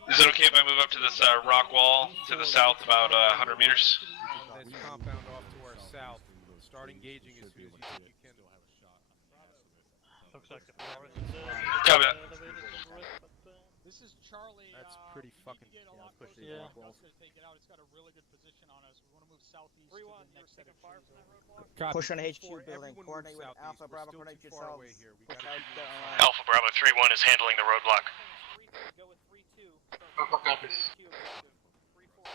Is it okay if I move up to this rock wall to the south about 100 meters? That's compound off to our south. Start engaging as soon as you think you can. Looks like the forest. Copy that. This is Charlie. That's pretty fucking. Get a lot closer. Yeah. It's gonna take it out. It's got a really good position on us. We want to move southeast to the next set of fire from that roadblock. Push on HQ building. Coordinate with Alpha Bravo. Coordinate yourselves. Alpha Bravo 3-1 is handling the roadblock. Go with 3-2. Alpha copies. 3-4.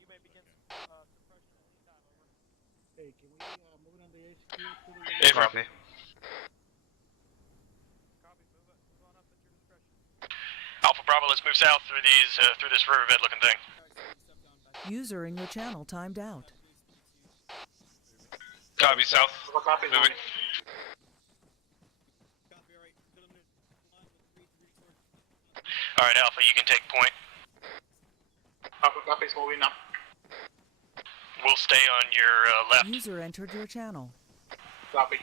You may begin suppression at any time, over. Hey, can we move it on the HQ to the... Hey, copy. Alpha Bravo, let's move south through these through this riverbed looking thing. User in your channel timed out. Copy, south. Moving. Alright, Alpha, you can take point. Alpha copies moving up. We'll stay on your left. User entered your channel. Copy.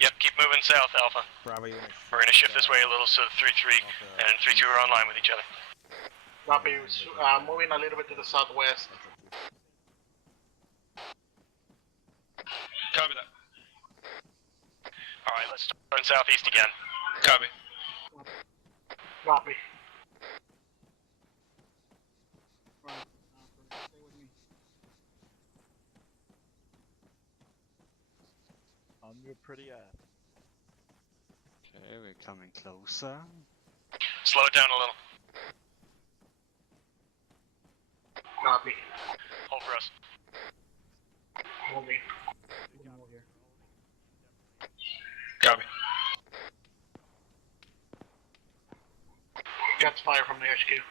Yep, keep moving south, Alpha. Probably We're gonna shift this way a little so 3-3 and 3-2 are online with each other. Copy. Moving a little bit to the southwest. Copy that. Alright, let's turn southeast again. Copy. Copy. On your pretty ass. Okay, we're coming closer. Slow it down a little. Copy. Hold for us. Moving. Copy. Shots fire from the HQ.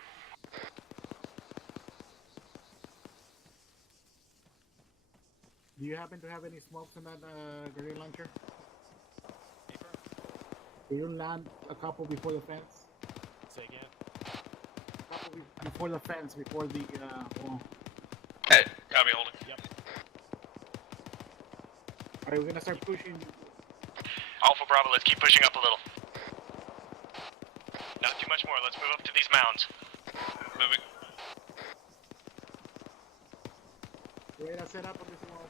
Do you happen to have any smokes in that grenade launcher? Can you land a couple before the fence? Say again. A couple before the fence, before the wall. Hey, copy, holding. Yep. Alright, we're gonna start pushing. Alpha Bravo, let's keep pushing up a little. Not too much more, let's move up to these mounds. Moving. Ready to set up on this wall.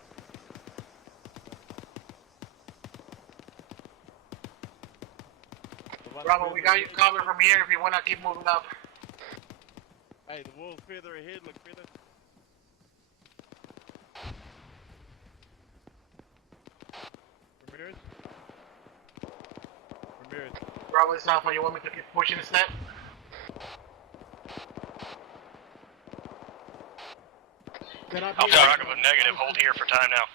Bravo, we got you covered from here if you wanna keep moving up. Hey, the wolf further ahead, look further. Ramirez? Ramirez. Bravo is Alpha, you want me to keep pushing instead? Set up Alpha here. Bravo, negative, hold here for time now.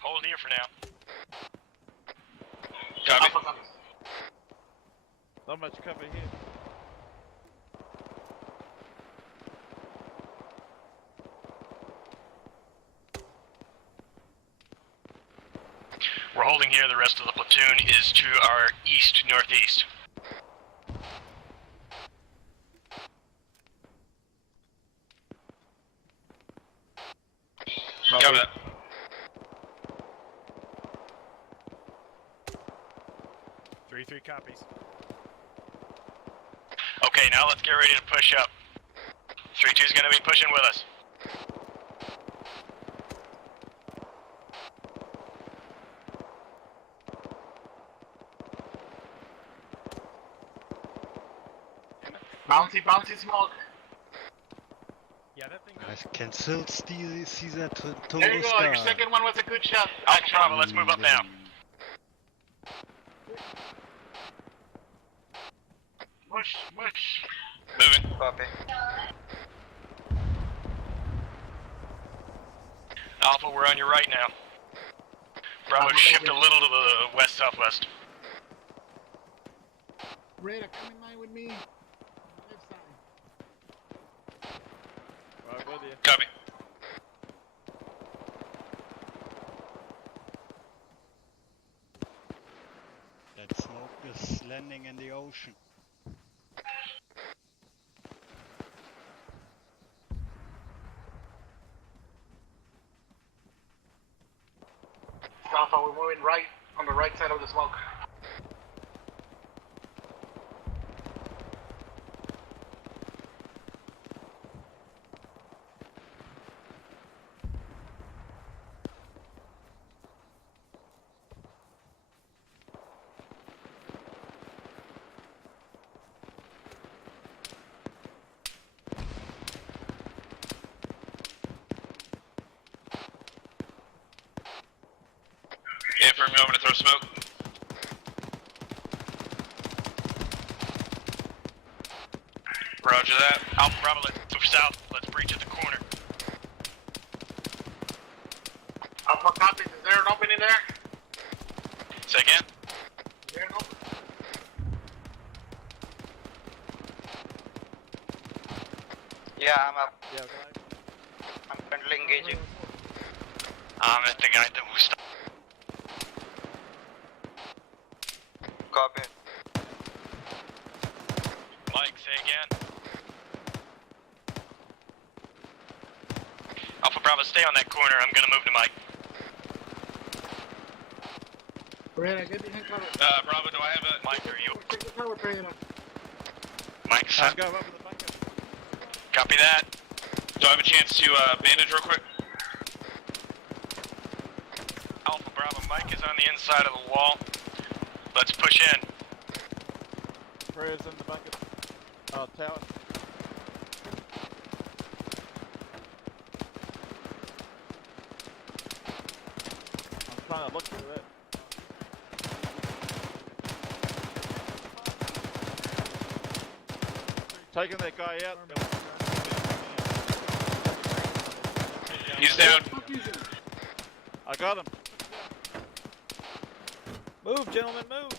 Hold here for now. Copy. Alpha copies. Not much cover here. We're holding here, the rest of the platoon is to our east-northeast. Copy that. Three copies. Okay, now let's get ready to push up. 3-2's gonna be pushing with us. Bouncy, bouncy smoke. Yeah, that thing. I can still see that total There you go, your star. second one was a good shot. Alpha Bravo, let's move up now. Mush, mush. Moving. Copy. Alpha, we're on your right now. Bravo, shift a little to the west-southwest. Raider, come in line with me. Left side. Alright, with you. Copy. That smoke is landing in the ocean. Alpha, we're moving right on the right side of the smoke. smoke. Roger that. Alpha Bravo, let's move south. Let's breach at the corner. Alpha copies. Is there an opening there? Say again? Is there an opening? Yeah, I'm up. Yeah, I'm currently engaging. I'm at the guy that was. Copy. Mike, say again. Alpha Bravo, stay on that corner. I'm gonna move to Mike. Pereira, get behind cover. Bravo, do I have a Mike? Are you? Take the cover, Pereira. Mike, I'll go over the bunker. copy that. Do I have a chance to bandage real quick? Alpha Bravo, Mike is on the inside of the wall. Let's push in. Prayers in the bunker. Tower. I'm trying to look through it. Taking that guy out. He's down. I got him. Move, gentlemen, move.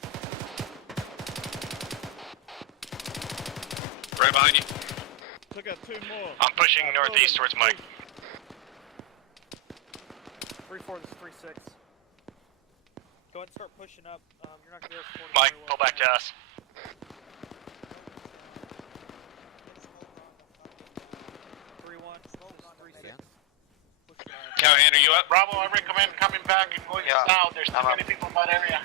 Right behind you. Took out 2 more. I'm pushing northeast towards Mike. 3-4, this is 3-6. Go ahead and start pushing up. You're not gonna be able to support us Mike, very well. pull back to us. 3-1, this is 3-6. Callahan, are you up? Bravo, I recommend coming back and going south. There's too many people in that area.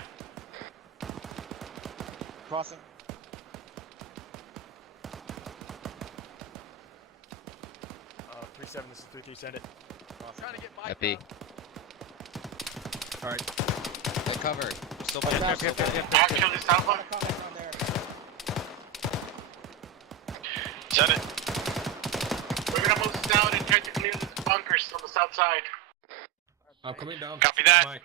Crossing. This is 3-3, send it. Trying to get Mike FB. Alright. Get covered. Still Yep, pushing. yep, Still yep, pushing. yep. Actually, Alpha. Comments on there. Send it. We're gonna move south and try to clear the bunkers on the south side. I'm coming down. Copy that. Mike.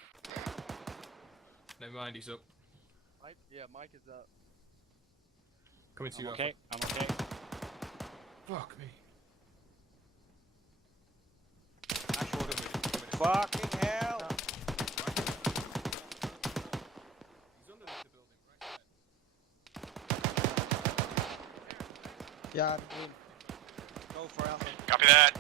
Never mind, he's up. Mike? Yeah, Mike is up. Coming to you. Okay, I'm okay. Fuck me. Fucking hell! He's underneath the building, right there. Yeah, I mean, go for Alpha. Copy that.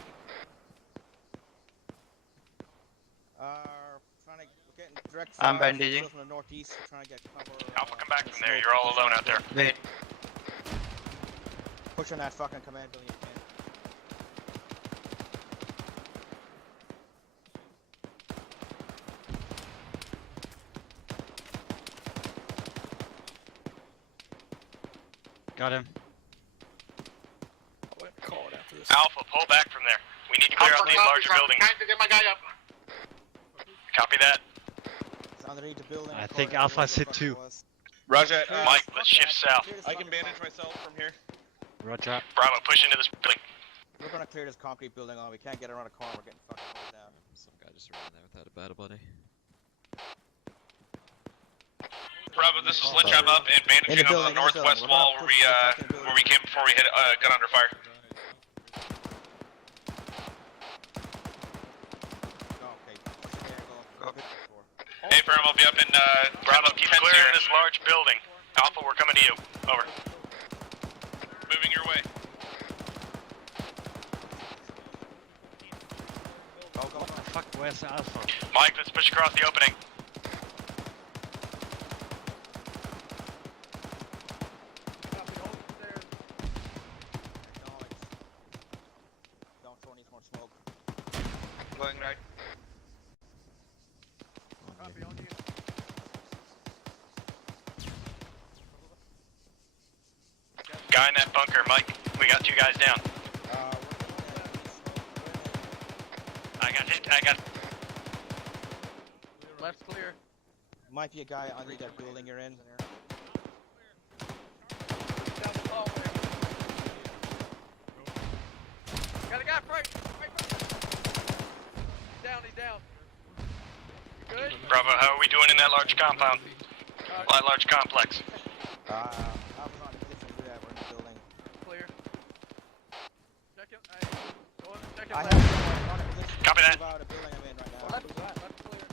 Trying to get in direct I'm fire bandaging. from the northeast, trying to get cover. Alpha, come back from there. You're all alone out there. Wait. Push on that fucking command building you can. Got him. I'll call it after this. Alpha, pull back from there. We need to clear out these larger buildings. Trying to get my guy up. Copy that. It's underneath the building. I think Alpha's hit too. Roger. Mike, let's shift south. I can bandage myself from here. Roger. Bravo, push into this building. We're gonna clear this concrete building on. We can't get around a corner. We're getting fucking closed down. Some guy just ran there without a battle buddy. Bravo, this is Lyncham up and bandaging on the northwest wall where we came before we hit got under fire. Hey, Firm, I'll be up in Bravo. Keep clearing this large building. Alpha, we're coming to you. Over. Moving your way. Fuck, where's Alpha? Mike, let's push across the opening. Don't throw any more smoke. Going right. Copy on you. Guy in that bunker, Mike. We got 2 guys down. I got. Left's clear. Might be a guy underneath that building you're in. Got a guy right. He's down, he's down. Good. Bravo, how are we doing in that large compound? That large complex. I was on a different route. We're in the building. Clear. Check it. Go on, check it. I have on a position. Copy that. Move out of the building I'm in right now. Left clear.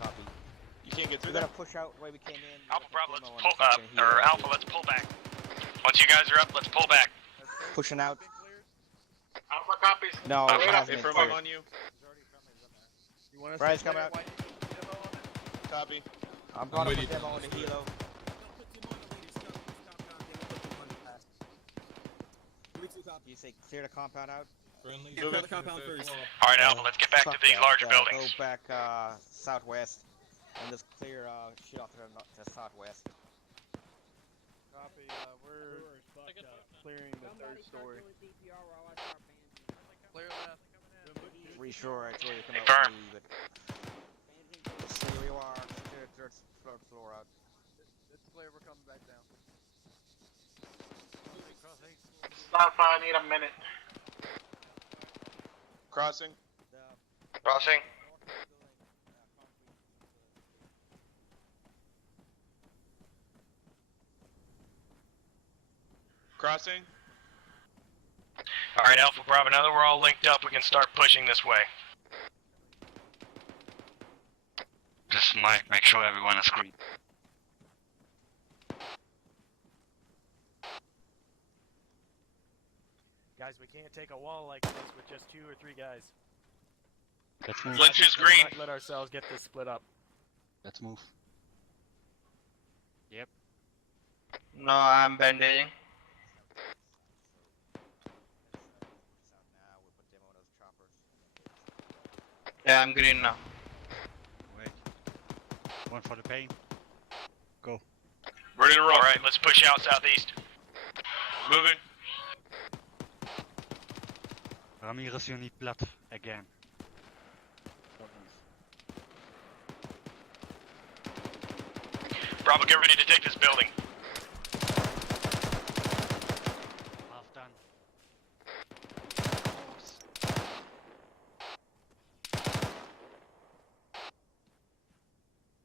Copy. You can't get We through gotta there? push out the way we came in. Alpha, Bravo, let's Demo pull and up. fucking Or heal. Alpha, let's pull back. Once you guys are up, let's pull back. Pushing out. Alpha copies. No, Alpha, it hasn't been Affirm, cleared. I'm on you. You want us Bryce, to come clear out. while you do demo on it? Copy. I'm going with to you, put demo Tom. on the helo. You say clear the compound out? Friendly. Move it. Alright, Alpha, let's get back to Fuck these that. larger buildings. Go back southwest and just clear shit off to the southwest. Copy. We're clearing the third story. Clear left. Pretty sure I told you to come Confirm. out with me, but see where you are. Clear the third floor out. It's clear. We're coming back down. Stop, I need a minute. Crossing. Crossing. Crossing. Alright, Alpha, Bravo, now that we're all linked up, we can start pushing this way. Just make sure everyone is green. Guys, we can't take a wall like this with just 2 or 3 guys. Let's move. Lynch is green. Let's not let ourselves get this split up. Let's move. Yep. No, I'm bandaging. Yeah, I'm green now. Wait. One for the pain. Go. Ready to roll. Alright, let's push out southeast. Moving. Ramirez, you need blood again. Bravo, get ready to take this building. Half done.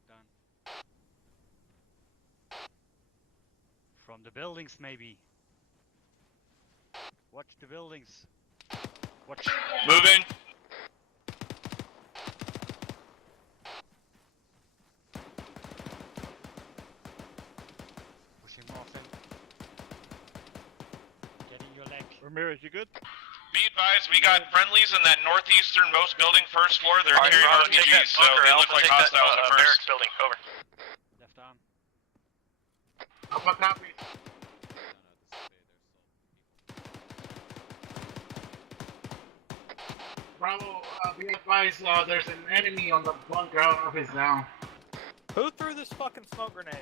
Done. From the buildings, maybe. Watch the buildings. Watch. Moving. Pushing Morphin. Getting your leg. Ramirez, you good? Be advised, we got friendlies in that northeasternmost building, first floor. They're Alright, carrying Bravo, take that RPGs, so bunker, they Alpha, look like take that, hostiles at first. barracks building, over. Left arm. Alpha copies. Bravo, be advised, there's an enemy on the bunker office now. Who threw this fucking smoke grenade?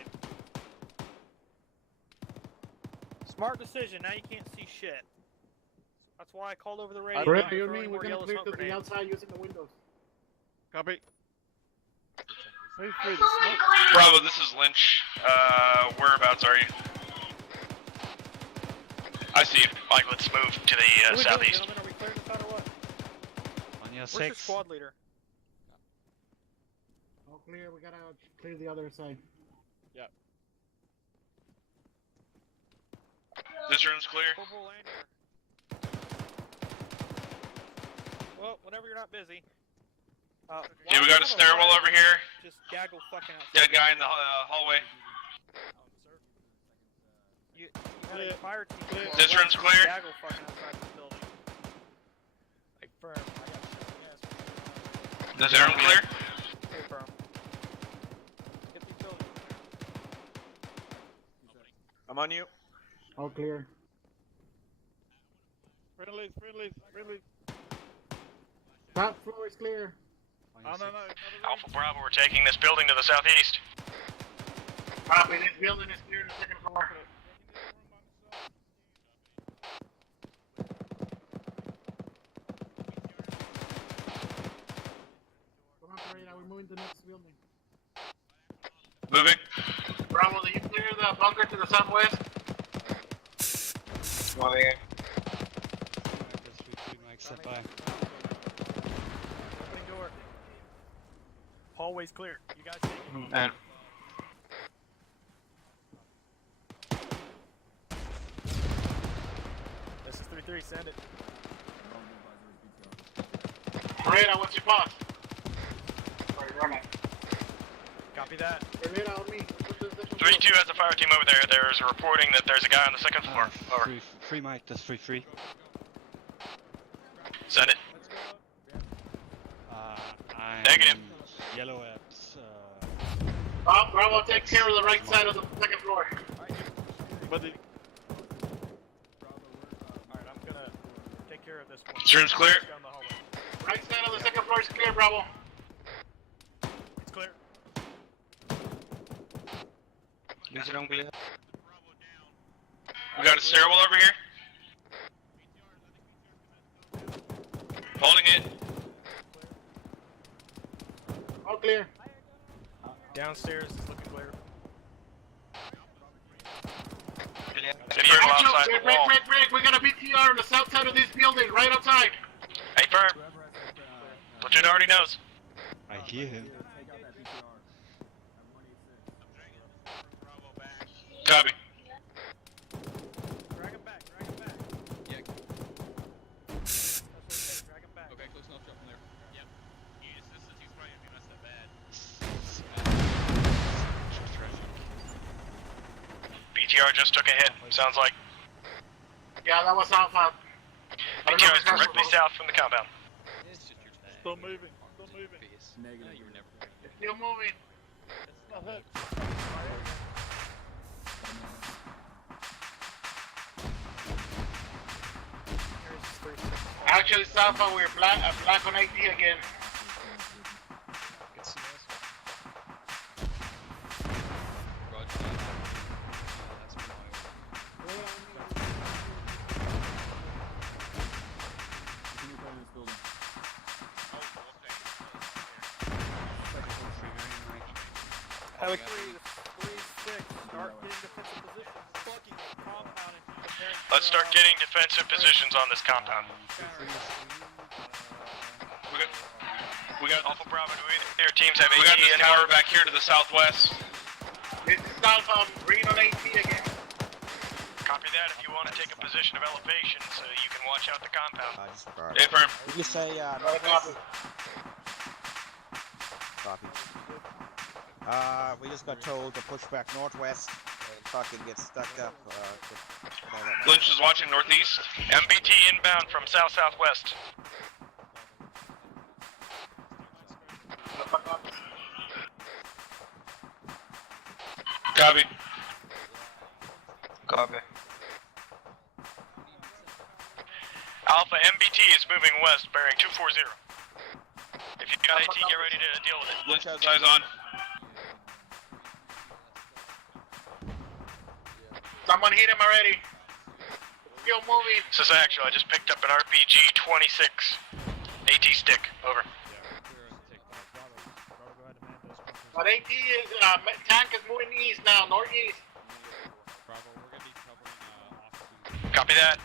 Smart decision, now you can't see shit. That's why I called over the radio. Brett, you throwing mean more we're gonna yellow clear smoke to the grenades. outside using the windows? Copy. Who threw the smoke? Bravo, this is Lynch. Whereabouts are you? I see you. Mike, let's move to the What are we doing, southeast. gentlemen? Are we clearing this out or what? On your Where's your 6. squad leader? All clear, we gotta clear the other side. Yep. This room's clear. Corporal Lanier. Well, whenever you're not busy. Yeah, we got a stairwell over here. Just gaggle fucking outside. Dead guy in the hallway. You had a fire team. Clear. This room's clear. Gaggle fucking outside this building. Like firm. I got yes. This room clear. Okay, firm. Get these buildings. I'm on you. All clear. Friendlies, friendlies, friendlies. Top floor is clear. Oh, no. Alpha Bravo, we're taking this building to the southeast. Copy, this building is clear to the second floor. Come on, Parade, we're moving to the next building. Moving. Bravo, do you clear the bunker to the southwest? Just 3 mics. Bye. Opening door. Hallway's clear. You guys take it. And This is 3-3. Send it. Pereira, what's your boss? Alright, run it. Copy that. Pereira on me. 3-2 has a fire team over there. There's a reporting that there's a guy on the second floor. Over. Free Mike, that's 3-3. Send it. I'm Negative. Yellow apps. Oh, Bravo, take care of the right side of the second floor. But the... Alright, I'm gonna take care of this one. This room's clear. Down the hallway. Right side of the second floor is clear, Bravo. It's clear. We got a stairwell over here. Holding it. All clear. Downstairs is looking clear. Outside the wall. Break. We got a BTR on the south side of this building, right outside. Hey, firm. Platoon already knows. I hear him. Copy. Drag him back. Yeah. That's what it says, drag him back. Okay, close enough. Drop from there. Yep. He's probably gonna be messed up bad. BTR just took a hit. Sounds like. Yeah, that was Alpha. BTR is directly south from the compound. Still moving. Negative. You were never. Still moving. Actually, Alpha, we're black on AD again. Havoc 3-6. Start getting defensive positions. Fucking compound and preparing. Let's start getting defensive positions on this compound. We got Alpha Bravo. Do either teams have AT? We got this tower back here to the southwest. This is Alpha, green on AT again. Copy that. If you want to take a position of elevation, so you can watch out the compound. Hey, firm. Did you say Copy. Copy. We just got told to push back northwest and fucking get stuck up. Lynch is watching northeast. MBT inbound from south-southwest. Copy. copy. Alpha, MBT is moving west, bearing 240. If you've got AT, get ready to deal with it. Lynch eyes on. Someone hit him already. Still moving. This is actual. I just picked up an RPG-26 AT stick. Over. But AT is, tank is moving east now, northeast. Copy that.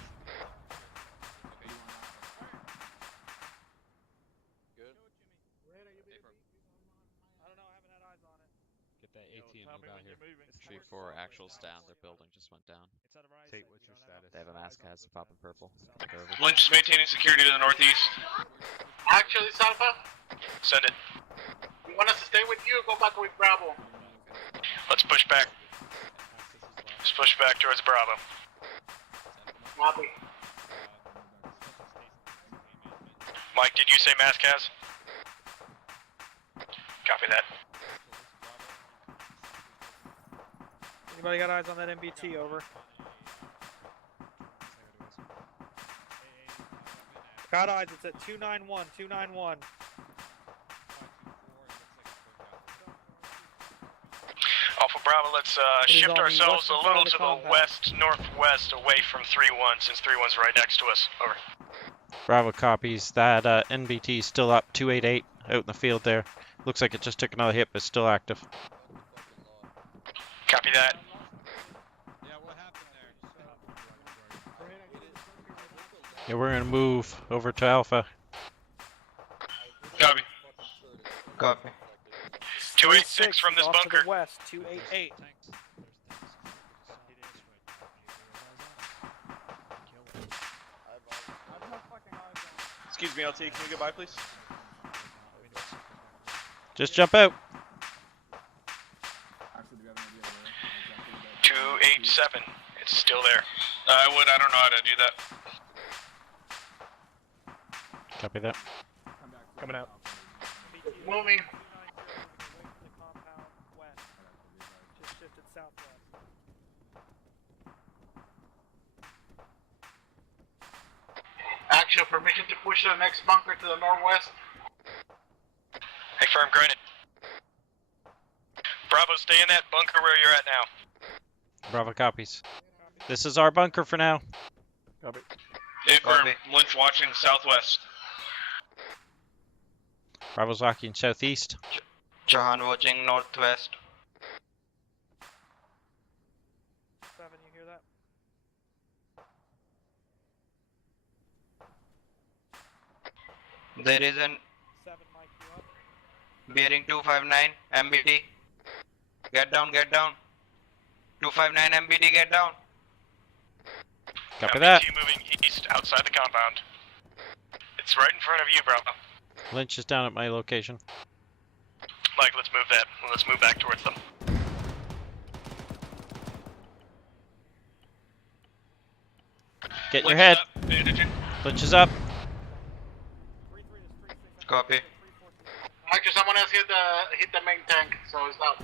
Get that AT and move out here. 3-4 actuals down. Their building just went down. Tate, what's your status? They have a mask has popping purple. Lynch is maintaining security to the northeast. Actually, Salva, Send it. you want us to stay with you or go back with Bravo? Let's push back. Let's push back towards Bravo. Copy. Mike, did you say mask has? Copy that. Anybody got eyes on that MBT? Over. Got eyes. It's at 291. 291. Alpha Bravo, let's It is shift on the ourselves a western side little of the to the compound. west-northwest away from 3-1, since 3-1's right next to us. Over. Bravo copies. That NBT is still up 288 out in the field there. Looks like it just took another hit, but still active. Copy that. Yeah, we're gonna move over to Alpha. Copy. Copy. 286 from this off bunker. To the west, 288. Excuse me, LT, can you get by, please? Just jump out. 287. It's still there. I don't know how to do that. Copy that. Coming out. Moving. Just shifted southwest. Actual permission to push to the next bunker to the northwest. Hey, firm, granted. Bravo, stay in that bunker where you're at now. Bravo copies. This is our bunker for now. Copy. Hey, firm, Lynch watching southwest. Bravo's walking southeast. Jahan watching northwest. 7, you hear that? There is an 7, Mike, you up? bearing 259 MBT. Get down, get down. 259 MBT, get down. Copy that. moving east outside the compound. It's right in front of you, Bravo. Lynch is down at my location. Mike, let's move that. Let's move back towards them. Get in your head. Lynch is up. Copy. Actually, someone else hit the main tank, so it's out.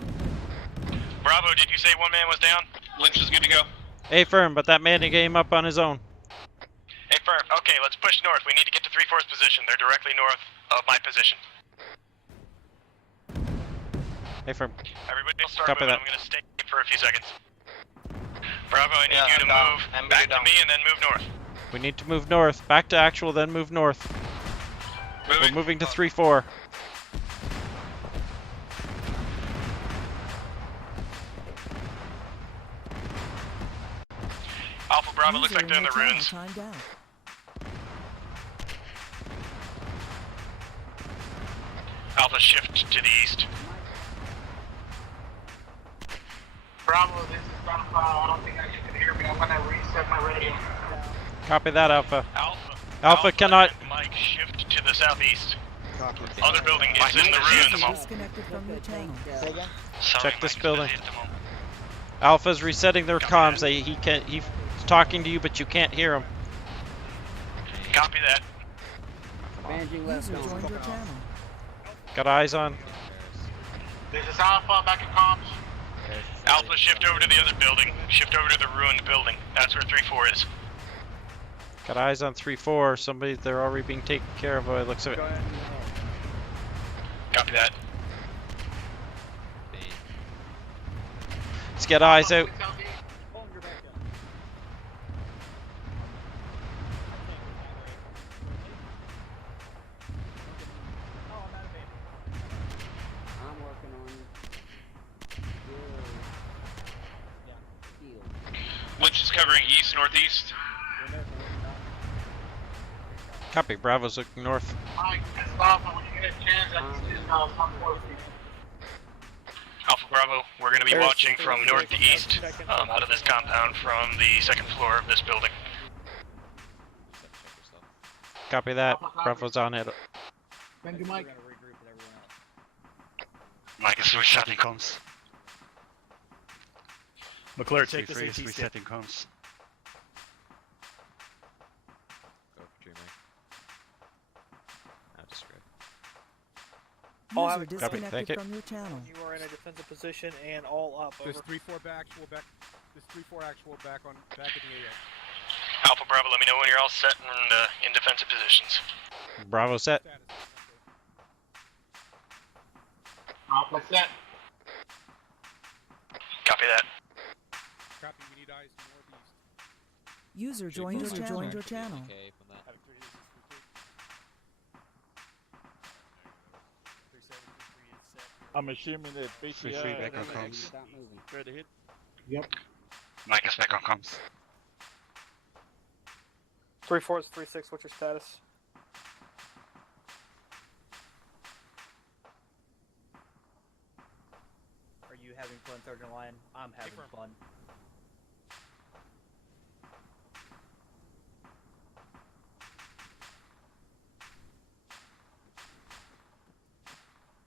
Bravo, did you say one man was down? Lynch is good to go. Hey, firm, but that man came up on his own. Hey, firm. Okay, let's push north. We need to get to 3-4's position. They're directly north of my position. Hey, firm. Everybody will start Copy moving. that. I'm going to stay for a few seconds. Bravo, I need Yeah, you to down. move MBT back down. to me and then move north. We need to move north. Back to actual, then move north. We're moving to 3-4. Alpha Bravo, looks User like they're in the your channel ruins. timed out. Alpha, shift to the east. Bravo, this is Alpha. I don't think you can hear me. I'm gonna reset my radio. Copy that, Alpha. Alpha. Alpha cannot. And Mike, shift to the southeast. Copy. Other building is in the User ruins. disconnected from your channel. Say again? Check this building. Alpha's resetting their comms. He's talking to you, but you can't hear him. Copy that. User joined your channel. Got eyes on. This is Alpha, back in comms. Alpha, shift over to the other building. Shift over to the ruined building. That's where 3-4 is. Got eyes on 3-4. Somebody, they're already being taken care of. By the looks of it. Copy that. Let's get eyes out. Lynch is covering east, northeast. Copy. Bravo's looking north. Mike, this is Alpha. When you get a chance, I can just Alpha Bravo, we're going to be watching from north to east out of this compound from the second floor of this building. Copy that. Bravo's on it. Thank you, Mike. Mike is resetting comms. McClure, take this 3-3 AT is resetting comms. Go for Dreamer. Just grab. All User have disconnected Thank you. from your channel. You are in a defensive position and all up. There's Over. 3-4 back, actual back. There's 3-4 actual back in the AO. Alpha Bravo, let me know when you're all set and in defensive positions. Bravo set. Alpha set. Copy that. Copy, we need eyes northeast. User joined your channel. Okay, from that. I'm assuming that BTR 3-3 back on comms. ready to hit. Yep. Mike is back on comms. 3-4 is 3-6. What's your status? Are you having fun, Sergeant Lion? I'm having fun.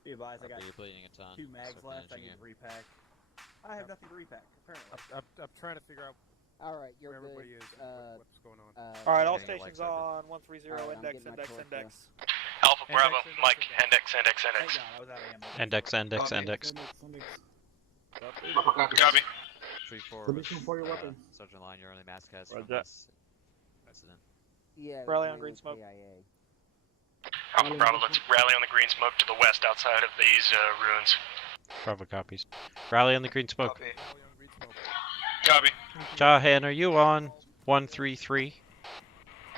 Be advised, I got You're bleeding a ton. 2 mags Start left. I managing need it. to repack. I have nothing to repack, apparently. I'm trying to figure out Alright, you're where everybody good. is and what's going on. Alright, all getting a stations light service. on 130, Alright, I'm index, getting my index, torch index. Alpha Bravo, Mike, index. Thank God, I was out of ammo. Index, index, index. Copy. 3-4 Permission with for your weapons. Sergeant Line, your only mask has Roger. from this incident. Yeah. Rally we on green were smoke. KIA. Alpha Bravo, let's rally on the green smoke to the west outside of these ruins. Bravo copies. Rally on the green smoke. Copy. Jahan, are you on 133?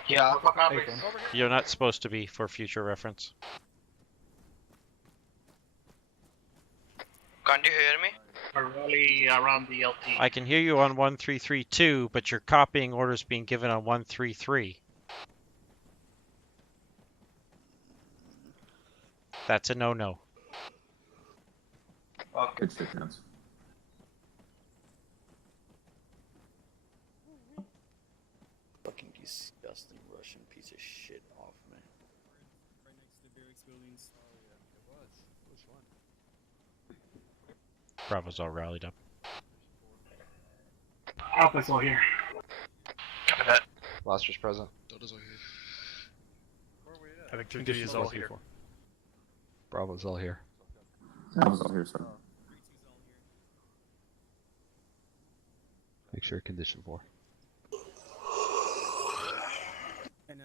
Yeah, Alpha copy. You're not supposed to be for future reference. Can't you hear me? We're really around the LT. I can hear you on 1332, but your copying orders being given on 133. That's a no-no. Good shit, chance. Fucking disgusting Russian piece of shit off, man. Right next to the barracks buildings. Oh yeah, it was. Which one? Bravo's all rallied up. Alpha's all here. Copy that. Blaster's present. Delta's all here. Where are we at? Havoc 2D is all here. Bravo's all here. I was all here, sir. Make sure condition 4. And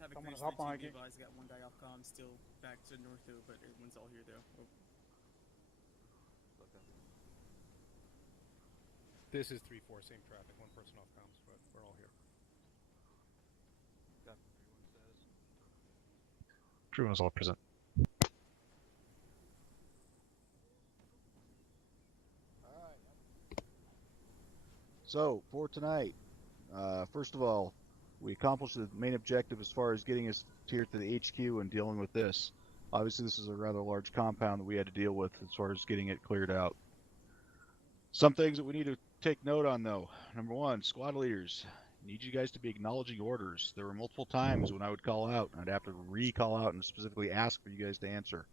Havoc Someone 3 is up on be it. advised, got one guy off comm, still back to north though, but everyone's all here though. This is 3-4, same traffic, one person off comms, but we're all here. Everyone's all present. So, for tonight, first of all, we accomplished the main objective as far as getting us here to the HQ and dealing with this. Obviously, this is a rather large compound that we had to deal with as far as getting it cleared out. Some things that we need to take note on, though. Number one, squad leaders. I need you guys to be acknowledging orders. There were multiple times when I would call out, and I'd have to re-call out and specifically ask for you guys to answer.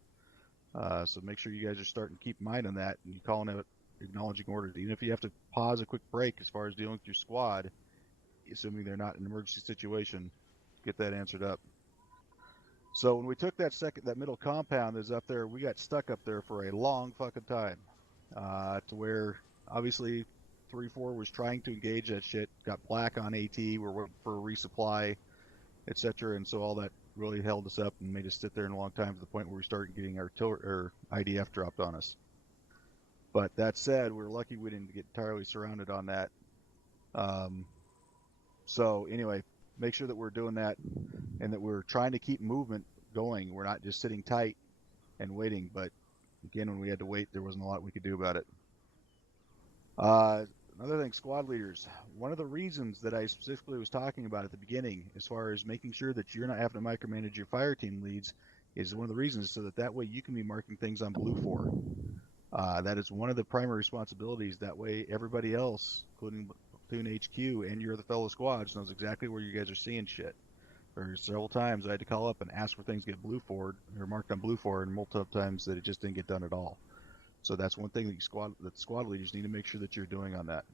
So make sure you guys are starting to keep in mind on that, and you're calling out acknowledging orders. Even if you have to pause a quick break as far as dealing with your squad, assuming they're not in an emergency situation, get that answered up. So when we took that middle compound that's up there, we got stuck up there for a long fucking time. To where obviously 3-4 was trying to engage that shit, got black on AT, we're waiting for a resupply, etc. And so all that really held us up and made us sit there in a long time to the point where we started getting artillery or IDF dropped on us. But that said, we're lucky we didn't get entirely surrounded on that. So anyway, make sure that we're doing that and that we're trying to keep movement going. We're not just sitting tight and waiting, but again, when we had to wait, there wasn't a lot we could do about it. Another thing, squad leaders. One of the reasons that I specifically was talking about at the beginning, as far as making sure that you're not having to micromanage your fire team leads, is one of the reasons so that way you can be marking things on Blue 4. That is one of the primary responsibilities. That way everybody else, including Platoon HQ and your other fellow squads, knows exactly where you guys are seeing shit. There are several times I had to call up and ask for things to get Blue 4 or marked on Blue 4, and multiple times that it just didn't get done at all. So that's one thing that squad leaders need to make sure that you're doing on that.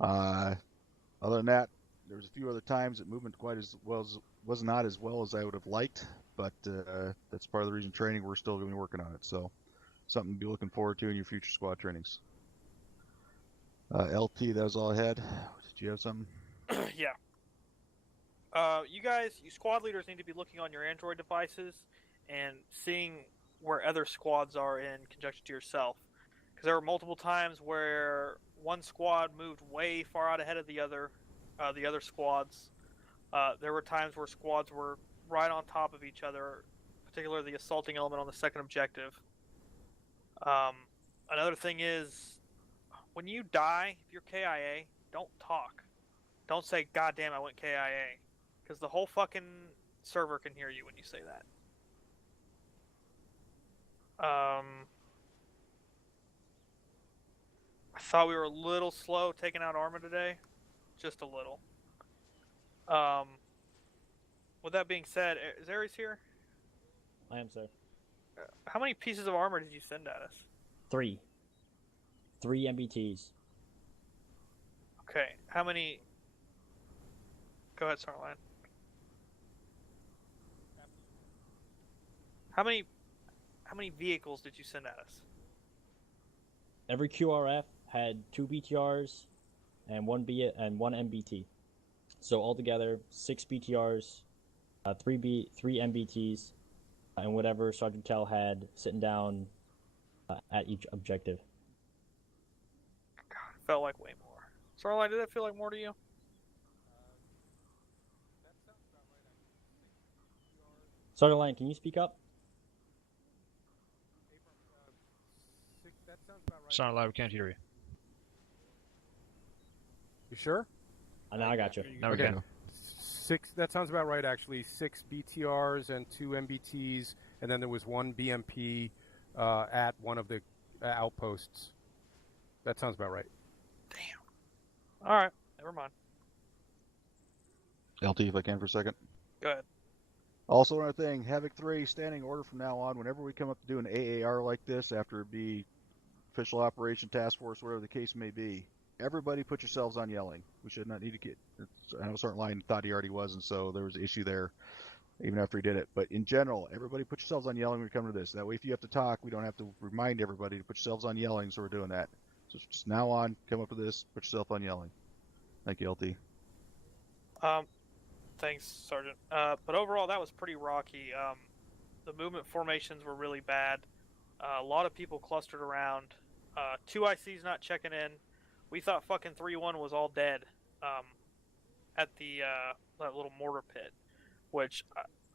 Other than that, there was a few other times that movement was not as well as I would have liked, but that's part of the reason training we're still going to be working on it. So something to be looking forward to in your future squad trainings. LT, that was all I had. Did you have something? Yeah. You squad leaders need to be looking on your Android devices and seeing where other squads are in conjunction to yourself. Because there were multiple times where one squad moved way far out ahead of the other squads. There were times where squads were right on top of each other, particularly the assaulting element on the second objective. Another thing is, when you die, if you're KIA, don't talk. Don't say, "God damn, I went KIA," because the whole fucking server can hear you when you say that. I thought we were a little slow taking out armor today, just a little. With that being said, is Ares here? I am, sir. How many pieces of armor did you send at us? 3 MBTs. Okay, how many? Go ahead, Starline. How many vehicles did you send at us? Every QRF had 2 BTRs and one MBT. So altogether, 6 BTRs, 3 MBTs, and whatever Sergeant Tell had sitting down at each objective. God, it felt like way more. Starline, did that feel like more to you? Sergeant Lane, can you speak up? That sounds about right. Sound loud, we can't hear you. You sure? Now I got you. Now we can. 6. That sounds about right, actually. 6 BTRs and 2 MBTs, and then there was 1 BMP at one of the outposts. That sounds about right. Damn. All right, never mind. LT, if I can for a second. Go ahead. Also, another thing, Havoc 3, standing order from now on, whenever we come up to do an AAR like this, after it be Official Operation Task Force, whatever the case may be, everybody put yourselves on yelling. We should not need to get... I know Sergeant Lyon thought he already was, and so there was an issue there, even after he did it. But in general, everybody put yourselves on yelling when we come to this. That way, if you have to talk, we don't have to remind everybody to put yourselves on yelling, so we're doing that. So just now on, come up to this, put yourself on yelling. Thank you, LT. Thanks, Sergeant. But overall, that was pretty rocky. The movement formations were really bad. A lot of people clustered around. 2 ICs not checking in. We thought fucking 3-1 was all dead at the that little mortar pit, which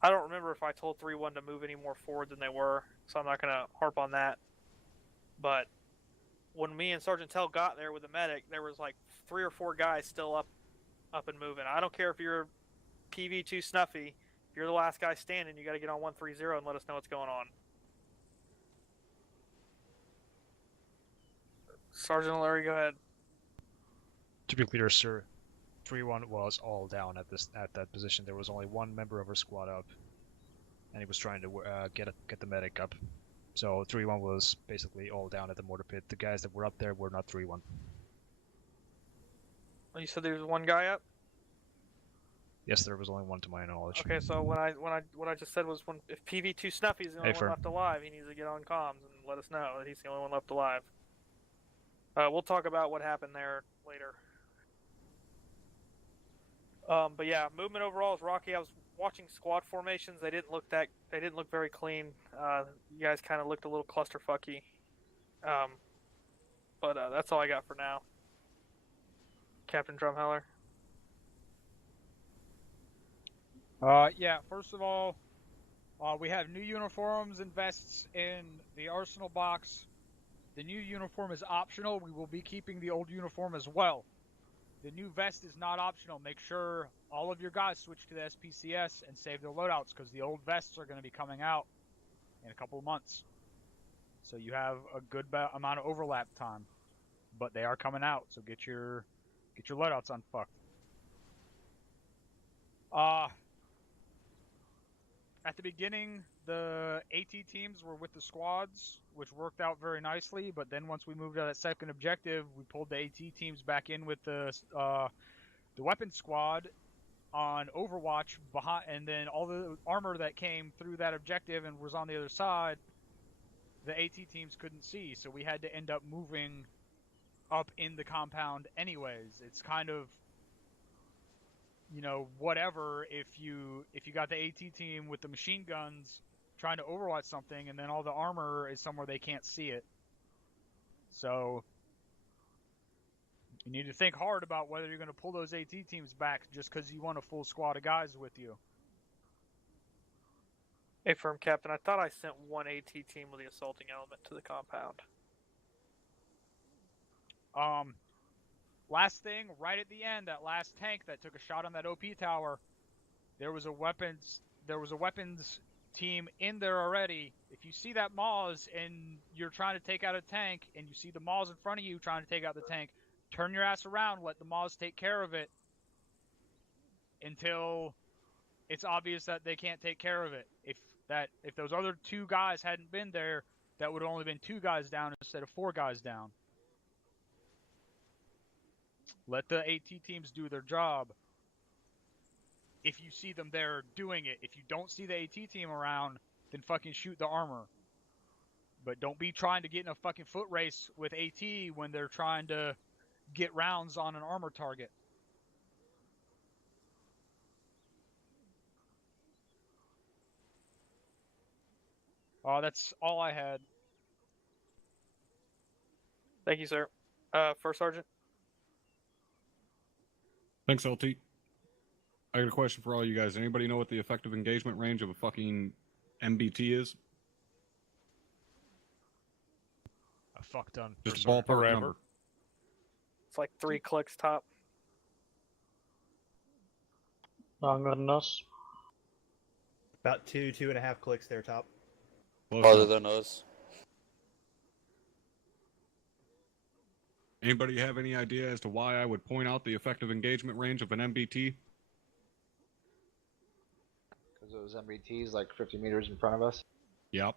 I don't remember if I told 3-1 to move any more forward than they were, so I'm not going to harp on that. But when me and Sergeant Tell got there with the medic, there was like 3 or 4 guys still up and moving. I don't care if you're PV2 Snuffy. If you're the last guy standing, you got to get on 130 and let us know what's going on. Sergeant Larry, go ahead. To be clear, sir, 3-1 was all down at that position. There was only 1 member of our squad up, and he was trying to get the medic up. So 3-1 was basically all down at the mortar pit. The guys that were up there were not 3-1. Well, you said there was 1 guy up? Yes, there was only 1 to my knowledge. Okay, so what I just said was if PV2 Snuffy's the only one left alive, he needs to get on comms and let us know that he's the only one left alive. We'll talk about what happened there later. But yeah, movement overall is rocky. I was watching squad formations. They didn't look very clean. You guys kind of looked a little clusterfucky. But that's all I got for now. Captain Drumheller. Yeah, first of all, we have new uniforms and vests in the arsenal box. The new uniform is optional. We will be keeping the old uniform as well. The new vest is not optional. Make sure all of your guys switch to the SPCS and save their loadouts, because the old vests are going to be coming out in a couple of months. So you have a good amount of overlap time, but they are coming out. So get your loadouts unfucked. At the beginning, the AT teams were with the squads, which worked out very nicely. But then once we moved to that second objective, we pulled the AT teams back in with the weapons squad on Overwatch behind, and then all the armor that came through that objective and was on the other side, the AT teams couldn't see, so we had to end up moving up in the compound anyways. It's kind of, you know, whatever if you got the AT team with the machine guns trying to overwatch something and then all the armor is somewhere they can't see it. So you need to think hard about whether you're going to pull those AT teams back just because you want a full squad of guys with you. Hey, Firm Captain, I thought I sent 1 AT team with the assaulting element to the compound. last thing, right at the end, that last tank that took a shot on that OP tower, there was a weapons team in there already. If you see that Maz and you're trying to take out a tank, and you see the Maz in front of you trying to take out the tank, turn your ass around, let the Maz take care of it until it's obvious that they can't take care of it. If those other 2 guys hadn't been there, that would have only been 2 guys down instead of 4 guys down. Let the AT teams do their job. If you see them there doing it, if you don't see the AT team around, then fucking shoot the armor. But don't be trying to get in a fucking foot race with AT when they're trying to get rounds on an armor target. Oh, that's all I had. Thank you, sir. First Sergeant. Thanks, LT. I got a question for all you guys. Anybody know what the effective engagement range of a fucking MBT is? A fuck ton. Just a ballpark number. It's like 3 clicks top. Longer than us. About 2.5 clicks there, top. Farther than us. Anybody have any idea as to why I would point out the effective engagement range of an MBT? Because those MBTs like 50 meters in front of us. Yep.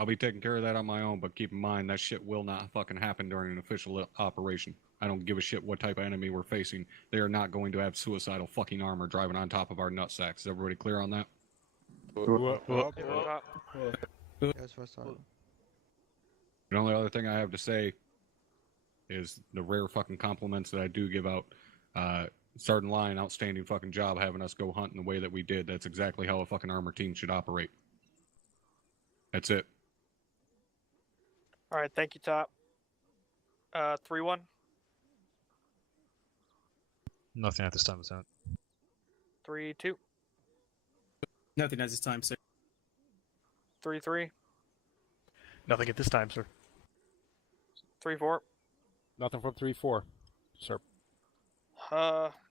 I'll be taking care of that on my own, but keep in mind that shit will not fucking happen during an official operation. I don't give a shit what type of enemy we're facing. They are not going to have suicidal fucking armor driving on top of our nutsacks. Is everybody clear on that? The only other thing I have to say is the rare fucking compliments that I do give out. Sergeant Lyon, outstanding fucking job having us go hunting the way that we did. That's exactly how a fucking armor team should operate. That's it. All right, thank you, top. 3-1. Nothing at this time, Lieutenant. 3-2. Nothing at this time, sir. 3-3. Nothing at this time, sir. 3-4. Nothing from 3-4, sir.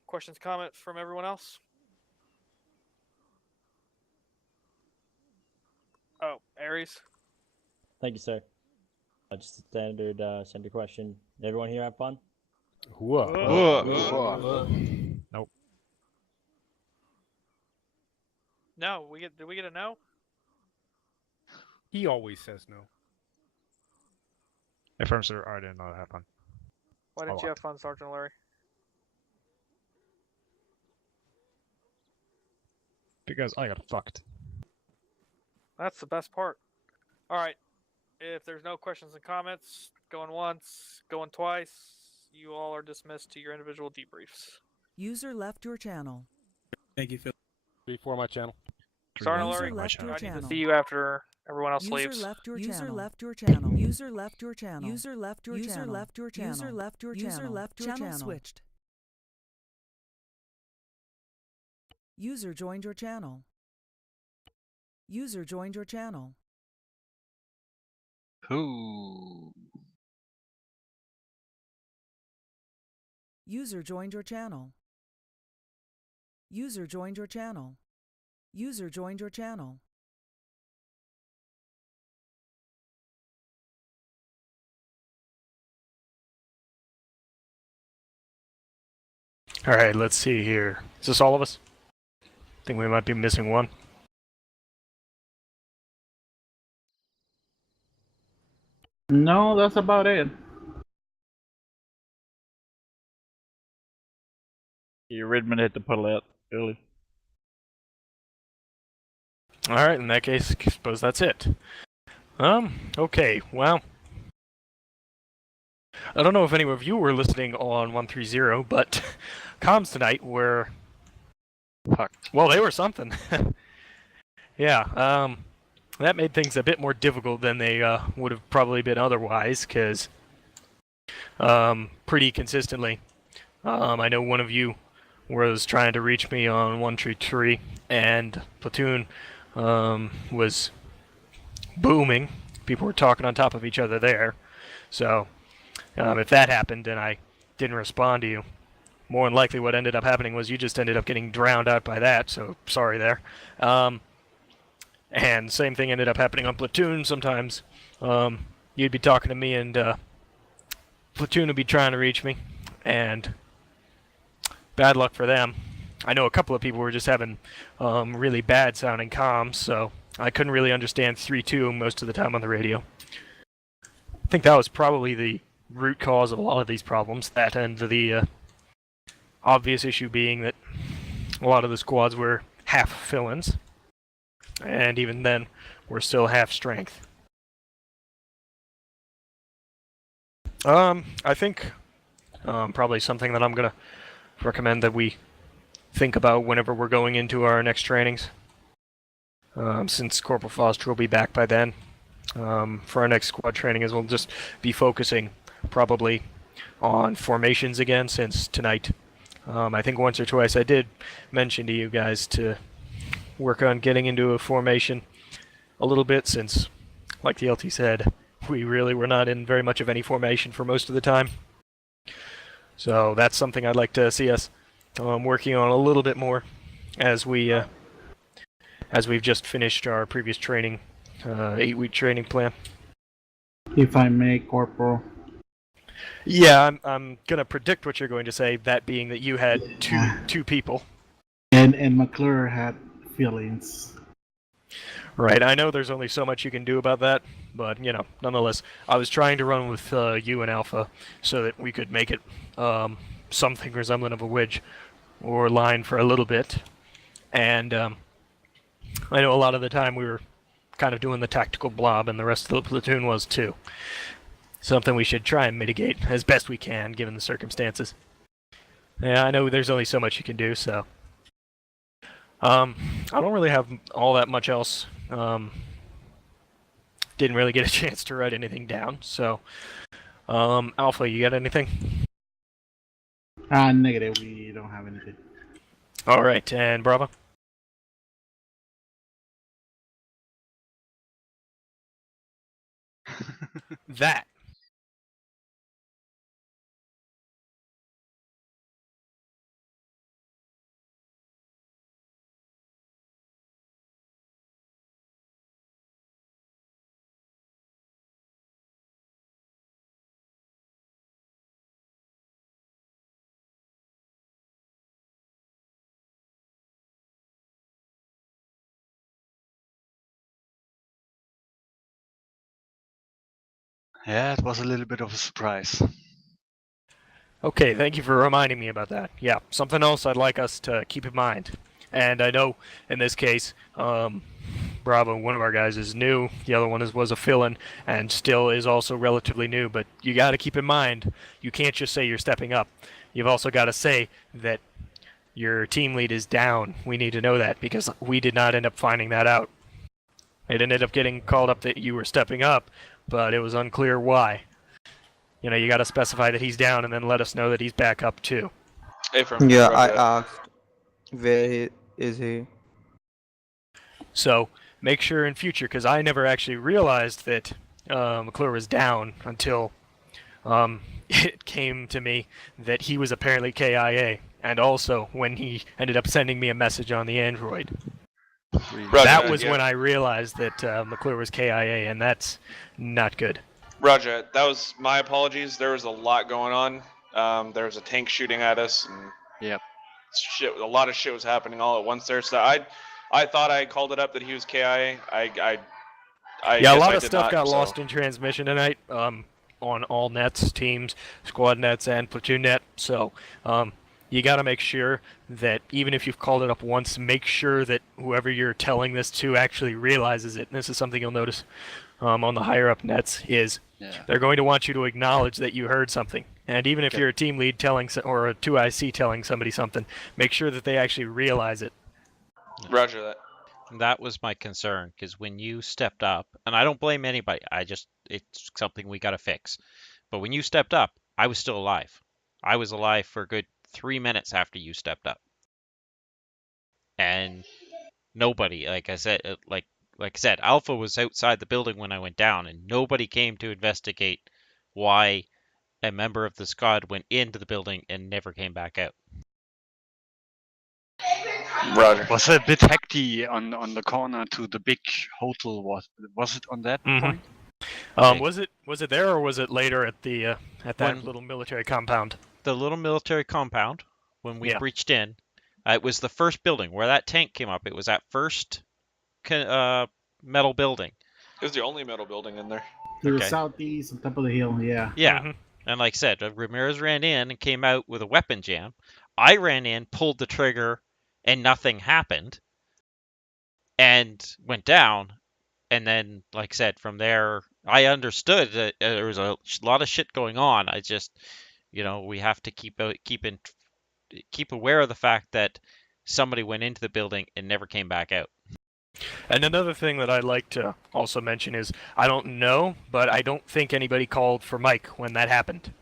Questions, comments from everyone else? Oh, Aries. Thank you, sir. Just a standard question. Everyone here have fun? Nope. No, did we get a no? He always says no. Affirm, sir. I did not have fun. Why didn't you have fun, Sergeant Larry? Because I got fucked. That's the best part. All right. If there's no questions and comments, going once, going twice, you all are dismissed to your individual debriefs. User left your channel. Thank you, Phil. 3-4 my channel. Sergeant Larry, I need to see you after everyone else leaves. User left your channel. User left your channel. User left your channel. User left your channel. User left your channel. User left your channel. Switched. User joined your channel. User joined your channel. Who? User joined your channel. User joined your channel. User joined your channel. All right, let's see here. Is this all of us? I think we might be missing one. No, that's about it. Yeah, Redmond had to pull out early. All right, in that case, I suppose that's it. Okay, well, I don't know if any of you were listening on 130, but comms tonight were, well, they were something. Yeah, that made things a bit more difficult than they would have probably been otherwise, because pretty consistently, I know one of you was trying to reach me on 133, and Platoon was booming. People were talking on top of each other there. So If that happened and I didn't respond to you, more than likely what ended up happening was you just ended up getting drowned out by that, so sorry there. And same thing ended up happening on Platoon sometimes. You'd be talking to me and Platoon would be trying to reach me, and bad luck for them. I know a couple of people were just having really bad sounding comms, so I couldn't really understand 3-2 most of the time on the radio. I think that was probably the root cause of a lot of these problems, that and the obvious issue being that a lot of the squads were half fill-ins, and even then, we're still half strength. I think probably something that I'm going to recommend that we think about whenever we're going into our next trainings, since Corporal Foster will be back by then, for our next squad training, is we'll just be focusing probably on formations again, since tonight, I think once or twice I did mention to you guys to work on getting into a formation a little bit, since, like the LT said, we really were not in very much of any formation for most of the time. So that's something I'd like to see us working on a little bit more as we've just finished our previous training, 8-week training plan. If I may, Corporal. Yeah, I'm gonna predict what you're going to say. That being that you had two people. And McClure had feelings. Right, I know there's only so much you can do about that, but, you know, nonetheless, I was trying to run with you and Alpha so that we could make it something resembling of a wedge or line for a little bit. And I know a lot of the time we were kind of doing the tactical blob, and the rest of the platoon was too. Something we should try and mitigate as best we can, given the circumstances. Yeah, I know there's only so much you can do, so... I don't really have all that much else. Didn't really get a chance to write anything down, so... Alpha, you got anything? Negative, we don't have anything. Alright, and Bravo? That. Yeah, it was a little bit of a surprise. Okay, thank you for reminding me about that. Yeah, something else I'd like us to keep in mind. And I know, in this case, Bravo, one of our guys, is new. The other one was a fill-in, and still is also relatively new. But you got to keep in mind, you can't just say you're stepping up. You've also got to say that your team lead is down. We need to know that, because we did not end up finding that out. It ended up getting called up that you were stepping up, but it was unclear why. You know, you got to specify that he's down and then let us know that he's back up too. Yeah, I asked where is he. So make sure in future, because I never actually realized that McClure was down until it came to me that he was apparently KIA, and also when he ended up sending me a message on the Android. Roger, that was yeah. when I realized that McClure was KIA, and that's not good. Roger, that was my apologies. There was a lot going on. There was a tank shooting at us, and shit, a lot of shit was happening all at once there. So I thought I called it up that he was KIA. I Yeah, a lot of stuff got lost in transmission tonight, on all nets, teams, squad nets, and platoon net. So you got to make sure that even if you've called it up once, make sure that whoever you're telling this to actually realizes it. And this is something you'll notice on the higher up nets is they're going to want you to acknowledge that you heard something. And even if you're a team lead telling or a 2IC telling somebody something, make sure that they actually realize it. Roger that. That was my concern, because when you stepped up, and I don't blame anybody, it's something we got to fix. But when you stepped up, I was still alive. I was alive for a good 3 minutes after you stepped up. And nobody, like I said, Alpha was outside the building when I went down, and nobody came to investigate why a member of the squad went into the building and never came back out. Roger. Was it a bit hectic on the corner to the big hotel? Was it on that point? Was it there or was it later at the at that When- little military compound? The little military compound, when we Yeah. breached in, it was the first building where that tank came up. It was that first metal building. It was the only metal building in there. To the Okay. southeast, on top of the hill, yeah. Yeah. And like I said, Ramirez ran in and came out with a weapon jam. I ran in, pulled the trigger, and nothing happened. And went down. And then, like I said, from there, I understood that there was a lot of shit going on. I just, we have to keep aware of the fact that somebody went into the building and never came back out. And another thing that I'd like to also mention is, I don't know, but I don't think anybody called for Mike when that happened.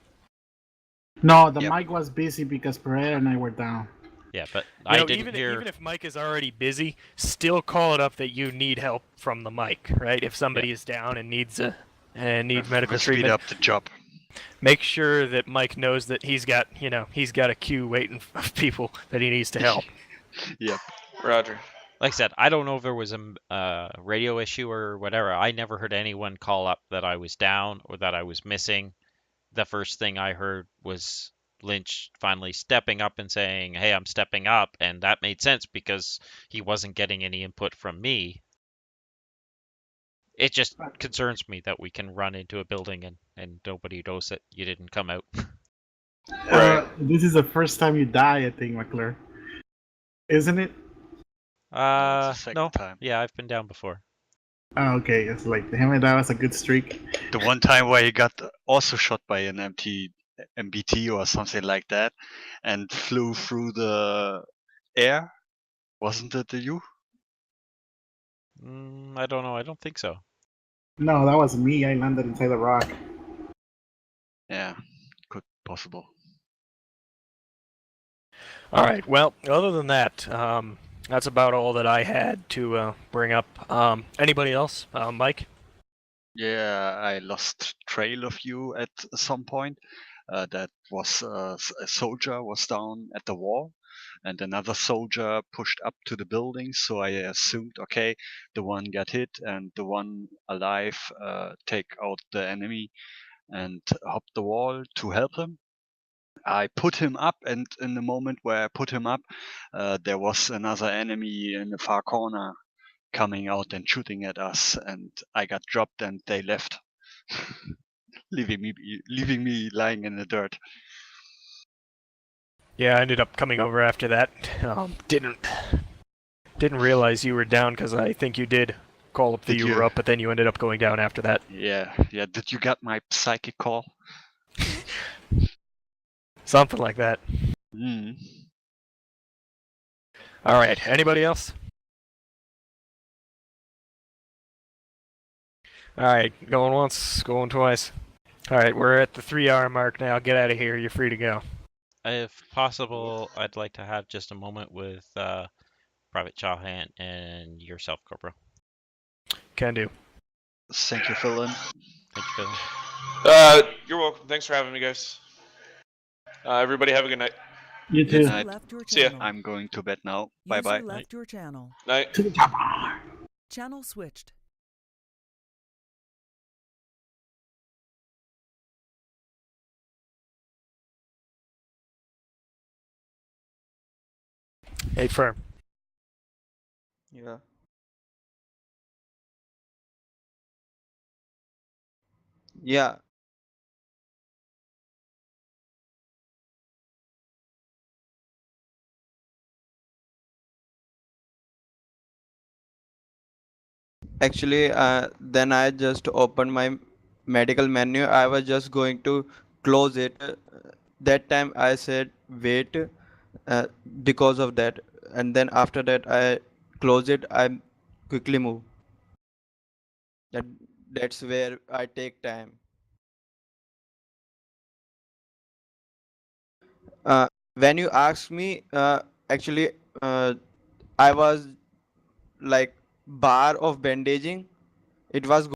No, the mic was busy because Pereira and I were down. Yeah, but You know, even if Mike is already busy, still call it up that you need help from the mic, right? If somebody is down and needs medical Speed treatment, up the job. make sure that Mike knows that he's got a queue waiting of people that he needs to help. Yep. Roger. Like I said, I don't know if there was a radio issue or whatever. I never heard anyone call up that I was down or that I was missing. The first thing I heard was Lynch finally stepping up and saying, "Hey, I'm stepping up," and that made sense because he wasn't getting any input from me. It just concerns me that we can run into a building and nobody knows that you didn't come out. This is the first time you die, I think, McClure. Isn't it? No. Time. Yeah, I've been down before. Oh, okay. It's like, damn it, that was a good streak. The one time where he got also shot by an empty MBT or something like that, and flew through the air. Wasn't it you? I don't know. I don't think so. No, that was me. I landed inside the rock. Yeah, could possible. All right. Well, other than that, that's about all that I had to bring up. Anybody else? Mike? Yeah, I lost trail of you at some point. That was a soldier was down at the wall, and another soldier pushed up to the building. So I assumed, okay, the one got hit, and the one alive take out the enemy and hop the wall to help him. I put him up, and in the moment where I put him up, there was another enemy in the far corner coming out and shooting at us, and I got dropped and they left, leaving me lying in the dirt. Yeah, I ended up coming over after that. Didn't realize you were down because I think you did call up that you were up, but then you ended up going down after that. Yeah. Did you get my psychic call? Something like that. All right. Anybody else? All right. Going once, going twice. All right. We're at the 3-hour mark now. Get out of here. You're free to go. If possible, I'd like to have just a moment with Private Chauhan and yourself, Corporal. Can do. Thank you, Phil. Thank you, Phil. You're welcome. Thanks for having me, guys. Everybody have a good night. You too. See ya. I'm going to bed now. Bye bye. Left your channel. Night. To the chopper. Channel switched. Hey, firm. Yeah. Yeah. Actually, then I just opened my medical menu. I was just going to close it. That time I said wait because of that, and then after that I close it. I quickly move. That's where I take time. When you ask me, actually, I was like bar of bandaging. It was